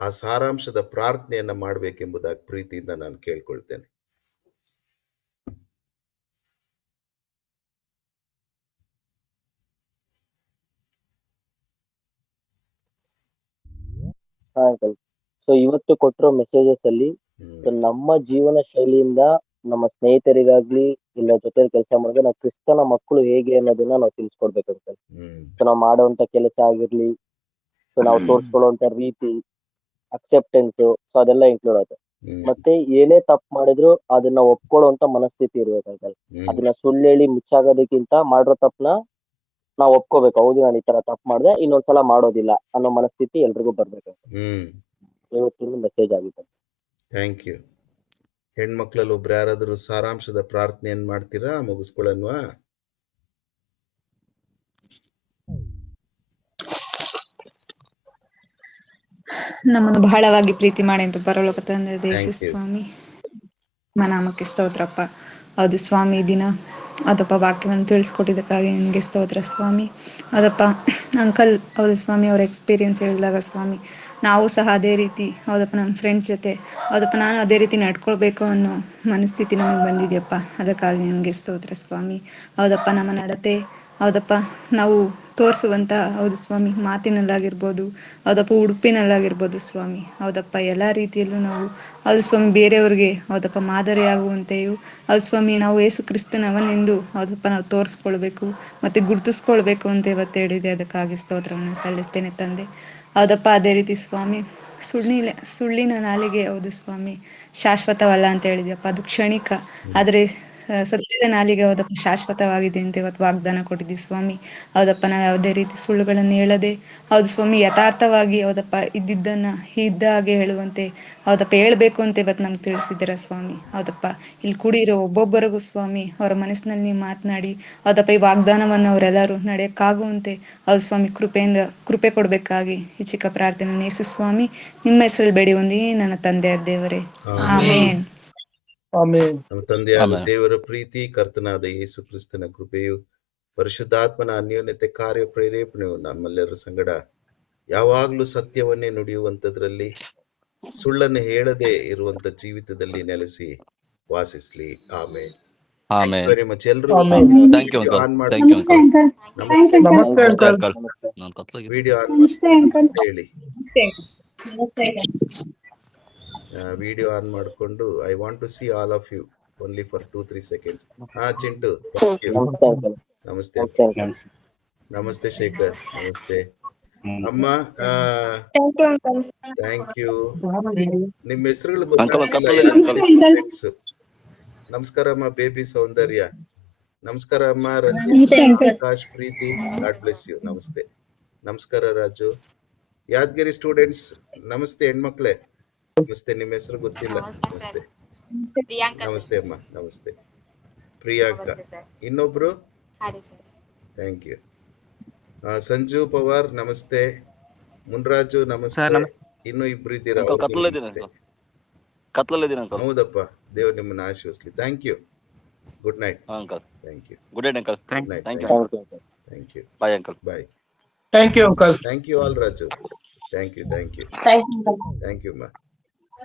ಆ ಸಾರಾಂಶದ ಪ್ರಾರ್ಥನೆಯನ್ನ ಮಾಡಬೇಕೆಂಬುದಾಗಿ ಪ್ರೀತಿಯಿಂದ ನಾನು ಕೇಳ್ಕೊಳ್ತೇನೆ. ಅಂಕಲ್. ಸೊ ಇವತ್ತು ಕೊಟ್ಟಿರೋ ಮೆಸೇಜಸ್ ಅಲ್ಲಿ ನಮ್ಮ ಜೀವನ ಶೈಲಿಯಿಂದ ನಮ್ಮ ಸ್ನೇಹಿತರಿಗಾಗ್ಲಿ ಇಲ್ಲ ಜೊತೆ ಕೆಲಸ ಮಾಡಿದ್ರೆ ನಾವು ಕ್ರಿಸ್ತನ ಮಕ್ಕಳು ಹೇಗೆ ಅನ್ನೋದನ್ನ ನಾವು ತಿಳಿಸ್ಕೊಡ್ಬೇಕಂತ. ಸೊ ನಾವು ಮಾಡುವಂತ ಕೆಲಸ ಆಗಿರ್ಲಿ, ಸೊ ನಾವು ತೋರಿಸ್ಕೊಳ್ಳುವಂತ ರೀತಿ, ಅಕ್ಸೆಪ್ಟೆನ್ಸ್, ಸೊ ಅದೆಲ್ಲ ಇನ್ಕ್ಲೂಡ್ ಆಗುತ್ತೆ. ಮತ್ತೆ ಏನೇ ತಪ್ಪು ಮಾಡಿದ್ರು ಅದನ್ನ ಒಪ್ಕೊಳ್ಳುವಂತ ಮನಸ್ಥಿತಿ ಇರ್ಬೇಕಂತ. ಅದನ್ನ ಸುಳ್ಳು ಹೇಳಿ ಮುಚ್ಚಾಗೋದಕ್ಕಿಂತ ಮಾಡಿರೋ ತಪ್ಪನ ನಾವು ಒಪ್ಕೋಬೇಕು. ಹೌದು, ನಾನು ಈ ತರ ತಪ್ಪು ಮಾಡಿದೆ, ಇನ್ನೊಂದ್ಸಲ ಮಾಡೋದಿಲ್ಲ ಅನ್ನೋ ಮನಸ್ಥಿತಿ ಎಲ್ರಿಗೂ ಬರ್ಬೇಕಂತ ಇವತ್ತಿನ ಮೆಸೇಜ್ ಆಗಿದೆ. Thank you. ಹೆಣ್ಮಕ್ಳಲ್ಲಿ ಒಬ್ರು ಯಾರಾದರೂ ಸಾರಾಂಶದ ಪ್ರಾರ್ಥನೆಯನ್ನು ಮಾಡ್ತೀರಾ? ಮುಗಿಸ್ಕೊಳ್ಳನ್ವಾ? ನಮ್ಮನ್ನು ಬಹಳವಾಗಿ ಪ್ರೀತಿ ಮಾಡಿ ಅಂತ ಪರಲೋಕ ತಂದೆ ದೇಶ ಸ್ವಾಮಿ, ನಾಮಕ್ಕೆ ಸ್ತೋತ್ರಪ್ಪ. ಹೌದು ಸ್ವಾಮಿ, ದಿನ ಅದಪ್ಪ ವಾಕ್ಯವನ್ನು ತಿಳಿಸ್ಕೊಟ್ಟಿದ್ದಕ್ಕಾಗಿ ನಿಮಗೆ ಸ್ತೋತ್ರ ಸ್ವಾಮಿ. ಅದಪ್ಪ ಅಂಕಲ್, ಹೌದು ಸ್ವಾಮಿ, ಅವ್ರ ಎಕ್ಸ್ಪೀರಿಯನ್ಸ್ ಹೇಳಿದಾಗ ಸ್ವಾಮಿ, ನಾವು ಸಹ ಅದೇ ರೀತಿ ಹೌದಪ್ಪ ನಮ್ಮ ಫ್ರೆಂಡ್ಸ್ ಜೊತೆ ಹೌದಪ್ಪ ನಾನು ಅದೇ ರೀತಿ ನಡ್ಕೊಳ್ಬೇಕು ಅನ್ನೋ ಮನಸ್ಥಿತಿ ನಮಗೆ ಬಂದಿದೆಯಪ್ಪ. ಅದಕ್ಕಾಗಿ ನಿಮಗೆ ಸ್ತೋತ್ರ ಸ್ವಾಮಿ. ಹೌದಪ್ಪ ನಮ್ಮ ನಡತೆ ಹೌದಪ್ಪ ನಾವು ತೋರಿಸುವಂಥ ಹೌದು ಸ್ವಾಮಿ ಮಾತಿನಲ್ಲಾಗಿರ್ಬೋದು, ಹೌದಪ್ಪ ಉಡುಪಿನಲ್ಲಾಗಿರ್ಬೋದು ಸ್ವಾಮಿ, ಹೌದಪ್ಪ ಎಲ್ಲ ರೀತಿಯಲ್ಲೂ ನಾವು ಹೌದು ಸ್ವಾಮಿ ಬೇರೆಯವ್ರಿಗೆ ಹೌದಪ್ಪ ಮಾದರಿಯಾಗುವಂತೆಯೂ ಹೌದು ಸ್ವಾಮಿ ನಾವು ಯೇಸು ಕ್ರಿಸ್ತನವನೆಂದು ಹೌದಪ್ಪ ನಾವು ತೋರಿಸ್ಕೊಳ್ಬೇಕು ಮತ್ತು ಗುರುತಿಸ್ಕೊಳ್ಬೇಕು ಅಂತ ಇವತ್ತು ಹೇಳಿದೆ. ಅದಕ್ಕಾಗಿ ಸ್ತೋತ್ರವನ್ನು ಸಲ್ಲಿಸ್ತೇನೆ ತಂದೆ. ಹೌದಪ್ಪ ಅದೇ ರೀತಿ ಸ್ವಾಮಿ ಸುಳ್ಳಿನ ನಾಲಿಗೆ ಹೌದು ಸ್ವಾಮಿ ಶಾಶ್ವತವಲ್ಲ ಅಂತ ಹೇಳಿದ್ಯಪ್ಪ, ಅದು ಕ್ಷಣಿಕ. ಆದರೆ ಸತ್ಯದ ನಾಲಿಗೆ ಹೌದಪ್ಪ ಶಾಶ್ವತವಾಗಿದೆ ಅಂತ ಇವತ್ತು ವಾಗ್ದಾನ ಕೊಟ್ಟಿದ್ದೀವಿ ಸ್ವಾಮಿ. ಹೌದಪ್ಪ ನಾವು ಯಾವುದೇ ರೀತಿ ಸುಳ್ಳುಗಳನ್ನು ಹೇಳದೆ ಹೌದು ಸ್ವಾಮಿ ಯಥಾರ್ಥವಾಗಿ ಹೌದಪ್ಪ ಇದ್ದಿದ್ದನ್ನ ಇದ್ದ ಹಾಗೆ ಹೇಳುವಂತೆ ಹೌದಪ್ಪ ಹೇಳ್ಬೇಕು ಅಂತ ಇವತ್ತು ನಮ್ಗೆ ತಿಳಿಸಿದ್ದೀರ ಸ್ವಾಮಿ. ಹೌದಪ್ಪ ಇಲ್ಲಿ ಕೂಡಿರೋ ಒಬ್ಬೊಬ್ಬರಿಗೂ ಸ್ವಾಮಿ ಅವರ ಮನಸ್ಸಿನಲ್ಲಿ ನೀವು ಮಾತನಾಡಿ ಹೌದಪ್ಪ ಈ ವಾಗ್ದಾನವನ್ನು ಅವರೆಲ್ಲರೂ ನಡೆಯಕ್ಕಾಗುವಂತೆ ಹೌದು ಸ್ವಾಮಿ ಕೃಪೆ ಕೊಡ್ಬೇಕಾಗಿ ಈ ಚಿಕ್ಕ ಪ್ರಾರ್ಥನೆ ಯೇಸು ಸ್ವಾಮಿ ನಿಮ್ಮ ಹೆಸರಲ್ಲಿ ಬೇಡಿ ಹೊಂದಿ ನನ್ನ ತಂದೆಯ ದೇವರೇ, ಆಮೇನ್. ನಮ್ಮ ತಂದೆಯಾದ ದೇವರ ಪ್ರೀತಿ, ಕರ್ತನಾದ ಯೇಸು ಕ್ರಿಸ್ತನ ಕೃಪೆಯು, ಪರಿಶುದ್ಧಾತ್ಮನ ಅನ್ಯೋನ್ಯತೆ, ಕಾರ್ಯ ಪ್ರೇರೇಪಣೆಯು ನಮ್ಮೆಲ್ಲರ ಸಂಗಡ ಯಾವಾಗಲೂ ಸತ್ಯವನ್ನೇ ನುಡಿಯುವಂಥದ್ರಲ್ಲಿ, ಸುಳ್ಳನ್ನು ಹೇಳದೆ ಇರುವಂತ ಜೀವಿತದಲ್ಲಿ ನೆಲೆಸಿ ವಾಸಿಸ್ಲಿ. ಆಮೇಲೆ ವೆರಿ ಮಚ್. ಎಲ್ಲರೂ ಆನ್ ಮಾಡಿ ವಿಡಿಯೋ ಆನ್ ಹೇಳಿ. ವಿಡಿಯೋ ಆನ್ ಮಾಡಿಕೊಂಡು I want to see all of you only for 2-3 seconds. Chintu, ನಮಸ್ತೆ. ನಮಸ್ತೆ ಶೇಖರ್, ನಮಸ್ತೆ ಅಮ್ಮ. ಥ್ಯಾಂಕ್ ಯು. ನಿಮ್ಮ ಹೆಸರುಗಳು ಗೊತ್ತಾಗ್ತಿಲ್ಲ. ನಮಸ್ಕಾರ ಅಮ್ಮ ಬೇಬಿ ಸೌಂದರ್ಯ. ನಮಸ್ಕಾರ ಅಮ್ಮ Ranjit, Prakash, Preethi, God bless you. ನಮಸ್ತೆ. ನಮಸ್ಕಾರ ರಾಜು. ಯಾದಗಿರಿ ಸ್ಟೂಡೆಂಟ್ಸ್ ನಮಸ್ತೆ. ಹೆಣ್ಮಕ್ಳೇ ನಮಸ್ತೆ. ನಿಮ್ಮ ಹೆಸರು ಗೊತ್ತಿಲ್ಲ. ನಮಸ್ತೆ. ನಮಸ್ತೆ ಅಮ್ಮ. ನಮಸ್ತೆ ಪ್ರಿಯಾಂಕಾ. ಇನ್ನೊಬ್ರು ಥ್ಯಾಂಕ್ ಯು. ಸಂಜು ಪವಾರ್ ನಮಸ್ತೆ. ಮುನ್ರಾಜು ನಮಸ್ತೆ. ಇನ್ನು ಇಬ್ರು ಇದ್ದೀರಾ? ಹೌದಪ್ಪ, ದೇವ್ರು ನಿಮ್ಮನ್ನ ಆಶೀರ್ವದಿಸಲಿ. Thank you. Good night uncle. Thank you. Good night uncle. Thank you. Bye uncle. Bye. Thank you uncle. Thank you all Raju. Thank you. Thank you. Thank you ಅಮ್ಮ.